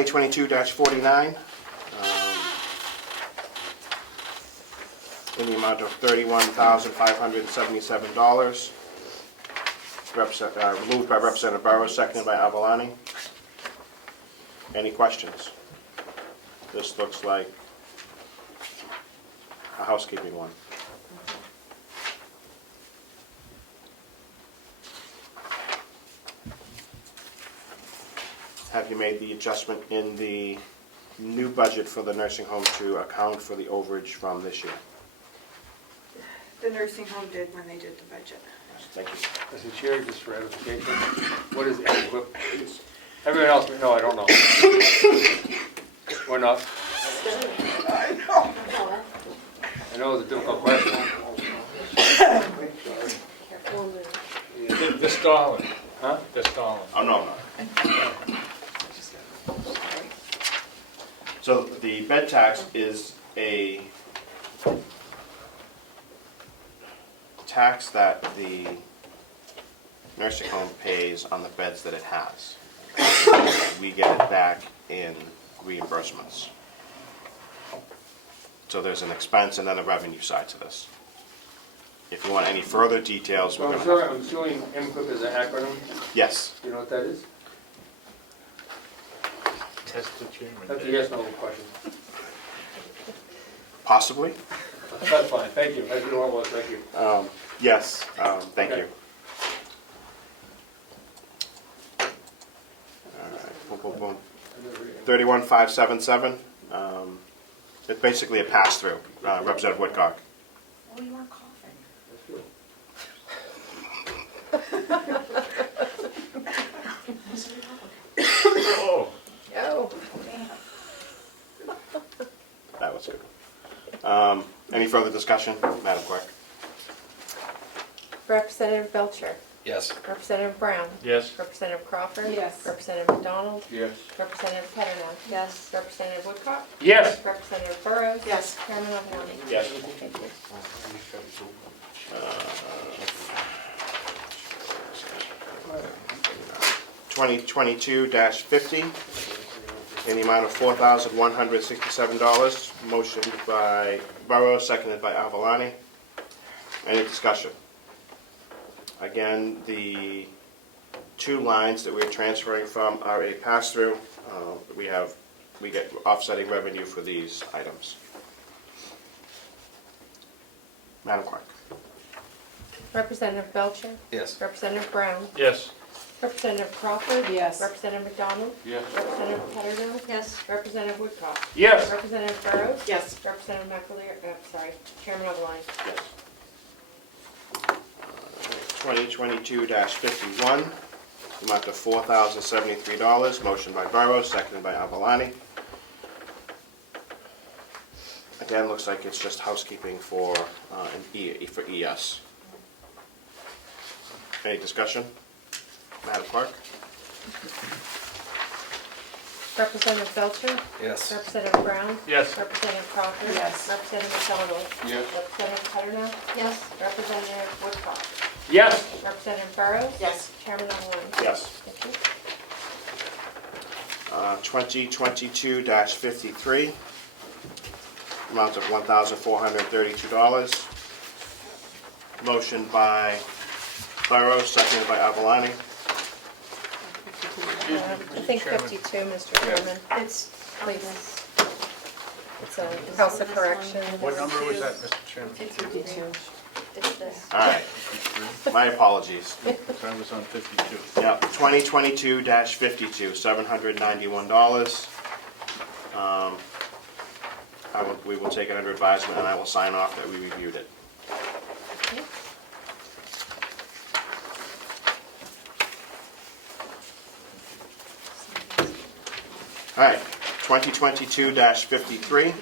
(2022-49), in the amount of $31,577. Moved by Representative Burrows, seconded by Avalani. Any questions? This looks like a housekeeping one. Have you made the adjustment in the new budget for the nursing home to account for the overage from this year? The nursing home did when they did the budget. Thank you. Mr. Chair, just for edification, what is equip? Everyone else, no, I don't know. We're not. I know. I know it's a difficult question. They're stalling. Huh? They're stalling. Oh, no, no. So the bed tax is a tax that the nursing home pays on the beds that it has. We get it back in reimbursements. So there's an expense and then a revenue side to this. If you want any further details, we're I'm gonna sure, have... I'm assuming MQIP is an acronym. Yes, You know what that is? Test the chairman. That's a yes, no question. possibly. That's fine, thank you. I didn't know what it was, thank you. Yes, thank Okay. you. All right, boom, boom, boom. 31577, it's basically a pass-through, Representative Woodcock. Oh, you weren't coughing. Oh. Oh. That was good. Any further discussion, Madam Clerk? Representative Belcher? Yes. Representative Brown? Yes. Representative Crawford? Yes. Representative McDonald? Yes. Representative Petternow? Yes. Representative Woodcock? Yes. Representative Burrows? Yes. Chairman Obelenis? Yes. Thank you. 2022-50, in the amount of $4,167. Motioned by Burrows, seconded by Avalani. Any discussion? Again, the two lines that we're transferring from are a pass-through. We get offsetting revenue for these items. Madam Clerk? Representative Belcher? Yes. Representative Brown? Yes. Representative Crawford? Yes. Representative McDonald? Yes. Representative Petternow? Yes. Representative Woodcock? Yes. Representative Burrows? Yes. Representative McAleer, sorry, Chairman Obelenis? Yes. 2022-51, amount of $4,073. Motion by Burrows, seconded by Avalani. Again, looks like it's just housekeeping for for ES. Any discussion? Madam Clerk? Representative Belcher? Yes. Representative Brown? Yes. Representative Crawford? Yes. Representative McDonald? Yes. Representative Petternow? Yes. Representative Woodcock? Yes. Representative Burrows? Yes. Chairman Obelenis? Yes. Thank you. 2022-53, amount of $1,432. Motion by Burrows, seconded by Avalani. I think 52, Mr. Chairman. It's, Please. It's a house of correction. What number was that, Mr. Chairman? 52. it's this. All right, my apologies. I was on 52. Yeah, 2022-52, $791. We will take it under advisement, and I will sign off that we reviewed it. All right, 2022-53,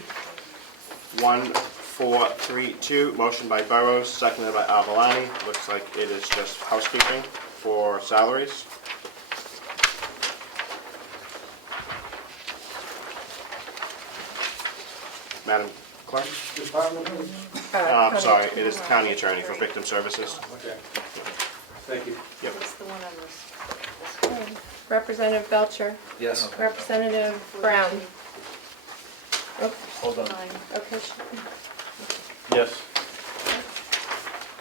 1432, motion by Burrows, seconded by Avalani. Looks like it is just housekeeping for salaries. Madam Clerk? Sorry, it is the county attorney for victim services. Okay. Thank you. Yep. What's the one on this? Representative Belcher. Yes. Representative Brown. Oh, Hold on. okay. Yes.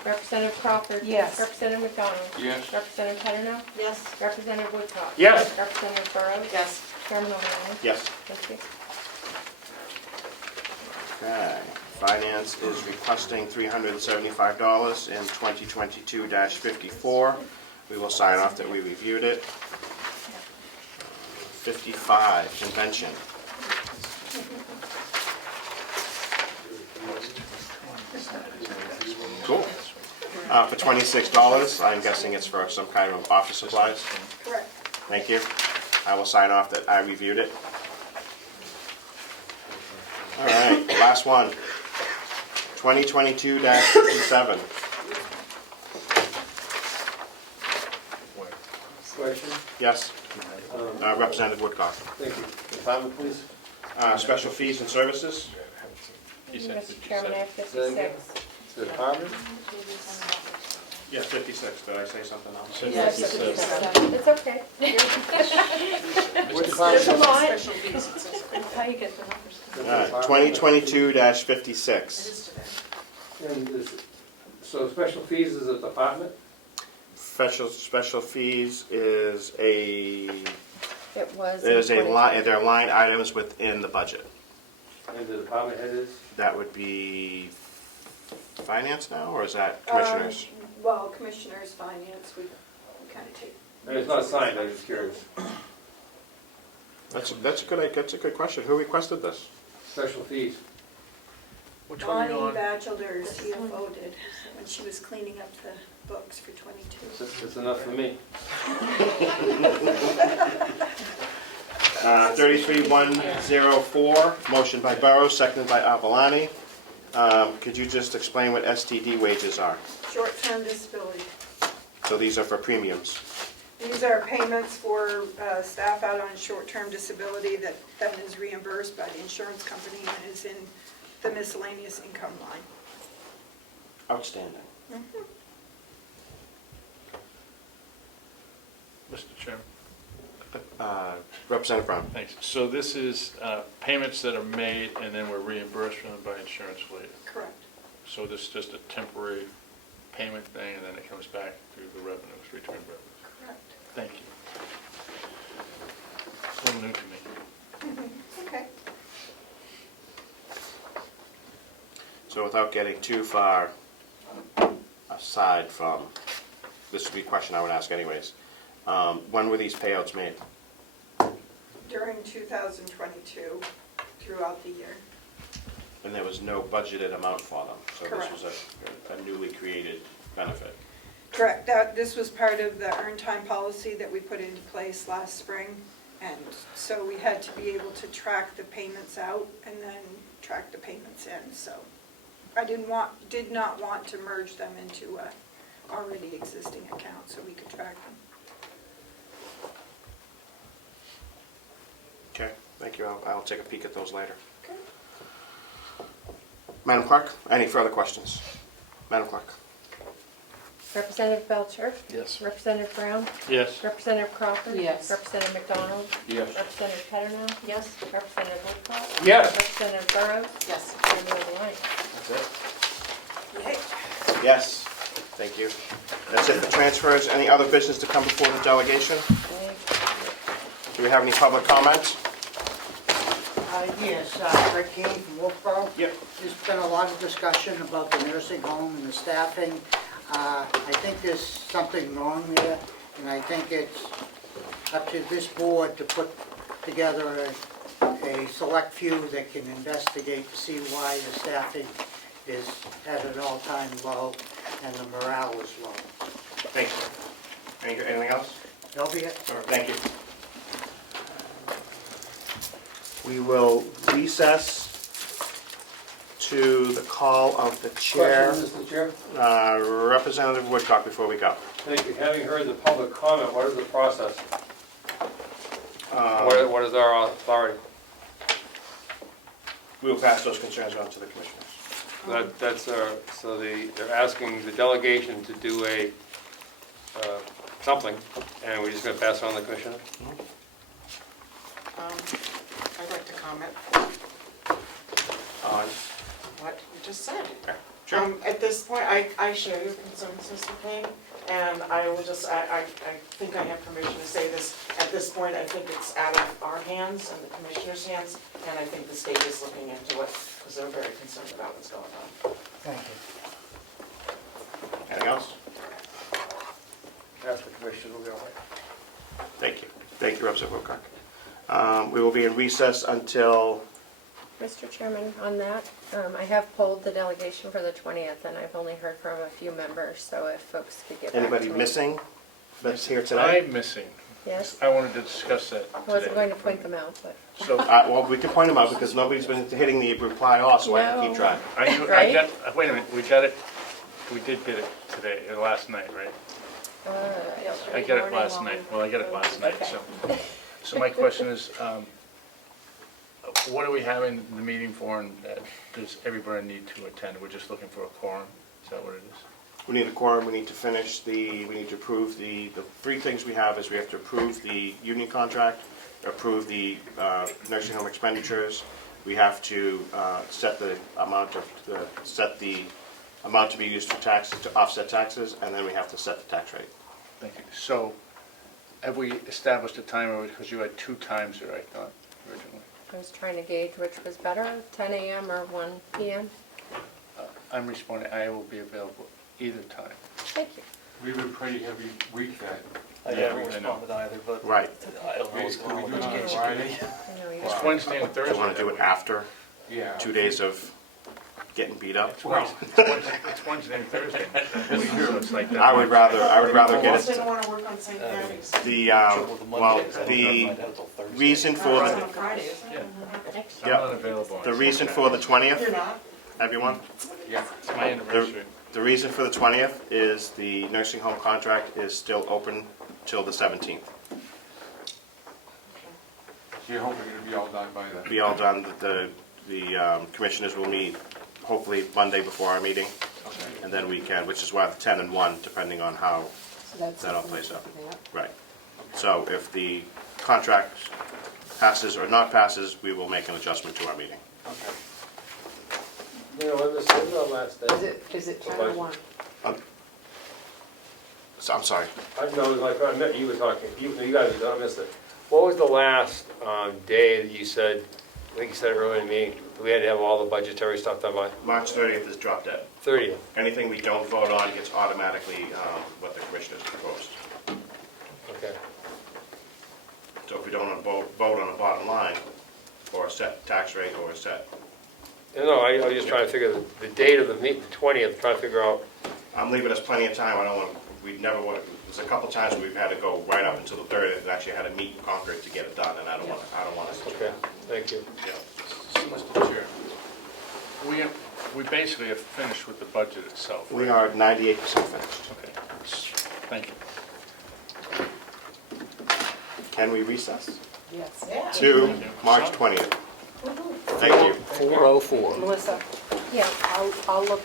Representative Crawford. Yes. Representative McDonald. Yes. Representative Petternow. Yes. Representative Woodcock. Yes. Representative Burrows. Yes. Chairman O'Malley. Yes. Thank you. Okay, finance is requesting $375 in 2022-54. We will sign off that we reviewed it. 55, convention. Cool. For $26, I'm guessing it's for some kind of office supplies. Correct. Thank you. I will sign off that I reviewed it. All right, last one. 2022-57. Question? Yes, Representative Woodcock. Thank you. Department, please. Special fees and services. Mr. Chairman, I have Say that again. 56. The department? Yes, 56. Did I say something else? Yes, it's okay. What There's a department? lot. Special fees, it says. How you get the numbers? 2022-56. And so special fees is a department? Special fees is a It line. There are line items within the budget. And the department head is? That would be finance now, or is that commissioners? Well, commissioners, finance, we kind of take. And it's not signed, I'm just curious. That's a good question. Who requested this? Special fees. Which one are you Bonnie on? Batchelder, CFO did, when she was cleaning up the books for 22. It's enough for me. 33104, motion by Burrows, seconded by Avalani. Could you just explain what STD wages are? Short-term disability. So these are for premiums. These are payments for staff out on short-term disability that then is reimbursed by the insurance company and is in the miscellaneous income line. Outstanding. Mr. Chairman. Representative Brown. Thanks. So this is payments that are made and then we're reimbursed from them by insurance later. Correct. So this is just a temporary payment thing and then it comes back through the revenues, return revenues. Correct. Thank you. It's a little new to me. Okay. So without getting too far aside from, this would be a question I would ask anyways. When were these payouts made? During 2022, throughout the year. And there was no budgeted amount for them, so Correct. this was a newly created benefit. Correct. This was part of the earned time policy that we put into place last spring. And so we had to be able to track the payments out and then track the payments in. So I did not want to merge them into a already existing account so we could track them. Okay, thank you. I'll take a peek at those later. Okay. Madam Clerk, any further questions? Madam Clerk. Representative Belcher. Yes. Representative Brown. Yes. Representative Crawford. Yes. Representative McDonald. Yes. Representative Petternow. Yes. Representative Woodcock. Yes. Representative Burrows. Yes. Chairman O'Malley. That's it. Yes, thank you. That's it for transfers. Any other business to come before the delegation? Do we have any public comments? Yes, Rick King from Wolfboro. Yep. There's been a lot of discussion about the nursing home and the staffing. I think there's something wrong there, and I think it's up to this board to put together a select few that can investigate to see why the staffing is at an all-time low and the morale is low. Thank you. Anything else? That'll be it. Thank you. We will recess to the call of the chair. Question, Mr. Chair? Representative Woodcock, before we go. Thank you. Having heard the public comment, what is the process? Um, What is our authority? We will pass those concerns on to the commissioners. They're asking the delegation to do something, and we're just gonna pass it on to the commissioner? I'd like to comment On, what you just said. sure. At this point, I share your concerns, Mr. King, and I will just, I think I have permission to say this. At this point, I think it's out of our hands and the commissioner's hands, and I think the state is looking into it, because they're very concerned about what's going on. Thank you. Anything else? Ask the commissioner, we'll go away. Thank you. Thank you, Representative Woodcock. We will be in recess until, Mr. Chairman, on that, I have polled the delegation for the 20th, and I've only heard from a few members, so if folks could get back to me. anybody missing that's here today? I'm missing. Yes, I wanted to discuss that I wasn't today. going to point them out, but. So, Well, we can point them out because nobody's been hitting the reply all, so I can keep No. track. I got, wait a minute, we got it, we did get it today, last night, right? I got it last night, well, I got it last night, so. So my question is, what are we having the meeting for, and does everybody need to attend? We're just looking for a quorum, is that what it is? We need a quorum, we need to finish we need to approve the three things we have is we have to approve the union contract, approve the nursing home expenditures, we have to set the amount to be used for taxes, to offset taxes, and then we have to set the tax rate. Thank you. So, have we established a timer, because you had 2 times there, I thought, originally? I was trying to gauge which was better, 10 a.m. or 1 p.m. I'm responding, I will be available either time. Thank you. We have a pretty heavy week that. I haven't responded either, but Right. I don't know what's going on with Can we do it on education Friday? committee. I know you It's don't. Wednesday and Do Thursday. you want to do it after Yeah. 2 days of getting beat up? It's Wednesday and Thursday. So it's like that. I would rather get Most it, didn't want to work on St. Patty's. the reason for It's the, on Friday, isn't it? I'm not available on the reason Saturday. for the 20th, You're not? everyone? Yeah. It's my anniversary. The reason for the 20th is the nursing home contract is still open till the 17th. So you're hoping it'll be all done by then? Be all done, the commissioners will meet hopefully Monday before our meeting, and then we can, which is why the 10 and 1, depending on how So that's that all something plays out. to think about. Right. So if the contract passes or not passes, we will make an adjustment to our meeting. Okay. You know, when this is the last day. Is it 10 or 1? So, I'm sorry. I know, like, I met you were talking, you guys, I missed it. What was the last day that you said, I think you said earlier in the meeting, we had to have all the budgetary stuff done by? March 30th is drop dead. 30th. Anything we don't vote on gets automatically what the commissioners proposed. Okay. So if we don't vote on a bottom line, or a set tax rate, or a set, No, I was just trying to figure the date of the 20th, trying to figure out. I'm leaving us plenty of time. I don't want, we've never want, there's a couple times where we've had to go right up until the 30th and actually had to meet in Concord to get it done, and I don't want us to do Okay, that. thank you. Yeah. So, Mr. Chair, we basically have finished with the budget itself. We right? are 98% finished. Okay, thank you. Can we recess? Yes. Yeah. To March 20th. Thank you. 4:04. Melissa, Yeah. I'll look